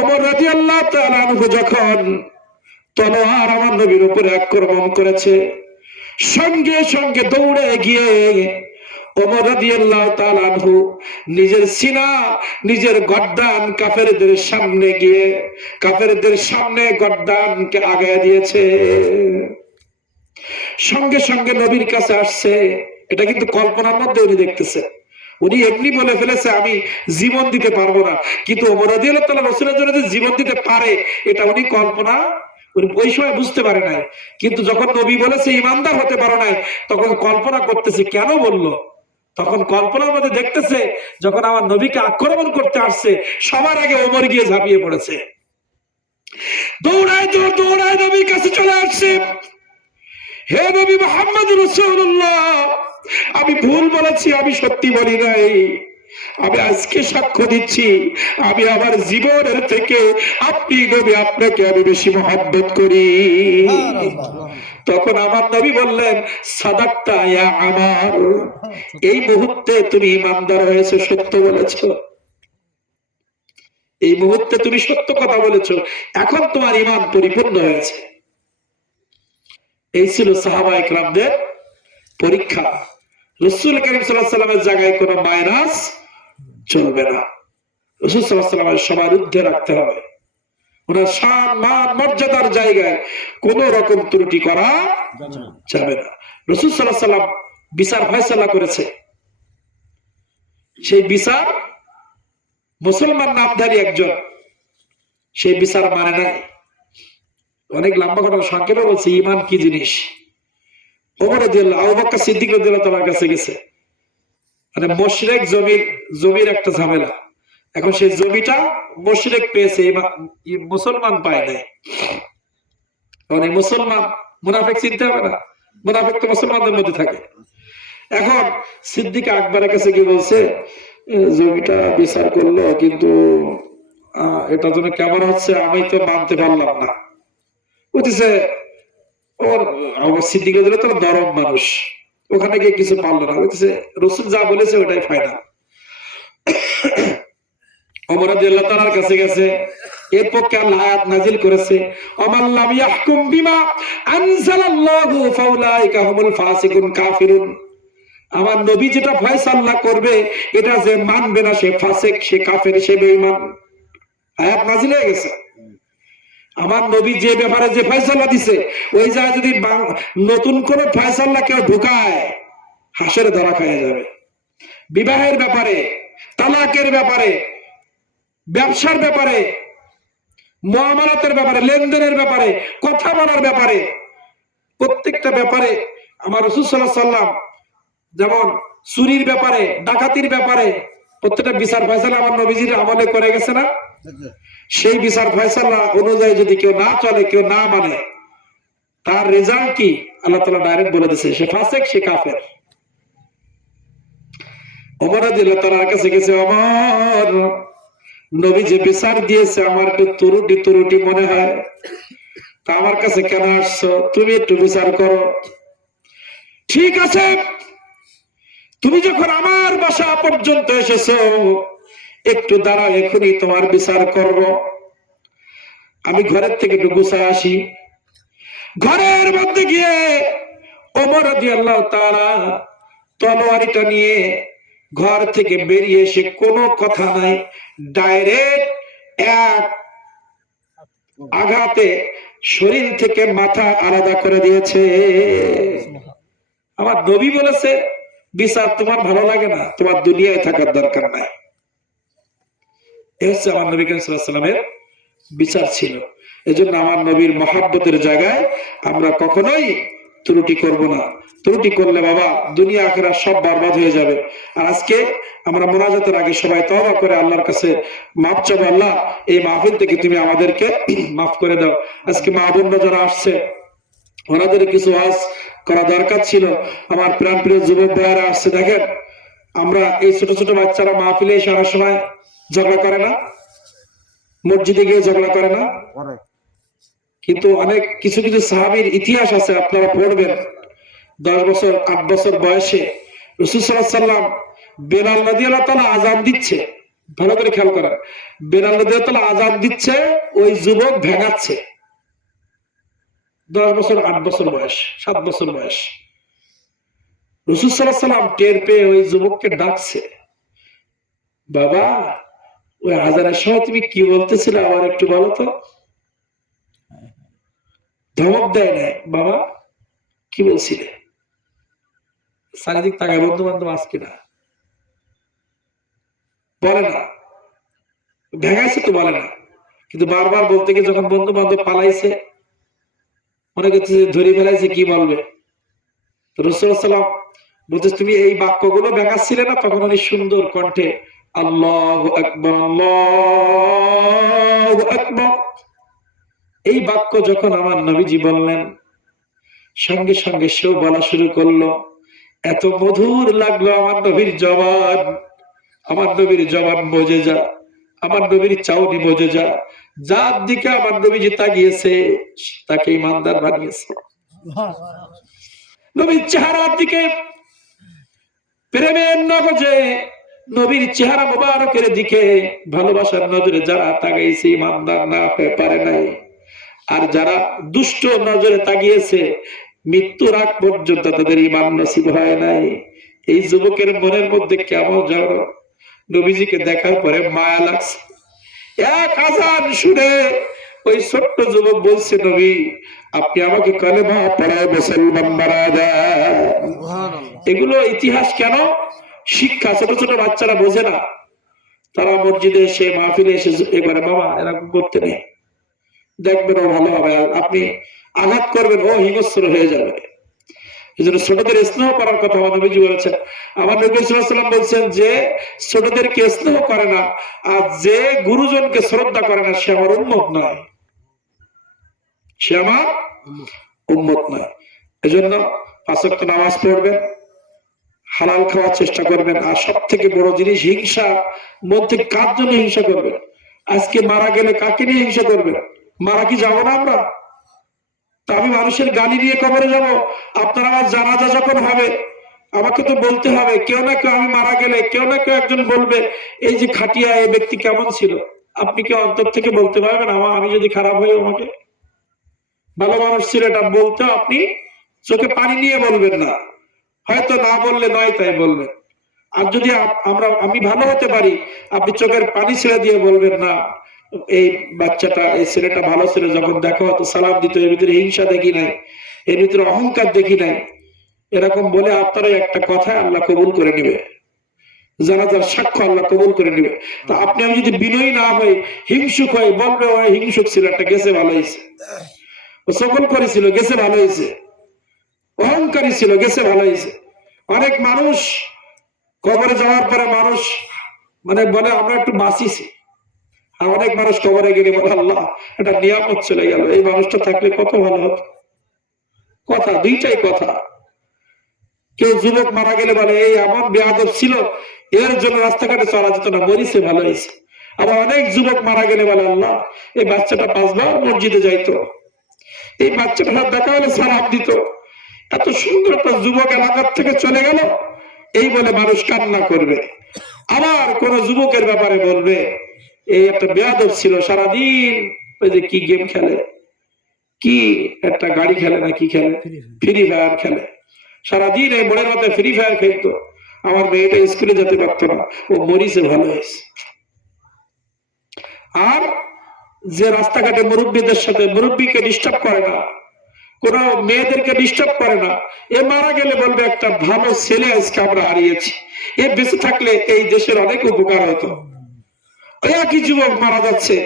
ওমর রাদিয়াল্লাহু তাআলা আনহু যখন তলোয়ার আমার নবীর উপরে আক্রমণ করেছে, সঙ্গে সঙ্গে দৌড়ে গিয়ে ওমর রাদিয়াল্লাহু তাআলা আনহু নিজের সিনা, নিজের গর্দান কাফেরদের সামনে গিয়ে কাফেরদের সামনে গর্দানকে আগায় দিয়েছে। সঙ্গে সঙ্গে নবীর কাছে আসছে। এটা কিন্তু কল্পনার মধ্যে উনি দেখতেছে। উনি এমনি বলে ফেলেছে আমি জীবন দিতে পারবো না, কিন্তু ওমর রাদিয়াল্লাহু তাআলা রাসূলের জন্য যে জীবন দিতে পারে, এটা উনি কল্পনা, উনি ওই সময় বুঝতে পারে নাই। কিন্তু যখন নবী বলেছে ঈমানদার হতে পারো নাই, তখন কল্পনা করতেছে কেন বললো। তখন কল্পনার মধ্যে দেখতেছে, যখন আমার নবীকে আক্রমণ করতে আসছে, সবার আগে ওমর গিয়ে ঝাঁপিয়ে পড়েছে, দৌড়ায় নবীর কাছে চলে আসছে। হে নবী মুহাম্মদ রাসূলুল্লাহ, আমি ভুল বলেছি, আমি সত্যি বলি নাই। আমি আজকে সাক্ষ্য দিচ্ছি, আমি আমার জীবনের থেকে আপনি নবী, আপনাকে আমি বেশি মহব্বত করি। তখন আমার নবী বললেন, সাদাক্তা ইয়া আমার, এই মুহূর্তে তুমি ঈমানদার হয়েছে, সত্য বলেছো। এই মুহূর্তে তুমি সত্য কথা বলেছো, এখন তোমার ঈমান পরিপূর্ণ হয়েছে। এই ছিল সাহাবায়ে কেরামদের পরীক্ষা। রাসূল করিম সাল্লাল্লাহু আলাইহি ওয়াসাল্লামের জায়গায় কোনো মাইনাস চলবে না। রাসূল সাল্লাল্লাহু আলাইহি ওয়াসাল্লামের সবার ঊর্ধ্বে রাখতে হবে। ওনার সম্মান মান মর্যাদার জায়গায় কোন রকম ত্রুটি করা যাবে না। রাসূল সাল্লাল্লাহু আলাইহি ওয়াসাল্লাম বিচার ফয়সালা করেছে, সেই বিচার মুসলমান নামধারী একজন সেই বিচার মানে নাই। অনেক লম্বা কথা, সংক্ষেপে বলছি, ঈমান কি জিনিস। ওমর রাদিয়াল্লাহু, আবু বকর সিদ্দিক রাদিয়াল্লাহু তাআলার কাছে গেছে, মানে মুশরিক জমির একটা ঝামেলা। এখন সেই জমিটা মুশরিক পেয়েছে, মুসলমান পায় নাই। মানে মুসলমান, মুনাফিক চিনতে হবে না, মুনাফিক তো মুসলমানদের মধ্যে থাকে। এখন সিদ্দিক আকবরের কাছে গিয়ে বলছে, জমিটা বিচার করলো, কিন্তু এটা জন্য কেমন হচ্ছে আমি তো মানতে পারলাম না। বুঝতেছে ওর সিদ্দিক রাদিয়াল্লাহু তাআলা নরম মানুষ, ওখানে গিয়ে কিছু পারলো না। বুঝতেছে রাসূল যা বলেছে ওটাই ফাইনাল। ওমর রাদিয়াল্লাহু তাআলার কাছে গেছে, এরপর আল্লাহ আয়াত নাযিল করেছে, ওমান লাম ইয়াহকুম বিমা আনজালাল্লাহু ফাউলাইকা হুমুল ফাসিকুন কাফিরুন। আমার নবী যেটা ফয়সালা করবে, এটা যে মানবে না, সে ফাসিক, সে কাফের, সে বেঈমান। আয়াত নাযিল হয়ে গেছে। আমার নবী যে ব্যাপারে যে ফয়সালা দিছে, ওই জায়গায় যদি নতুন কোন ফয়সালা কেউ ঢুকায়, হাসরে ধরা খেয়ে যাবে। বিবাহের ব্যাপারে, তালাকের ব্যাপারে, ব্যবসার ব্যাপারে, মুআমালাতের ব্যাপারে, লেনদেনের ব্যাপারে, কথা বলার ব্যাপারে, প্রত্যেকটা ব্যাপারে আমার রাসূল সাল্লাল্লাহু আলাইহি ওয়াসাল্লাম, যেমন চুরির ব্যাপারে, ডাকাতির ব্যাপারে প্রত্যেকটা বিচার ফয়সালা আমার নবীজির আমলে করে গেছে না? সেই বিচার ফয়সালা অনুযায়ী যদি কেউ না চলে, কেউ না মানে, তার রেজাল্ট কি আল্লাহ তাআলা ডাইরেক্ট বলে দিয়েছে, সে ফাসিক, সে কাফের। ওমর রাদিয়াল্লাহু তাআলার কাছে গেছে, ওমর, নবী যে বিচার দিয়েছে আমার একটু ত্রুটি মনে হয়, তা আমার কাছে কেন আসছো? তুমি একটু বিচার করো। ঠিক আছে, তুমি যখন আমার বাসা পর্যন্ত এসেছো, একটু দাঁড়াও, এখনই তোমার বিচার করব। আমি ঘরের থেকে একটু গুছায় আসি। ঘরের মধ্যে গিয়ে ওমর রাদিয়াল্লাহু তাআলা তলোয়ারটা নিয়ে ঘর থেকে বেরিয়ে এসে কোনো কথা নাই, ডাইরেক্ট এক আঘাতে শরীর থেকে মাথা আলাদা করে দিয়েছে। আমার নবী বলেছে, বিচার তোমার ভালো লাগে না, তোমার দুনিয়ায় থাকার দরকার নাই। এই হচ্ছে আমার নবী করিম সাল্লাল্লাহু আলাইহি ওয়াসাল্লামের বিচার ছিল। এজন্য আমার নবীর মহব্বতের জায়গায় আমরা কখনোই ত্রুটি করব না। ত্রুটি করলে বাবা দুনিয়া আখিরাত সব বরবাদ হয়ে যাবে। আর আজকে আমরা মুনাজাতের আগে সবাই তওবা করে আল্লাহর কাছে মাফ চাবো, আল্লাহ এই মাহফিল থেকে তুমি আমাদেরকে মাফ করে দাও। আজকে মা বোনরা যারা আসছে, ওনাদের কিছু ওয়াজ করা দরকার ছিল। আমার প্রাণ প্রিয় যুবক ভাইয়েরা আসছে, দেখেন আমরা এই ছোট ছোট বাচ্চারা মাহফিলে এসে অনেক সময় ঝগড়া করে না, মসজিদে গিয়ে ঝগড়া করে না, কিন্তু অনেক কিছু কিছু সাহাবীর ইতিহাস আছে, আপনারা পড়বেন। 10 বছর 8 বছর বয়সে রাসূল সাল্লাল্লাহু আলাইহি ওয়াসাল্লাম বেলাল রাদিয়াল্লাহু তাআলা আযান দিচ্ছে, ভালো করে খেয়াল করেন, বেলাল রাদিয়াল্লাহু তাআলা আযান দিচ্ছে, ওই যুবক ভেঙাচ্ছে। 10 বছর 8 বছর বয়স, 7 বছর বয়স। রাসূল সাল্লাল্লাহু আলাইহি ওয়াসাল্লাম টের পেয়ে ওই যুবককে ডাকছে, বাবা ওই আযানের সময় তুমি কি বলতেছিলে আমার একটু বলো তো। ধমক দেয় না, বাবা কি বলছিলে? চারিদিক তাকায়, বন্ধু বান্ধব আজ কিনা, বলে না, ভেঙাইছে তো বলে না, কিন্তু বারবার বলতে গিয়ে যখন বন্ধু বান্ধব পালাইছে, মনে করছে ধরে ফেলাইছে, কি বলবে। রাসূল সাল্লাল্লাহু আলাইহি ওয়াসাল্লাম বলতে, তুমি এই বাক্যগুলো ভেঙাচ্ছিলে না? তখন উনি সুন্দর কণ্ঠে আল্লাহু আকবার, আল্লাহু আকবার, এই বাক্য যখন আমার নবীজি বললেন, সঙ্গে সঙ্গে সেও বলা শুরু করলো। এত মধুর লাগলো আমার নবীর জবান, আমার নবীর জবান বোঝে যা, আমার নবীর চাউনি বোঝে যা, যার দিকে আমার নবীজি তাকিয়েছে তাকে ইমানদার বানিয়েছে। নবীর চেহারার দিকে প্রেমের নগজে, নবীর চেহারা মোবারকের দিকে ভালোবাসার নজরে যারা তাকাইছে ইমানদার না হয়ে পারে নাই। আর যারা দুষ্ট নজরে তাকিয়েছে মৃত্যুর আগ পর্যন্ত তাদের ঈমান নসিব হয় নাই। এই যুবকের মনের মধ্যে কেমন যেন নবীজিকে দেখার পরে মায়া লাগছে। এক আযান শুনে ওই ছোট্ট যুবক বলছে, নবী আপনি আমাকে কালেমা পড়ায় মুসলমান বানায় দেন। এগুলো ইতিহাস কেন? শিক্ষা। ছোট ছোট বাচ্চারা বোঝে না, তারা মসজিদে এসে মাহফিলে এসে এবারে বাবা এরকম করতে নেই, দেখবেন ও ভালো হবে, আপনি আঘাত করবেন ও হিংস্র হয়ে যাবে। এই জন্য ছোটদের স্নেহ করার কথা আমার নবীজি বলেছেন। আমার নবী সাল্লাল্লাহু আলাইহি ওয়াসাল্লাম বলছেন যে ছোটদেরকে স্নেহ করে না আর যে গুরুজনকে শ্রদ্ধা করে না সে আমার উম্মত নয়, সে আমার উম্মত নয়। এজন্য 5 ওয়াক্ত নামাজ পড়বেন, হালাল খাওয়ার চেষ্টা করবেন। আর সব থেকে বড় জিনিস হিংসা, মধ্যে কার জন্য হিংসা করবেন? আজকে মারা গেলে কাকে নিয়ে হিংসা করবেন? মারা কি যাবো না আমরা? তা আমি মানুষের গালি নিয়ে কবরে যাব? আপনার আমার জানাজা যখন হবে আমাকে তো বলতে হবে, কেউ না কেউ, আমি মারা গেলে কেউ না কেউ একজন বলবে এই যে খাটিয়া এই ব্যক্তি কেমন ছিল। আপনি কি অন্তর থেকে বলতে পারবেন আমি যদি খারাপ হই আমাকে ভালো মানুষ ছিল এটা বলতে? আপনি চোখে পানি নিয়ে বলবেন না, হয়তো না বললে নয় তাই বলবেন। আর যদি আমি ভালো হতে পারি, আপনি চোখের পানি ছেড়ে দিয়ে বলবেন না এই বাচ্চাটা, এই ছেলেটা ভালো ছিল, যখন দেখা হতো সালাম দিত, এর ভিতরে হিংসা দেখি নাই, এর ভিতরে অহংকার দেখি নাই, এরকম বলে আপনারা একটা কথা আল্লাহ কবুল করে নিবে। জানাজার সাক্ষ্য আল্লাহ কবুল করে নেবে। তা আপনি আমি যদি বিনয়ী না হই, হিংসুক হই, বলবে ও হিংসুক ছিল, একটা গেছে ভালো হয়েছে, ও সকল করেছিল গেছে ভালো হয়েছে, অহংকারী ছিল গেছে ভালো হয়েছে। অনেক মানুষ কবরে যাওয়ার পরে মানুষ মানে বলে আমরা একটু বাঁচিছি, আর অনেক মানুষ কবরে গেলে বলে আল্লাহ এটা নিয়ামত চলে গেল, এই মানুষটা থাকলে কত ভালো হতো। কথা দুইটাই কথা। কেউ যুবক মারা গেলে বলে এই এমন বেয়াদব ছিল, এর জন্য রাস্তাঘাটে চলা যেত না, মরিছে ভালো হয়েছে। আবার অনেক যুবক মারা গেলে বলে আল্লাহ এই বাচ্চাটা 5 বার মসজিদে যাইতো, এই বাচ্চাটা দেখা হলে সালাম দিত, এত সুন্দর একটা যুবক এলাকার থেকে চলে গেল, এই বলে মানুষ কান্না করবে। আবার কোন যুবকের ব্যাপারে বলবে এই একটা বেয়াদব ছিল, সারাদিন ওই যে কি গেম খেলে, কি একটা গাড়ি খেলে না কি খেলে, ফ্রি ফায়ার খেলে, সারাদিন এই মোড়ের মাথায় ফ্রি ফায়ার খেলতো, আমার মেয়েটা স্কুলে যেতে পারতো না, ও মরিছে ভালো হয়েছে। আর যে রাস্তাঘাটে মুরব্বীদের সাথে, মুরব্বীকে ডিস্টার্ব করে না, কোন মেয়েদেরকে ডিস্টার্ব করে না, এ মারা গেলে বলবে একটা ভালো ছেলে আজকে আমরা হারিয়েছি, এ বেঁচে থাকলে এই দেশের অনেক উপকার হতো। একই যুবক মারা যাচ্ছে,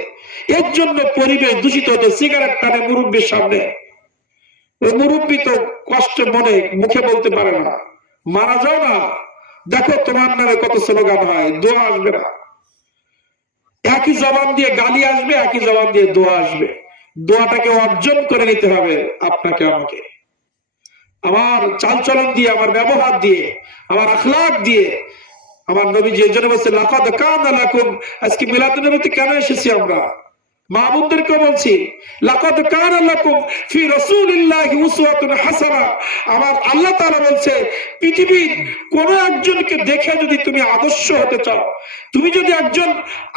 এর জন্য পরিবেশ দূষিত হতো, সিগারেট টানে মুরব্বীর সামনে, ওই মুরব্বী তো কষ্ট মনে মুখে বলতে পারে না, মারা যাও না, দেখো তোমার নামে কত স্লোগান হয়, দোয়া আসবে না। একই জবান দিয়ে গালি আসবে, একই জবান দিয়ে দোয়া আসবে। দোয়াটাকে অর্জন করে নিতে হবে আপনাকে আমাকে, আমার চালচলন দিয়ে, আমার ব্যবহার দিয়ে, আমার আখলাক দিয়ে। আমার নবীজি এই জন্য বলছে লাকাদ কানা লাকুম, আজকে মিলাদুন নবীতে কেন এসেছি আমরা, মা বোনদেরকে বলছি লাকাদ কানা লাকুম ফি রাসূলিল্লাহি উসওয়াতুন হাসানাহ। আমার আল্লাহ তাআলা বলছে পৃথিবীর কোন একজনকে দেখে যদি তুমি আদর্শ হতে চাও, তুমি যদি একজন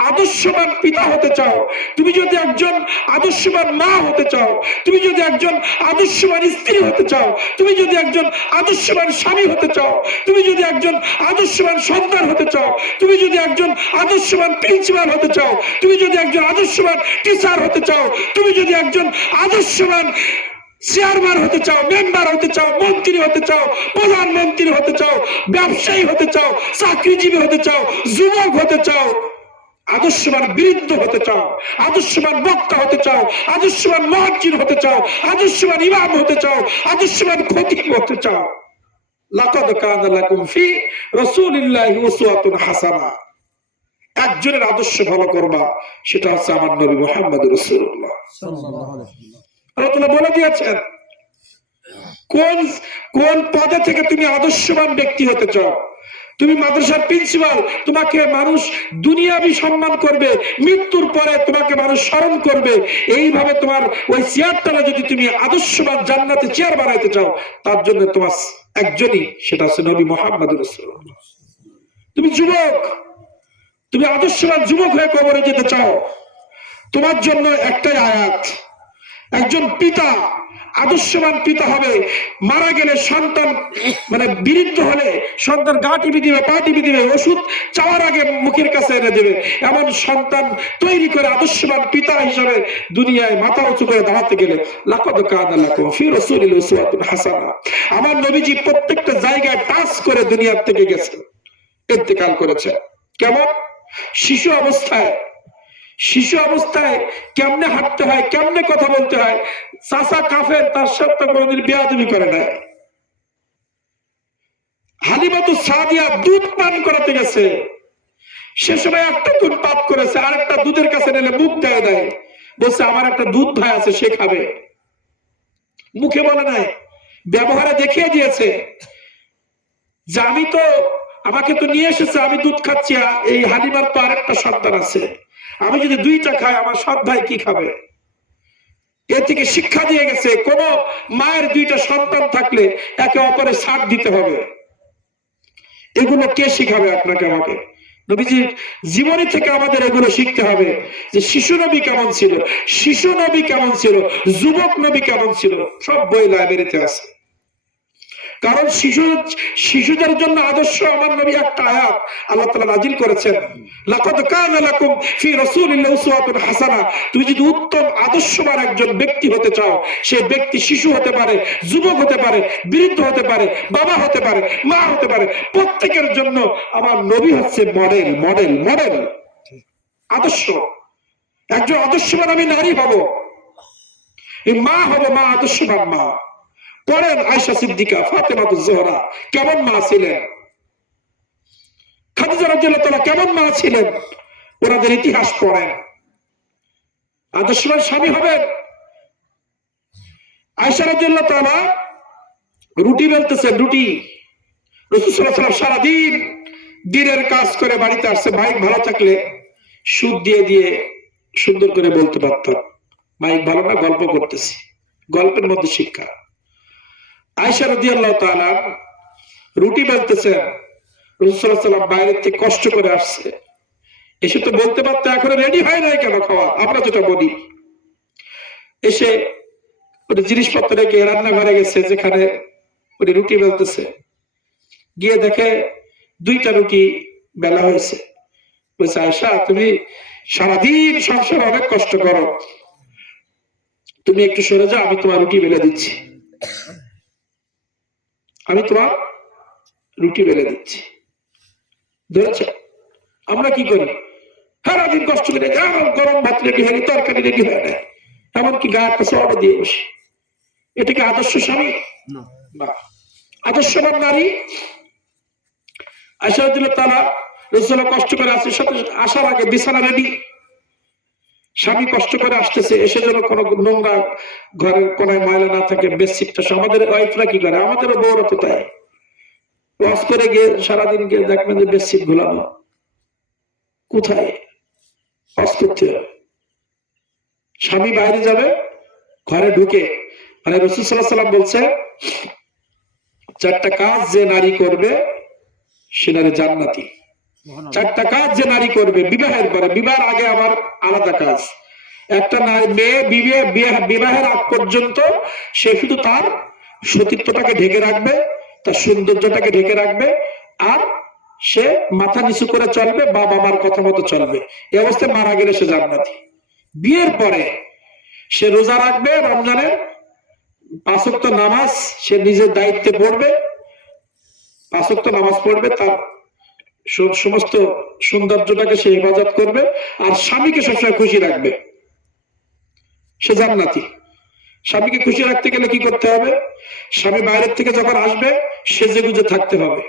আদর্শবান পিতা হতে চাও, তুমি যদি একজন আদর্শবান মা হতে চাও, তুমি যদি একজন আদর্শবান স্ত্রী হতে চাও, তুমি যদি একজন আদর্শবান স্বামী হতে চাও, তুমি যদি একজন আদর্শবান সন্তান হতে চাও, তুমি যদি একজন আদর্শবান প্রিন্সিপাল হতে চাও, তুমি যদি একজন আদর্শবান টিচার হতে চাও, তুমি যদি একজন আদর্শবান চেয়ারম্যান হতে চাও, মেম্বার হতে চাও, মন্ত্রী হতে চাও, প্রধানমন্ত্রী হতে চাও, ব্যবসায়ী হতে চাও, চাকরিজীবী হতে চাও, যুবক হতে চাও, আদর্শবান বৃদ্ধ হতে চাও, আদর্শবান বক্তা হতে চাও, আদর্শবান মুয়াজ্জিন হতে চাও, আদর্শবান ইমাম হতে চাও, আদর্শবান খতিব হতে চাও, লাকাদ কানা লাকুম ফি রাসূলিল্লাহি উসওয়াতুন হাসানাহ। একজনের আদর্শ ভালো করবা, সেটা হচ্ছে আমার নবী মুহাম্মদ রাসূলুল্লাহ সাল্লাল্লাহু আলাইহি ওয়াসাল্লাম। আল্লাহ বলে দিয়েছেন কোন কোন পদে থেকে তুমি আদর্শবান ব্যক্তি হতে চাও। তুমি মাদ্রাসার প্রিন্সিপাল, তোমাকে মানুষ দুনিয়াবি সম্মান করবে, মৃত্যুর পরে তোমাকে মানুষ স্মরণ করবে, এইভাবে তোমার ওই চেয়ারটা যদি তুমি আদর্শবান জান্নাতে চেয়ার বানাইতে চাও, তার জন্য তোমার একজনই, সেটা হচ্ছে নবী মুহাম্মদ রাসূলুল্লাহ। তুমি যুবক, তুমি আদর্শবান যুবক হয়ে কবরে যেতে চাও, তোমার জন্য একটাই আয়াত, একজন পিতা আদর্শবান পিতা হবে, মারা গেলে সন্তান মানে বিরুদ্ধ হলে সন্তান গা টিপি দিবে, পা টিপি দিবে, ওষুধ চাওয়ার আগে মুখের কাছে এনে দেবে, এমন সন্তান তৈরি করে আদর্শবান পিতা হিসাবে দুনিয়ায় মাথা উঁচু করে দাঁড়াতে গেলে লাকাদ কানা লাকুম ফি রাসূলিল্লাহি উসওয়াতুন হাসানাহ। আমার নবীজি প্রত্যেকটা জায়গায় টাচ করে দুনিয়ার থেকে গেছেন, ইন্তেকাল করেছে। কেমন? শিশু অবস্থায়, শিশু অবস্থায় কেমনে হাঁটতে হয়, কেমনে কথা বলতে হয়, চাচা কাফের, তার সাথে কোনদিন বেয়াদবি করে নাই। হালিমাতু সাদিয়া দুধ পান করাতে গেছে, সে সময় একটা দুধ পান করেছে, আরেকটা দুধের কাছে নিলে মুখ দেয় নাই, বলছে আমার একটা দুধ ভাই আছে সে খাবে, মুখে বলে নাই, ব্যবহারে দেখিয়ে দিয়েছে যে আমি তো, আমাকে তো নিয়ে এসেছে, আমি দুধ খাচ্ছি, এই হালিমার তো আরেকটা সন্তান আছে, আমি যদি দুইটা খাই আমার সৎ ভাই কি খাবে। এর থেকে শিক্ষা দিয়ে গেছে কোন মায়ের দুইটা সন্তান থাকলে একে অপরের ছাড় দিতে হবে। এগুলো কে শিখাবে আপনাকে আমাকে? নবীজির জীবনী থেকে আমাদের এগুলো শিখতে হবে যে শিশু নবী কেমন ছিল, শিশু নবী কেমন ছিল, যুবক নবী কেমন ছিল, সব বই লাইব্রেরিতে আছে। কারণ শিশুদের জন্য আদর্শ আমার নবী একটা আয়াত আল্লাহ তাআলা নাজিল করেছেন, লাকাদ কানা লাকুম ফি রাসূলিল্লাহি উসওয়াতুন হাসানাহ। তুমি যদি উত্তম আদর্শবান একজন ব্যক্তি হতে চাও, সেই ব্যক্তি শিশু হতে পারে, যুবক হতে পারে, বৃদ্ধ হতে পারে, বাবা হতে পারে, মা হতে পারে, প্রত্যেকের জন্য আমার নবী হচ্ছে মডেল মডেল মডেল আদর্শ। একজন আদর্শবান আমি নারী হব, মা হব, মা আদর্শবান মা। পড়েন আয়েশা সিদ্দিকা, ফাতেমাতুজ জোহরা কেমন মা ছিলেন, খাদিজা রাদিয়াল্লাহু তাআলা কেমন মা ছিলেন, ওনাদের ইতিহাস পড়েন। আদর্শবান স্বামী হবেন। আয়েশা রাদিয়াল্লাহু তাআলা রুটি বেলতেছেন, রুটি। রাসূল সাল্লাল্লাহু আলাইহি ওয়াসাল্লাম সারাদিন দিনের কাজ করে বাড়িতে আসছে, মাইক ভালো থাকলে সুদ দিয়ে দিয়ে সুন্দর করে বলতে পারতাম, মাইক ভালো না, গল্প করতেছি, গল্পের মধ্যে শিক্ষা। আয়েশা রাদিয়াল্লাহু তাআলা রুটি বেলতেছেন, রাসূল সাল্লাল্লাহু আলাইহি ওয়াসাল্লাম বাইরে থেকে কষ্ট করে আসছে, এসে তো বলতে পারতো এখনো রেডি হয় নাই কেন খাওয়া, আমরা যেটা বলি। এসে ওই জিনিসপত্র রেখে রান্নাঘরে গেছে, যেখানে ওই রুটি বেলতেছে, গিয়ে দেখে 2টা রুটি বেলা হয়েছে। বলছে, আয়েশা তুমি সারাদিন সংসারে অনেক কষ্ট করো, তুমি একটু সরে যাও, আমি তোমার রুটি বেলে দিচ্ছি, আমি তোমার রুটি বেলে দিচ্ছি। ধরেছে? আমরা কি করি, সারাদিন কষ্ট করে গরম ভাত রেডি হয়নি, তরকারি রেডি হয় না, এমনকি গায়ে একটা সোয়াটা দিয়ে বসি। এটা কি আদর্শ স্বামী? না। আদর্শবান নারী আয়েশা রাদিয়াল্লাহু তাআলা রাসূলুল্লাহ কষ্ট করে আসছে, সাথে আসার আগে বিছানা রেডি, স্বামী কষ্ট করে আসতেছে, এসে যেন কোনো নোংরা ঘরের কোনায় ময়লা না থাকে, বেডশিটটা। আমাদের ওয়াইফরা কি করে, আমাদেরও বউরা তো তাই, ওয়াশ করে গিয়ে সারাদিন গিয়ে দেখবেন যে বেডশিট ঘুলানো, কোথায় ওয়াশ করতে হবে। স্বামী বাইরে যাবে, ঘরে ঢুকে, মানে রাসূল সাল্লাল্লাহু আলাইহি ওয়াসাল্লাম বলছে 4টা কাজ যে নারী করবে সে নারী জান্নাতি। 4টা কাজ যে নারী করবে বিবাহের পরে, বিবাহের আগে আবার আলাদা কাজ। একটা মেয়ে বিবাহের আগ পর্যন্ত সে শুধু তার সতীত্বটাকে ঢেকে রাখবে, তার সৌন্দর্যটাকে ঢেকে রাখবে, আর সে মাথা নিচু করে চলবে, বাবা মার কথা মতো চলবে। এই অবস্থায় মারা গেলে সে জান্নাতি। বিয়ের পরে সে রোজা রাখবে, রমজানের 5 ওয়াক্ত নামাজ সে নিজের দায়িত্বে পড়বে, 5 ওয়াক্ত নামাজ পড়বে, তার সমস্ত সৌন্দর্যটাকে সে হেফাজত করবে, আর স্বামীকে সবসময় খুশি রাখবে, সে জান্নাতি। স্বামীকে খুশি রাখতে গেলে কি করতে হবে, স্বামী বাইরের থেকে যখন আসবে সেজে গুজে থাকতে হবে।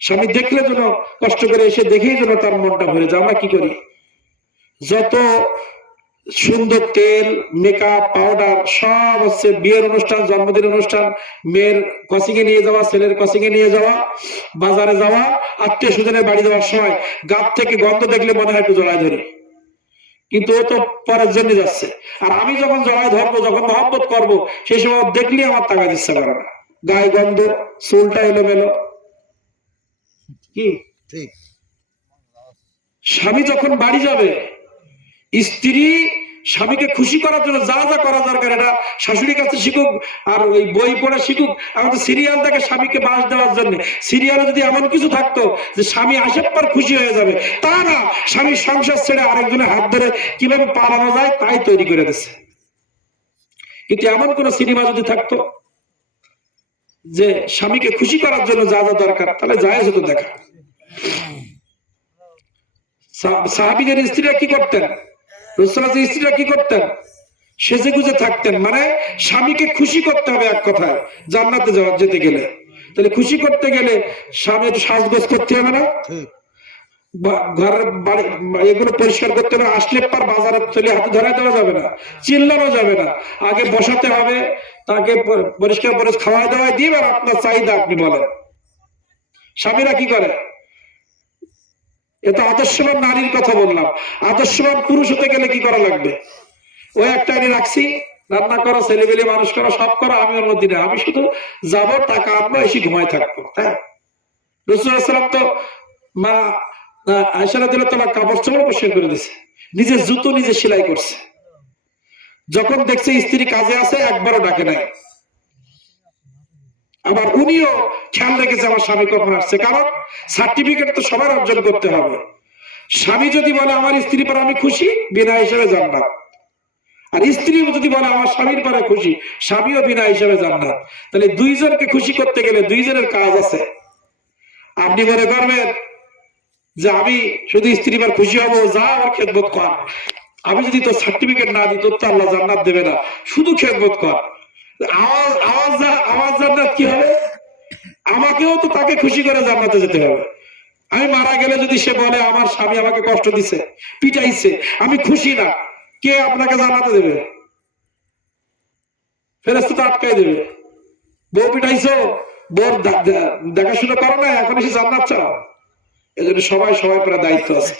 স্বামী দেখলে যেন কষ্ট করে এসে দেখেই যেন তার মনটা ভরে যায়। আমরা কি করি, যত সুন্দর তেল, মেকআপ, পাউডার সব হচ্ছে বিয়ের অনুষ্ঠান, জন্মদিন অনুষ্ঠান, মেয়ের কচিং এ নিয়ে যাওয়া, ছেলের কচিং এ নিয়ে যাওয়া, বাজারে যাওয়া, আত্মীয় স্বজনের বাড়ি যাওয়ার সময় গাছ থেকে গন্ধ দেখলে মনে হয় একটু জড়ায় ধরি, কিন্তু ও তো পরের জন্য যাচ্ছে। আর আমি যখন জড়ায় ধরবো, যখন মহব্বত করবো, সেই সময় দেখলে আমার তাকাতে ইচ্ছা করে না, গায়ে গন্ধ, চুলটা এলোমেলো। কি ঠিক? স্বামী যখন বাড়ি যাবে, স্ত্রী স্বামীকে খুশি করার জন্য যা যা করা দরকার এটা শাশুড়ির কাছে শিখুক, আর ওই বই পড়ে শিখুক। আমাদের সিরিয়াল দেখে স্বামীকে বাস দেওয়ার জন্য, সিরিয়ালে যদি এমন কিছু থাকতো যে স্বামী আসার পর খুশি হয়ে যাবে, তা না, স্বামীর সংসার ছেড়ে আরেকজনের হাত ধরে কিভাবে পালানো যায় তাই তৈরি করে দিচ্ছে। কিন্তু এমন কোন সিনেমা যদি থাকতো যে স্বামীকে খুশি করার জন্য যা যা দরকার, তাহলে জায়েজ হতো দেখা। সাহাবীদের স্ত্রীরা কি করতেন, রাসূলুল্লাহর স্ত্রীরা কি করতেন, সেজে গুজে থাকতেন। মানে স্বামীকে খুশি করতে হবে এক কথায় জান্নাতে যেতে গেলে। তাহলে খুশি করতে গেলে স্বামী একটু সাজগোজ করতে হবে না, ঘরের বাড়ি এগুলো পরিষ্কার করতে হবে, আসলে পর বাজারে চলে হাতে ধরাই দেওয়া যাবে না, চিল্লানো যাবে না, আগে বসাতে হবে, তাকে পরিষ্কার করে খাওয়াই দাওয়াই দিয়ে আর আপনার চাহিদা আপনি বলেন। স্বামীরা কি করে, এটা আদর্শবান নারীর কথা বললাম। আদর্শবান পুরুষ হতে গেলে কি করা লাগবে, ওই একটা আইনে রাখছি, রান্না করো, ছেলেবেলে মানুষ করো, সব করো, আমি ওর মধ্যে না, আমি শুধু যাবো, টাকা আনবো, এসে ঘুমাই থাকবো। হ্যাঁ, রাসূলুল্লাহ সাল্লাল্লাহু আলাইহি ওয়াসাল্লাম তো মা আয়েশা রাদিয়াল্লাহু তাআলা কাপড় চোপড় পরিষ্কার করে দিয়েছে, নিজের জুতো নিজে সেলাই করছে। যখন দেখছে স্ত্রী কাজে আছে, একবারও ডাকে নাই। আবার উনিও খেয়াল রেখেছে আমার স্বামী কখন আসছে, কারণ সার্টিফিকেট তো সবার অর্জন করতে হবে। স্বামী যদি বলে আমার স্ত্রী পর আমি খুশি, বিনা হিসেবে জান্নাত। আর স্ত্রী যদি বলে আমার স্বামীর পরে খুশি, স্বামীও বিনা হিসেবে জান্নাত। তাহলে দুইজনকে খুশি করতে গেলে দুইজনের কাজ আছে। আপনি মনে করবেন যে আমি শুধু স্ত্রী পর খুশি হবো, যা আমার খেদমত কর, আমি যদি তোর সার্টিফিকেট না দিই তোর তো আল্লাহ জান্নাত দেবে না, শুধু খেদমত কর। আমার জান্নাত কি হবে? আমাকেও তো তাকে খুশি করে জান্নাতে যেতে হবে। আমি মারা গেলে যদি সে বলে আমার স্বামী আমাকে কষ্ট দিছে, পিটাইছে, আমি খুশি না, কে আপনাকে জান্নাতে দেবে? ফেরেশতা তো আটকাই দেবে। বউ পিটাইছো, বউর দেখাশোনা করো না, এখন এসে জান্নাত চাও। এজন্য সবাই সবাই পরে দায়িত্ব আছে।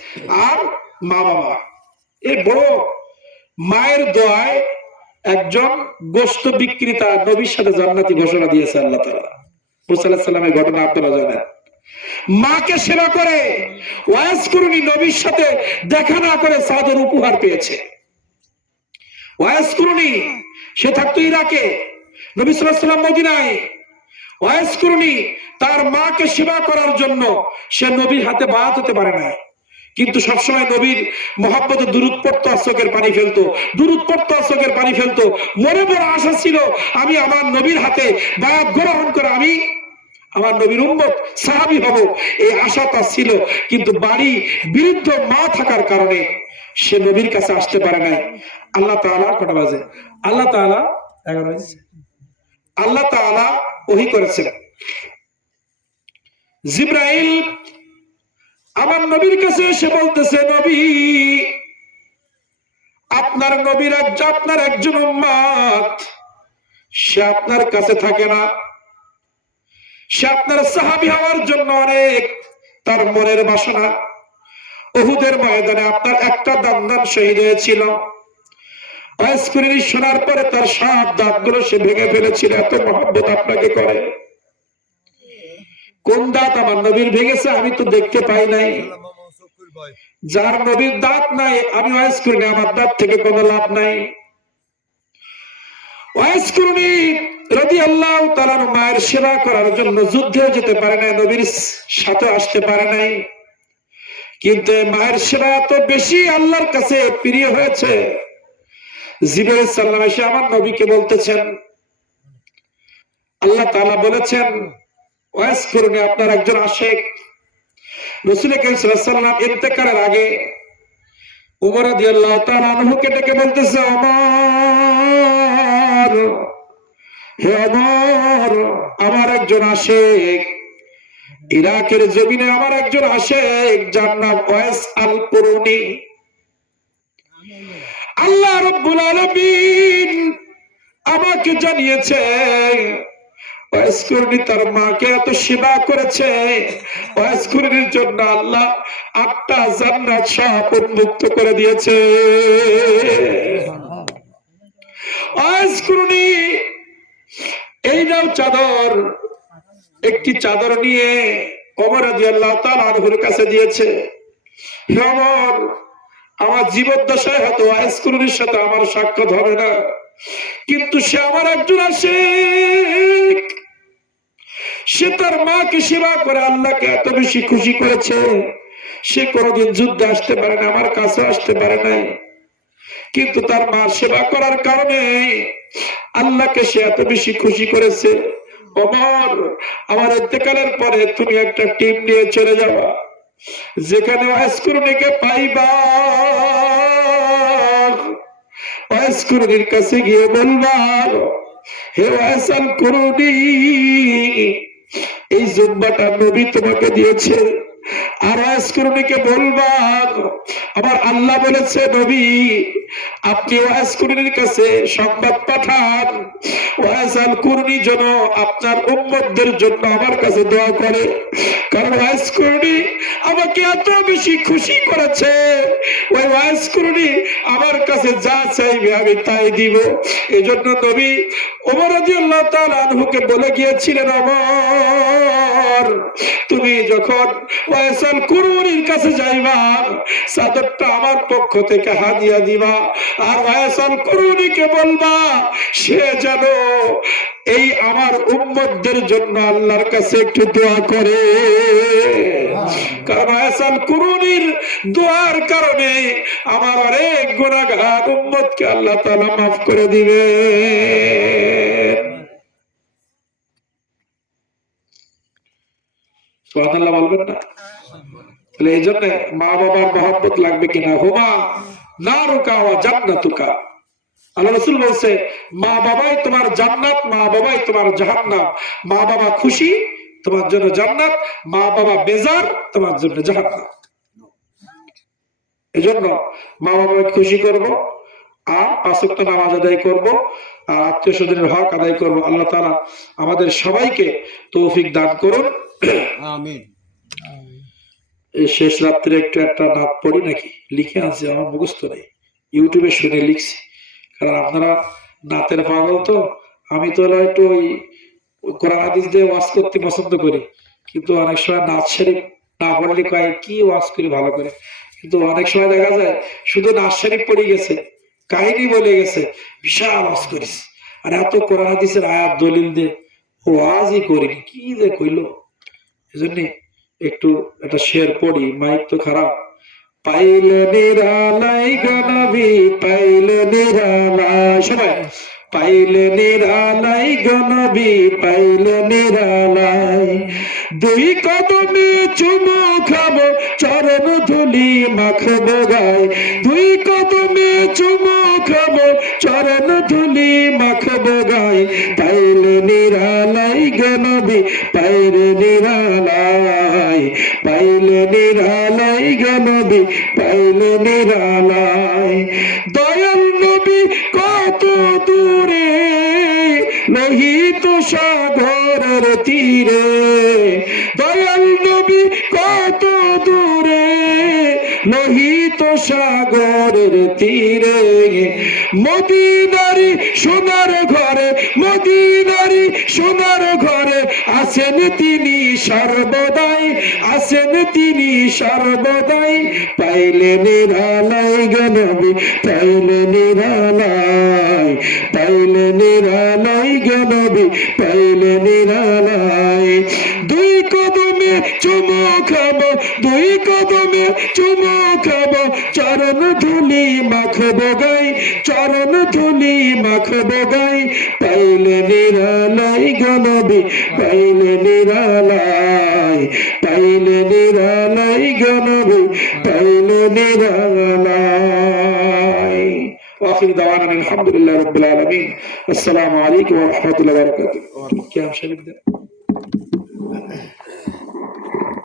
আর মা বাবা, এই বড় মায়ের দোয়ায় একজন গোশত বিক্রেতা নবীর সাথে জান্নাতি ঘোষণা দিয়েছে আল্লাহ তাআলা। মুসা আলাইহিস সালামের ঘটনা আপনারা জানেন। মাকে সেবা করে ওয়াজ করুনি, নবীর সাথে দেখা না করে চাদর উপহার পেয়েছে। ওয়াজ করুনি, সে থাকতো ইরাকে, নবী সাল্লাল্লাহু আলাইহি ওয়াসাল্লাম মদিনায়। ওয়াজ করুনি, তার মাকে সেবা করার জন্য সে নবীর হাতে বায়াত হতে পারে না, কিন্তু সবসময় নবীর মহব্বতে দুরূদ পড়তো, চোখের পানি ফেলতো, দুরূদ পড়তো, চোখের পানি ফেলতো। মনে বড় আশা ছিল আমি আমার নবীর হাতে বায়াত গ্রহণ করে আমি আমার নবীর উম্মত সাহাবী হব, এই আশাটা ছিল। কিন্তু বাড়ি বিরুদ্ধ মা থাকার কারণে সে নবীর কাছে আসতে পারে নাই। আল্লাহ তাআলা কটা বাজে? আল্লাহ তাআলা 11 বাজে। আল্লাহ তাআলা ওহী করেছেন, জিবরাইল আমার নবীর কাছে এসে বলতেছে, নবী আপনার নবীর আপনার একজন উম্মত, সে আপনার কাছে থাকে না, সে আপনার সাহাবী হওয়ার জন্য অনেক তার মনের বাসনা। উহুদের ময়দানে আপনার একটা দান শহীদ হয়েছিল, শোনার পরে তার সব দাঁতগুলো সে ভেঙে ফেলেছিল, এত মহব্বত আপনাকে করে। কোন দাঁত আমার নবীর ভেঙেছে আমি তো দেখতে পাই নাই। যার নবীর দাঁত নাই আমি ওয়াইজ করি না, আমার দাঁত থেকে কোনো লাভ নাই। ওয়াইজ করি রাদিয়াল্লাহু তাআলা মায়ের সেবা করার জন্য যুদ্ধে যেতে পারে না, নবীর সাথে আসতে পারে নাই, কিন্তু মায়ের সেবা এত বেশি আল্লাহর কাছে প্রিয় হয়েছে। জিবরাইল সাল্লাল্লাহু আলাইহি ওয়াসাল্লাম আমার নবীকে বলতেছেন, আল্লাহ তাআলা বলেছেন ওয়াইজ করুন আপনার একজন আশিক। রাসূল কারীম সাল্লাল্লাহু আলাইহি ওয়াসাল্লাম ইন্তেকালের আগে ওমর রাদিয়াল্লাহু তাআলা আনহুকে ডেকে বলতেছে, ওমর, হে ওমর, আমার একজন আশিক, ইরাকের জমিনে আমার একজন আশিক, যার নাম ওয়াইস আল কুরুনি। আল্লাহ রাব্বুল আলামিন আমাকে জানিয়েছে ওয়াইস কুরুনি তার মাকে এত সেবা করেছে, ওয়াইস কুরুনির জন্য আল্লাহ 8টা জান্নাত সব উন্মুক্ত করে দিয়েছে। ওয়াইস কুরুনি এই নাও চাদর, একটি চাদর নিয়ে ওমর রাদিয়াল্লাহু তাআলা আনহুর কাছে দিয়েছে। হে ওমর, আমার জীবদ্দশায় হয়তো ওয়াইস কুরুনির সাথে আমার সাক্ষাৎ হবে না, কিন্তু সে আমার একজন আশিক, সে তার মাকে সেবা করে আল্লাহকে এত বেশি খুশি করেছে। সে কোনোদিন যুদ্ধে আসতে পারে না, আমার কাছে আসতে পারে নাই, কিন্তু তার মা সেবা করার কারণে আল্লাহকে সে এত বেশি খুশি করেছে। ওমর, আমার ইন্তেকালের পরে তুমি একটা টিম নিয়ে চলে যাবা, যেখানে ওয়াইস কুরুনিকে পাইবা, ওয়াইস কুরুনির কাছে গিয়ে বলবা, হে ওয়াইস আল কুরুনি, এই জুব্বাটা নবী তোমাকে দিয়েছে। আর ওয়াইস কুরুনিকে বলবা, আমার আল্লাহ বলেছে নবী আপনি ওয়াইস কুরুনির কাছে সংবাদ পাঠান, ওয়াইস আল কুরুনি যেন আপনার উম্মতদের জন্য আমার কাছে দোয়া করে, কারণ ওয়াইস কুরুনি আমাকে এত বেশি খুশি করেছে। ওই ওয়াইস কুরুনি আমার কাছে যা চাইবে আমি তাই দিব। এজন্য নবী ওমর রাদিয়াল্লাহু তাআলা আনহুকে বলে গিয়েছিলেন, ওমর তুমি যখন ফয়সাল কুরুনির কাছে যাইবা, চাদরটা আমার পক্ষ থেকে হাদিয়া দিবা, আর ফয়সাল কুরুনিকে বলবা সে যেন এই আমার উম্মতদের জন্য আল্লাহর কাছে একটু দোয়া করে। কারণ ফয়সাল কুরুনির দোয়ার কারণে আমার অনেক গুনাহগার উম্মতকে আল্লাহ তাআলা মাফ করে দিবে। সুবহানাল্লাহ বলবেন না? তাহলে এই জন্য মা বাবার মহব্বত লাগবে কিনা? হুমা নারুকা ওয়া জান্নাতুকা। আল্লাহ রাসূল বলছে মা বাবাই তোমার জান্নাত, মা বাবাই তোমার জাহান্নাম। মা বাবা খুশি তোমার জন্য জান্নাত, মা বাবা বেজার তোমার জন্য জাহান্নাম। এজন্য মা বাবাকে খুশি করব, আর 5 ওয়াক্ত নামাজ আদায় করব, আর আত্মীয় স্বজনের হক আদায় করব। আল্লাহ তাআলা আমাদের সবাইকে তৌফিক দান করুন, আমিন। এই শেষ রাত্রে একটা নাত পড়ি নাকি, লিখে আছে, আমার মুখস্থ নেই, ইউটিউবে শুনে লিখছি। কারণ আপনারা নাতের পাগল তো, আমি তো একটু ওই কোরআন হাদিস দিয়ে ওয়াজ করতে পছন্দ করি, কিন্তু অনেক সময় নাত শরীফ না পড়লে কয় কি ওয়াজ করি ভালো করে, কিন্তু অনেক সময় দেখা যায় শুধু নাত শরীফ পড়ে গেছে, কাহিনী বলে গেছে, বিশাল ওয়াজ করিস, আর এত কোরআন হাদিসের আয়াত দলিল দিয়ে ওয়াজই করিনি, কি যে কইল। এজন্য একটু একটা শের পড়ি, মাইক তো খারাপ। পাইলে নিরালাই গো নবী, পাইলে নিরালাই, সবাই পাইলে নিরালাই গো নবী, পাইলে নিরালাই। 2 কদমে চুমু খাবো, চরণ ধুলি মাখবো গায়। 2 কদমে চুমু খাবো, চরণ ধুলি মাখবো গায়। পাইলে নিরালাই গো নবী, পাইলে নিরালাই, পাইলে নিরালাই গো নবী, পাইলে নিরালাই। দয়াল নবী কত দূরে, লোহিত সাগরের তীরে। দয়াল নবী কত দূরে, লোহিত সাগরের তীরে। মদিনারি সোনার ঘরে, মদিনারি সোনার ঘরে আছেন তিনি সর্বদাই, আছেন তিনি সর্বদাই। পাইলে নিরালাই গো নবী, পাইলে নিরালাই, পাইলে নিরালাই গো নবী, পাইলে নিরালাই। 2 কদমে চুমু খাবো, 2 কদমে চুমু খাবো, চরণ ধুলি মাখবো গায়, চরণ ধুলি মাখবো গায়। পাইলে নিরালাই গো নবী, পাইলে নিরালাই, পাইলে নিরালাই গো নবী, পাইলে নিরালাই। আখির দাওয়ানা আলহামদুলিল্লাহি রাব্বিল আলামিন। আসসালামু আলাইকুম ওয়া রাহমাতুল্লাহি ওয়া বারাকাতুহু।